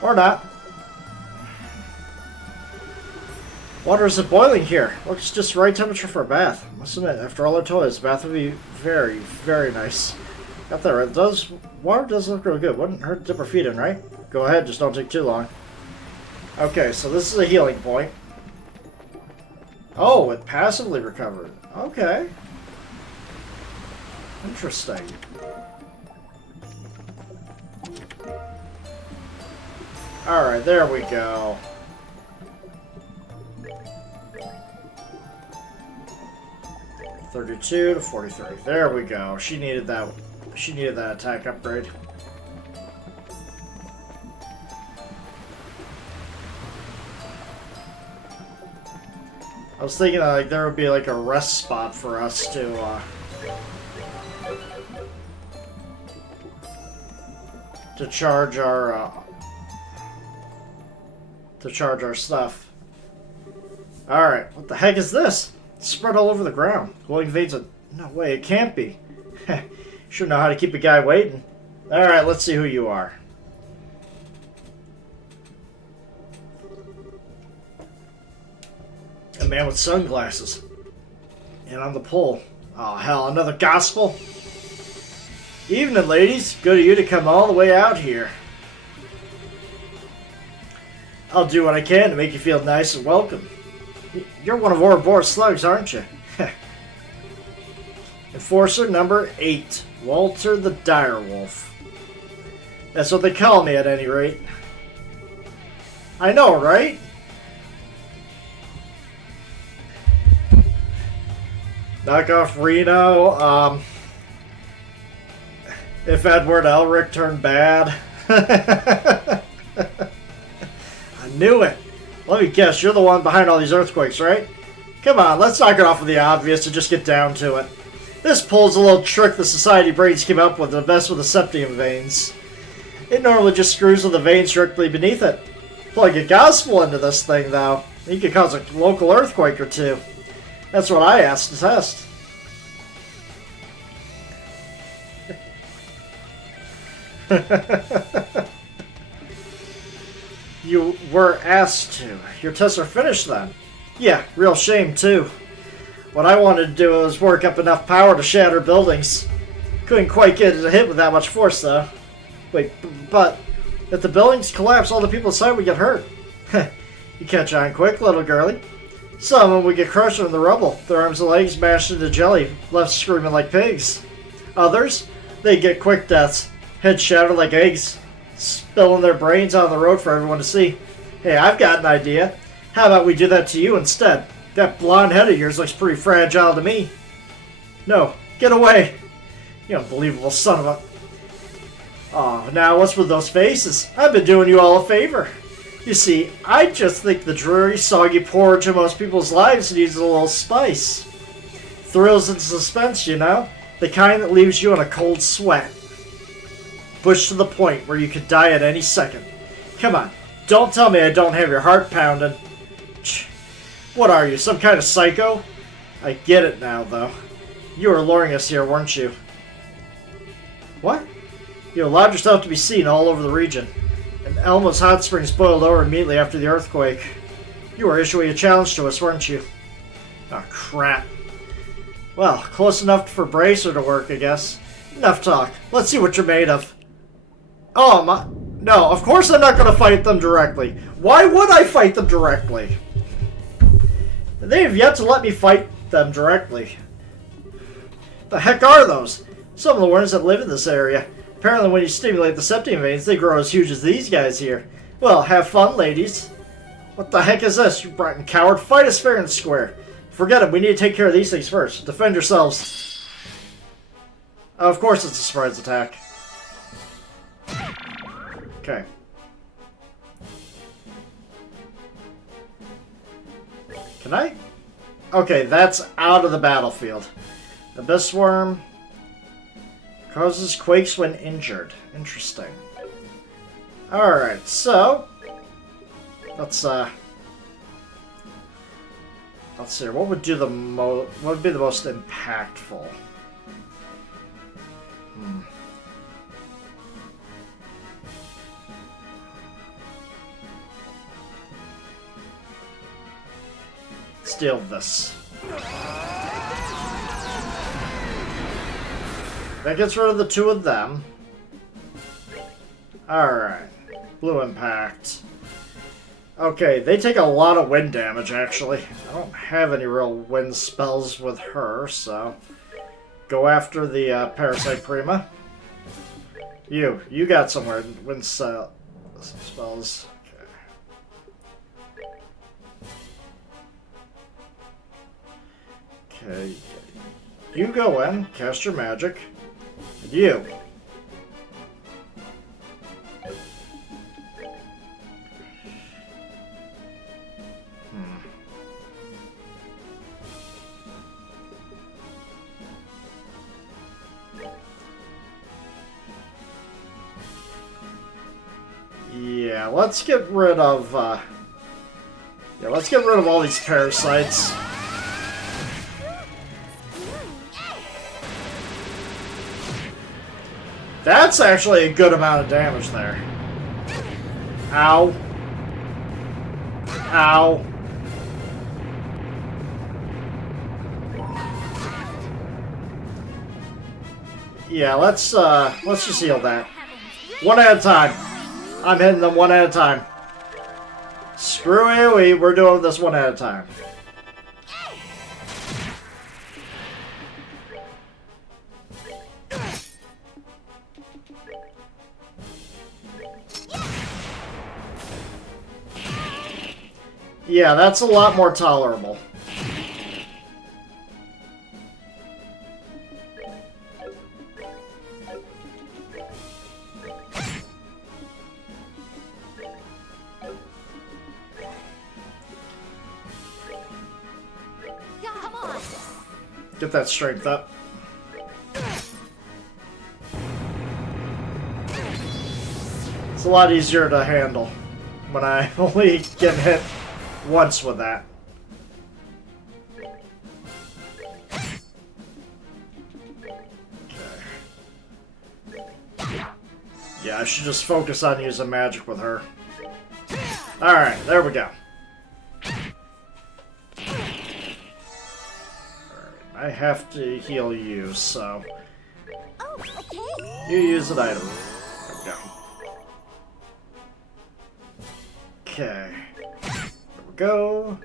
or not. Water isn't boiling here. Looks just the right temperature for a bath. Must admit, after all our toys, the bath would be very, very nice. Got that right. Water does look really good. Wouldn't hurt to dip our feet in, right? Go ahead, just don't take too long. Okay, so this is a healing point. Oh, it passively recovered. Okay. Interesting. Alright, there we go. $32 to $43. There we go. She needed that. She needed that attack upgrade. I was thinking that, like, there would be like a rest spot for us to charge our stuff. All right, what the heck is this? It's spread all over the ground. Glowing veins of... No way, it can't be. Should know how to keep a guy waiting. All right, let's see who you are. A man with sunglasses. And on the pole. Oh, hell, another gospel? Evening, ladies. Good of you to come all the way out here. I'll do what I can to make you feel nice and welcome. You're one of Ouroboros slugs, aren't you? Enforcer number 8, Walter the Direwolf. That's what they call me, at any rate. I know, right? Knock off Reno. If Edward Elric turned bad. I knew it. Let me guess, you're the one behind all these earthquakes, right? Come on, let's knock it off with the obvious and just get down to it. This pulls a little trick the society brains came up with to mess with the septium veins. It normally just screws with the veins directly beneath it. Plug a gospel into this thing, though. You could cause a local earthquake or two. That's what I asked to test. You were asked to. Your tests are finished then. Yeah, real shame too. What I wanted to do was work up enough power to shatter buildings. Couldn't quite get it hit with that much force though. Wait, but if the buildings collapse, all the people inside would get hurt. You catch on quick, little girlie. Some of them would get crushed in the rubble, their arms and legs mashed into jelly, left screaming like pigs. Others, they'd get quick deaths, heads shattered like eggs, spilling their brains on the road for everyone to see. Hey, I've got an idea. How about we do that to you instead? That blonde head of yours looks pretty fragile to me. No, get away! You unbelievable son of a... Oh, now what's with those faces? I've been doing you all a favor. You see, I just think the dreary, soggy porridge of most people's lives needs a little spice. Thrills and suspense, you know? The kind that leaves you in a cold sweat. Pushed to the point where you could die at any second. Come on, don't tell me I don't have your heart pounding. What are you, some kind of psycho? I get it now, though. You were luring us here, weren't you? What? You allowed yourself to be seen all over the region. And Elmo's hot springs boiled over immediately after the earthquake. You were issuing a challenge to us, weren't you? Oh, crap. Well, close enough for Bracer to work, I guess. Enough talk. Let's see what you're made of. Oh, my... No, of course I'm not going to fight them directly. Why would I fight them directly? They have yet to let me fight them directly. The heck are those? Some of the worms that live in this area. Apparently when you stimulate the septium veins, they grow as huge as these guys here. Well, have fun, ladies. What the heck is this, you rotten coward? Fight us fair and square. Forget it, we need to take care of these things first. Defend yourselves. Of course it's a surprise attack. Okay. Can I? Okay, that's out of the battlefield. Abyss Worm causes quakes when injured. Interesting. Alright, so let's see. What would do the what would be the most impactful? Let's deal with this. That gets rid of the two of them. Alright. Blue Impact. Okay, they take a lot of wind damage, actually. I don't have any real wind spells with her, so... Go after the Parasite Prima. You got some wind spells. Okay. You go in, cast your magic. And you. Yeah, let's get rid of all these parasites. That's actually a good amount of damage there. Ow. Ow. Yeah, let's just heal that. One at a time. I'm hitting them one at a time. Screw AoE, we're doing this one at a time. Yeah, that's a lot more tolerable. Get that strength up. It's a lot easier to handle when I only get hit once with that. Okay. Yeah, I should just focus on using magic with her. Alright, there we go. Alright, I have to heal you, so... Oh, okay. You use an item. There we go. Okay. There we go.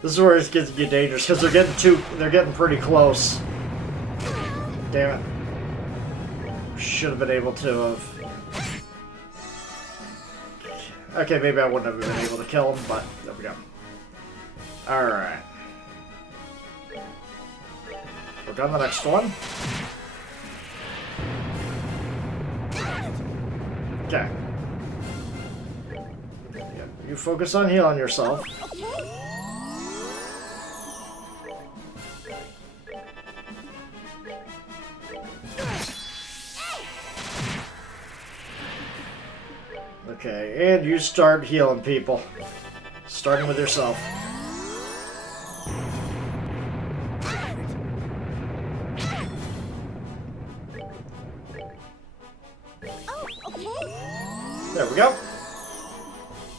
This is where it gets dangerous because they're getting pretty close. Damn it. Should have been able to have. Okay, maybe I wouldn't have been able to kill him, but there we go. Alright. Work on the next one. Okay. Yeah, you focus on healing yourself. Okay, and you start healing people. Starting with yourself. There we go.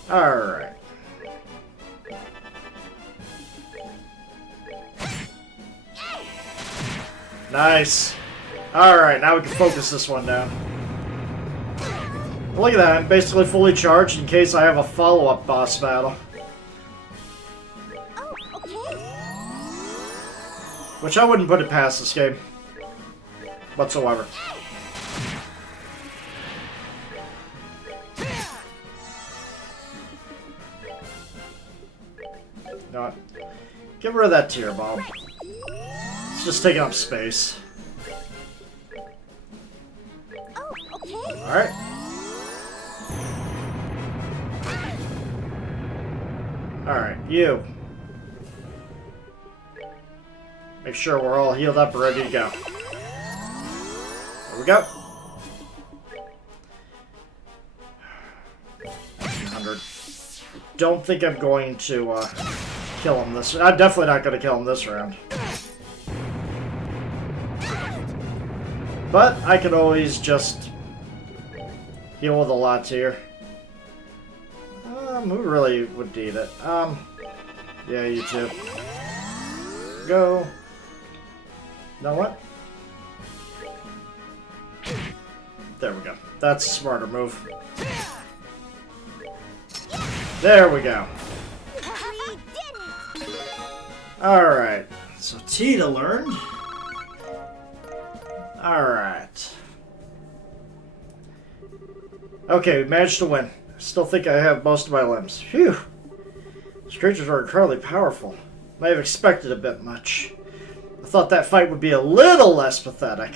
Alright. Nice. Alright, now we can focus this one down. Look at that, I'm basically fully charged in case I have a follow-up boss battle. Which I wouldn't put it past this game. Whatsoever. You know what? Get rid of that tear bomb. It's just taking up space. Alright. Alright, you. Make sure we're all healed up and ready to go. There we go. 100. Don't think I'm going to kill him this. I'm definitely not going to kill him this round. But I can always just heal with a lot here. Who really would need it? Yeah, you too. Go. You know what? There we go. That's a smarter move. There we go. Alright. So Tita learned. Alright. Okay, we managed to win. Still think I have most of my limbs. Phew. These creatures are incredibly powerful. Might have expected a bit much. I thought that fight would be a little less pathetic.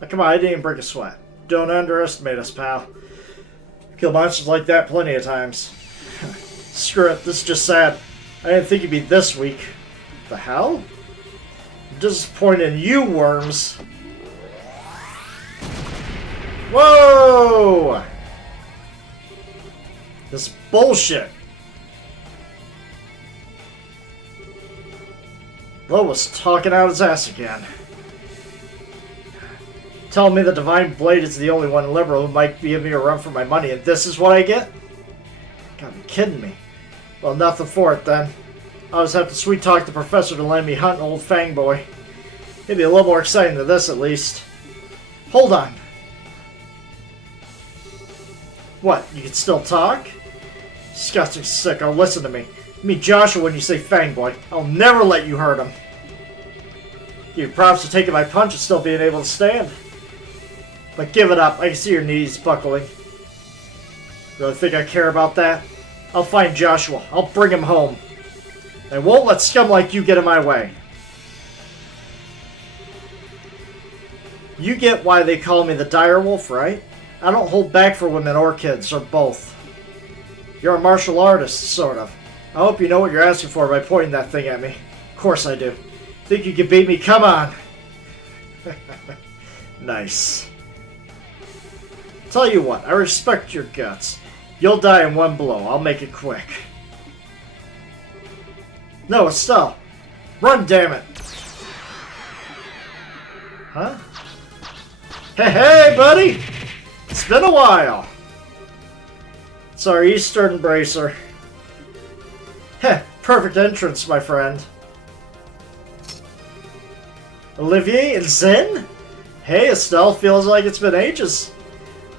Now, come on, I didn't even break a sweat. Don't underestimate us, pal. Killed monsters like that plenty of times. Screw it, this is just sad. I didn't think it'd be this weak. The hell? I'm disappointed in you, worms. Whoa! This bullshit. Lo was talking out his ass again. Telling me the Divine Blade is the only one liberal who might give me a run for my money, and this is what I get? Gotta be kidding me. Well, nothing for it then. I'll just have to sweet talk the professor to let me hunt an old Fang boy. It'd be a little more exciting than this, at least. Hold on. What, you can still talk? Disgusting sicko, listen to me. You mean Joshua when you say Fang boy. I'll never let you hurt him. Give you props for taking my punch and still being able to stand. But give it up, I can see your knees buckling. Really think I care about that? I'll find Joshua. I'll bring him home. I won't let scum like you get in my way. You get why they call me the dire wolf, right? I don't hold back for women or kids, or both. You're a martial artist, sort of. I hope you know what you're asking for by pointing that thing at me. Of course I do. Think you can beat me? Come on! Nice. Tell you what, I respect your guts. You'll die in one blow. I'll make it quick. No, Estelle. Run, damn it! Huh? Hey, buddy! It's been a while. It's our Eastern Bracer. Heh, perfect entrance, my friend. Olivier and Zen? Hey, Estelle, feels like it's been ages.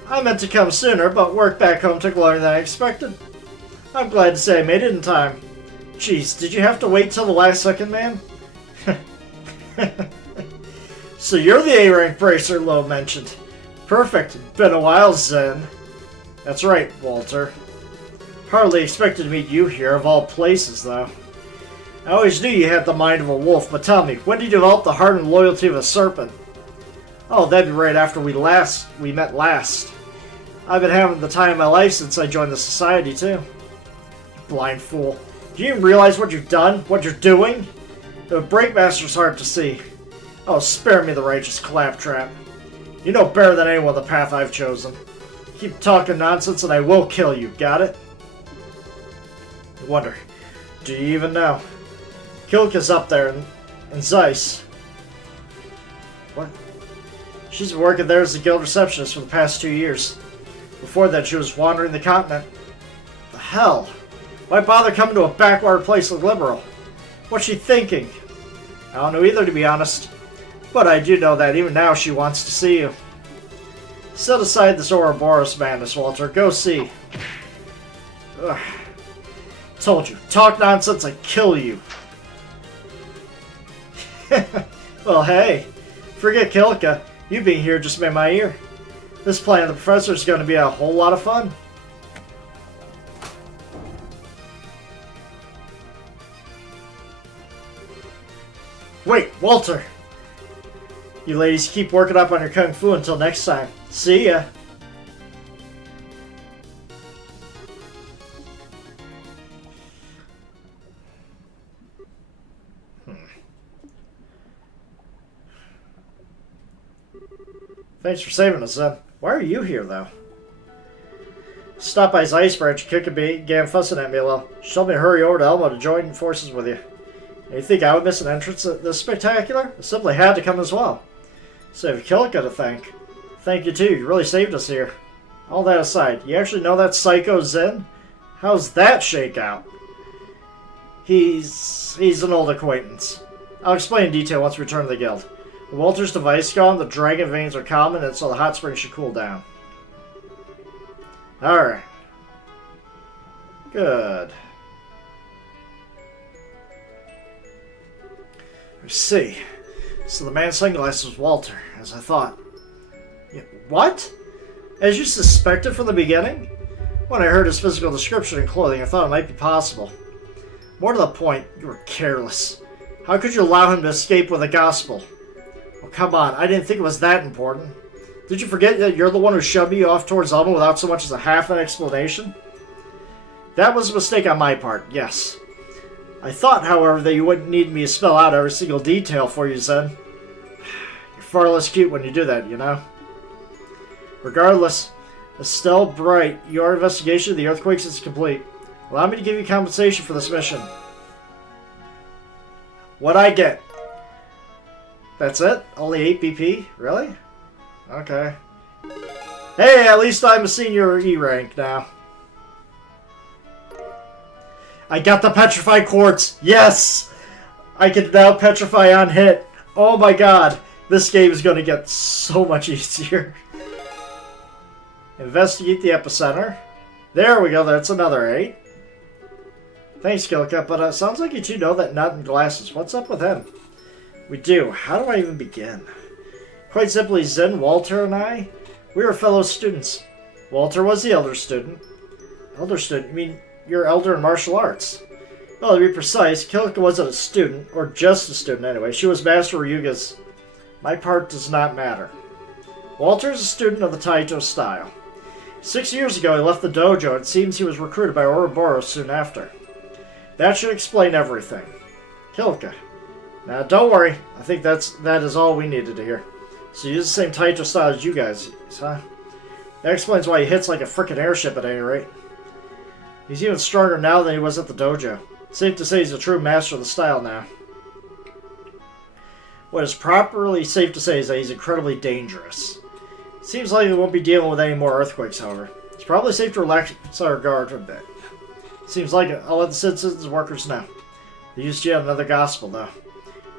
I meant to come sooner, but work back home took longer than I expected. I'm glad to say I made it in time. Jeez, did you have to wait till the last second, man? So you're the A-rank bracer Lo mentioned. Perfect. Been a while, Zen. That's right, Walter. Hardly expected to meet you here, of all places, though. I always knew you had the mind of a wolf, but tell me, when did you develop the heart and loyalty of a serpent? Oh, that'd be right after we met last. I've been having the time of my life since I joined the society, too. Blind fool. Do you even realize what you've done? What you're doing? It would break Master's heart to see. Oh, spare me the righteous claptrap. You know better than anyone the path I've chosen. Keep talking nonsense and I will kill you, got it? I wonder, do you even know? Kilka's up there, and Zeiss. What? She's been working there as a guild receptionist for the past 2 years. Before that, she was wandering the continent. The hell? Why bother coming to a backwater place like Liberal? What's she thinking? I don't know either, to be honest. But I do know that even now she wants to see you. Set aside this Ouroboros madness, Walter. Go see. Ugh. Told you. Talk nonsense, I kill you. Well, hey. Forget Kilka. You being here just made my ear. This plan of the professor is going to be a whole lot of fun. Wait, Walter! You ladies keep working up on your kung fu until next time. See ya! Thanks for saving us, Zen. Why are you here, though? Stopped by his ice branch, began fussing at me a little. She told me to hurry over to Elmo to join forces with you. And you think I would miss an entrance at this spectacular? I simply had to come as well. So if Kilka to thank. Thank you too, you really saved us here. All that aside, you actually know that psycho Zen? How's that shake out? He's an old acquaintance. I'll explain in detail once we return to the guild. With Walter's device gone, the dragon veins are common, and so the hot springs should cool down. Alright. Good. I see. So the man in sunglasses was Walter, as I thought. Yeah, what? As you suspected from the beginning? When I heard his physical description and clothing, I thought it might be possible. More to the point, you were careless. How could you allow him to escape with the gospel? Oh, come on, I didn't think it was that important. Did you forget that you're the one who shoved me off towards Elmo without so much as a half an explanation? That was a mistake on my part, yes. I thought, however, that you wouldn't need me to spell out every single detail for you, Zen. You're far less cute when you do that, you know? Regardless, Estelle Bright, your investigation of the earthquakes is complete. Allow me to give you compensation for this mission. What'd I get? That's it? Only 8 BP? Really? Okay. Hey, at least I'm a senior E rank now. I got the Petrified Quartz! Yes! I can now Petrify on hit. Oh my god. This game is going to get so much easier. Investigate the epicenter. There we go, that's another 8. Thanks, Kilka, but it sounds like you two know that nut in glasses. What's up with him? We do. How do I even begin? Quite simply, Zen, Walter, and I, we were fellow students. Walter was the elder student. Elder student? You mean you're elder in martial arts? Well, to be precise, Kilka wasn't a student, or just a student anyway. She was Master Ryuga's. My part does not matter. Walter is a student of the Taito style. 6 years ago, he left the dojo, and it seems he was recruited by Ouroboros soon after. That should explain everything. Kilka. Now, don't worry. I think that is all we needed to hear. So he uses the same Taito style as you guys use, huh? That explains why he hits like a frickin' airship at any rate. He's even stronger now than he was at the dojo. Safe to say he's a true master of the style now. What is properly safe to say is that he's incredibly dangerous. Seems like we won't be dealing with any more earthquakes, however. It's probably safe to relax our guard a bit. Seems like it. I'll let the citizens and workers know. They used yet another gospel, though.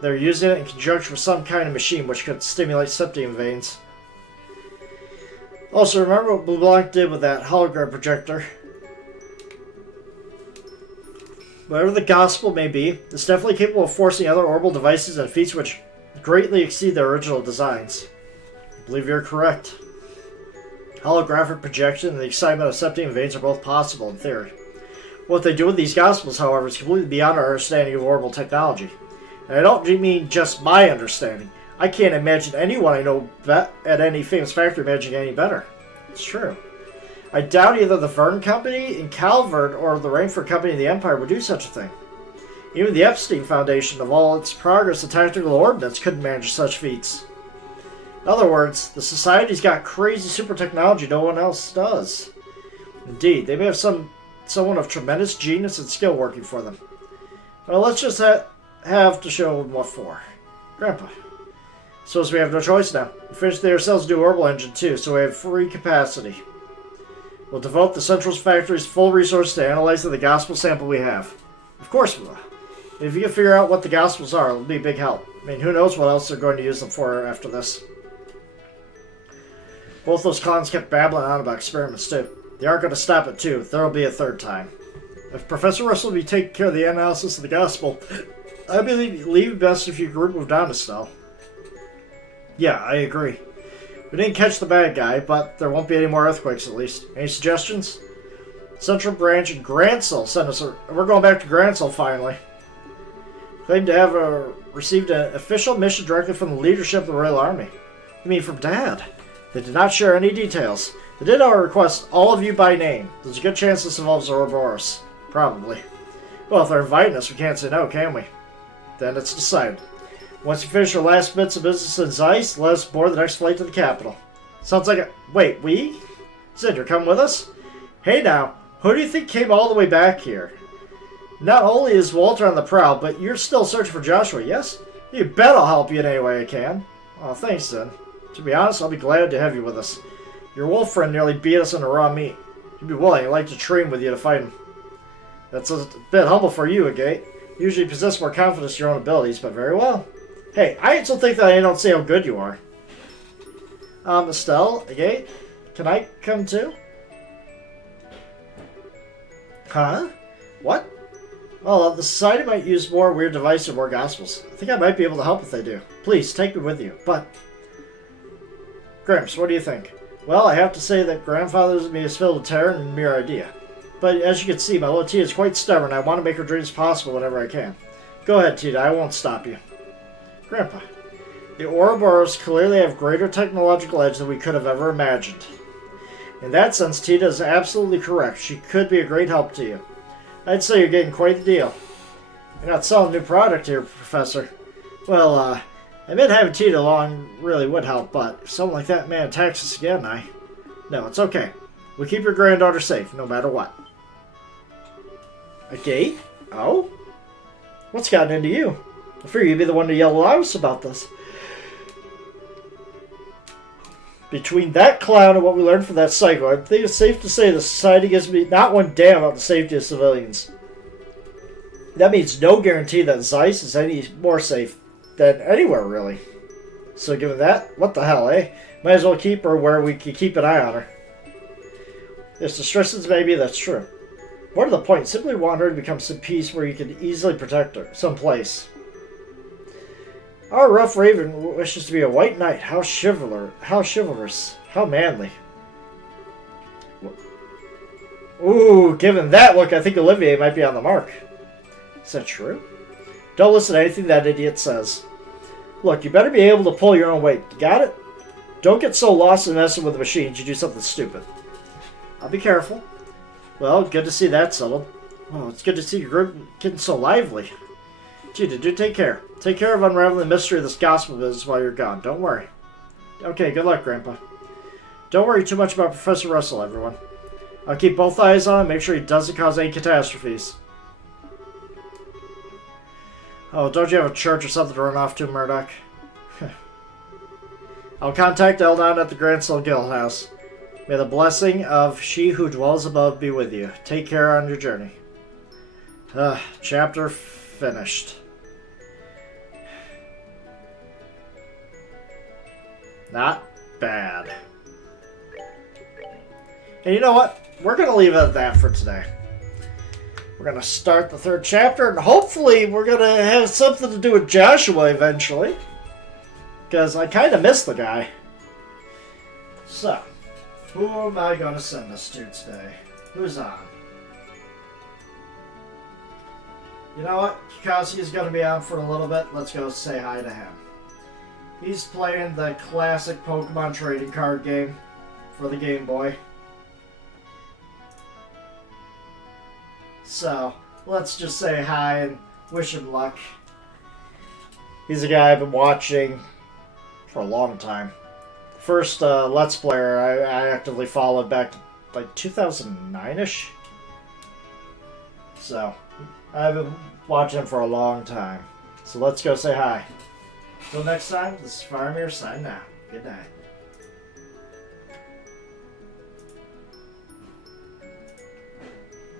They're using it in conjunction with some kind of machine which could stimulate septium veins. Also, remember what LeBlanc did with that hologram projector? Whatever the gospel may be, it's definitely capable of forcing other orbital devices and feats which greatly exceed their original designs. I believe you're correct. Holographic projection and the excitement of septium veins are both possible in theory. What they do with these gospels, however, is completely beyond our understanding of orbital technology. And I don't mean just my understanding. I can't imagine anyone I know at any famous factory imagining any better. It's true. I doubt either the Verne Company in Calvert or the Rainford Company in the Empire would do such a thing. Even the Epstein Foundation, of all its progress in tactical ordnance, couldn't manage such feats. In other words, the Society's got crazy super technology no one else does. Indeed, they may have someone of tremendous genius and skill working for them. Well, let's just have to show them what for. Grandpa. Suppose we have no choice now. We finished the ourselves new orbital engine too, so we have free capacity. We'll devote the Central's factory's full resources to analyzing the gospel sample we have. Of course we will. If you can figure out what the gospels are, it'll be a big help. I mean, who knows what else they're going to use them for after this. Both those clowns kept babbling on about experiments too. They aren't going to stop at 2. There'll be a third time. If Professor Russell will be taking care of the analysis of the gospel, I believe it'd best if you group move down to Stell. Yeah, I agree. We didn't catch the bad guy, but there won't be any more earthquakes at least. Any suggestions? Central Branch and Gransel sent us we're going back to Gransel finally. Claimed to have received an official mission directly from the leadership of the Royal Army. You mean from Dad? They did not share any details. They did, however, request all of you by name. There's a good chance this involves Ouroboros. Probably. Well, if they're inviting us, we can't say no, can we? Then it's decided. Once you finish your last bits of business in Zeiss, let us board the next flight to the capital. Sounds like a... Wait, we? Zid, you're coming with us? Hey now, who do you think came all the way back here? Not only is Walter on the prowl, but you're still searching for Joshua, yes? You bet I'll help you in any way I can. Oh, thanks, Zid. To be honest, I'll be glad to have you with us. Your wolf friend nearly beat us into raw meat. You'd be willing, I'd like to train with you to fight him. That's a bit humble for you, Agate. You usually possess more confidence in your own abilities, but very well. Hey, I still think that I don't see how good you are. Estelle, Agate, can I come too? Huh? What? Well, the Society might use more weird devices or more gospels. I think I might be able to help if they do. Please, take me with you. But... Gramps, what do you think? Well, I have to say that grandfather's me is filled with terror and mere idea. But as you can see, my little Tita is quite stubborn. I want to make her dreams possible whenever I can. Go ahead, Tita. I won't stop you. Grandpa, the Ouroboros clearly have greater technological edge than we could have ever imagined. In that sense, Tita is absolutely correct. She could be a great help to you. I'd say you're getting quite the deal. You're not selling a new product here, Professor. Well, I admit having Tita along really would help, but if someone like that man attacks us again, No, it's okay. We keep your granddaughter safe, no matter what. A gate? Oh? What's gotten into you? I fear you'd be the one to yell loudest about this. Between that clown and what we learned from that psycho, I think it's safe to say the Society gives me not one damn about the safety of civilians. That means no guarantee that Zeiss is any more safe than anywhere, really. So given that, what the hell, eh? Might as well keep her where we can keep an eye on her. If distresses maybe, that's true. More to the point, simply want her to become some peace where you can easily protect her, someplace. Our rough raven wishes to be a white knight. How chivalrous, how manly. Ooh, given that look, I think Olivier might be on the mark. Is that true? Don't listen to anything that idiot says. Look, you better be able to pull your own weight. You got it? Don't get so lost in messing with the machines you do something stupid. I'll be careful. Well, good to see that settled. Oh, it's good to see your group getting so lively. Gee, do take care. Take care of unraveling the mystery of this gospel business while you're gone. Don't worry. Okay, good luck, Grandpa. Don't worry too much about Professor Russell, everyone. I'll keep both eyes on him, make sure he doesn't cause any catastrophes. Oh, don't you have a church or something to run off to, Murdoch? I'll contact Eldon at the Gransell Guild House. May the blessing of she who dwells above be with you. Take care on your journey. Chapter finished. Not bad. And you know what? We're going to leave it at that for today. We're going to start the third chapter, and hopefully we're going to have something to do with Joshua eventually. Because I kind of miss the guy. So, who am I going to send this to today? Who's on? You know what? Kikowski's going to be on for a little bit. Let's go say hi to him. He's playing the classic Pokemon trading card game for the Game Boy. So, let's just say hi and wish him luck. He's a guy I've been watching for a long time. First Let's Player I actively followed back to like 2009-ish. So, I've been watching him for a long time. So let's go say hi. Till next time, this is Faramir signing out. Good night.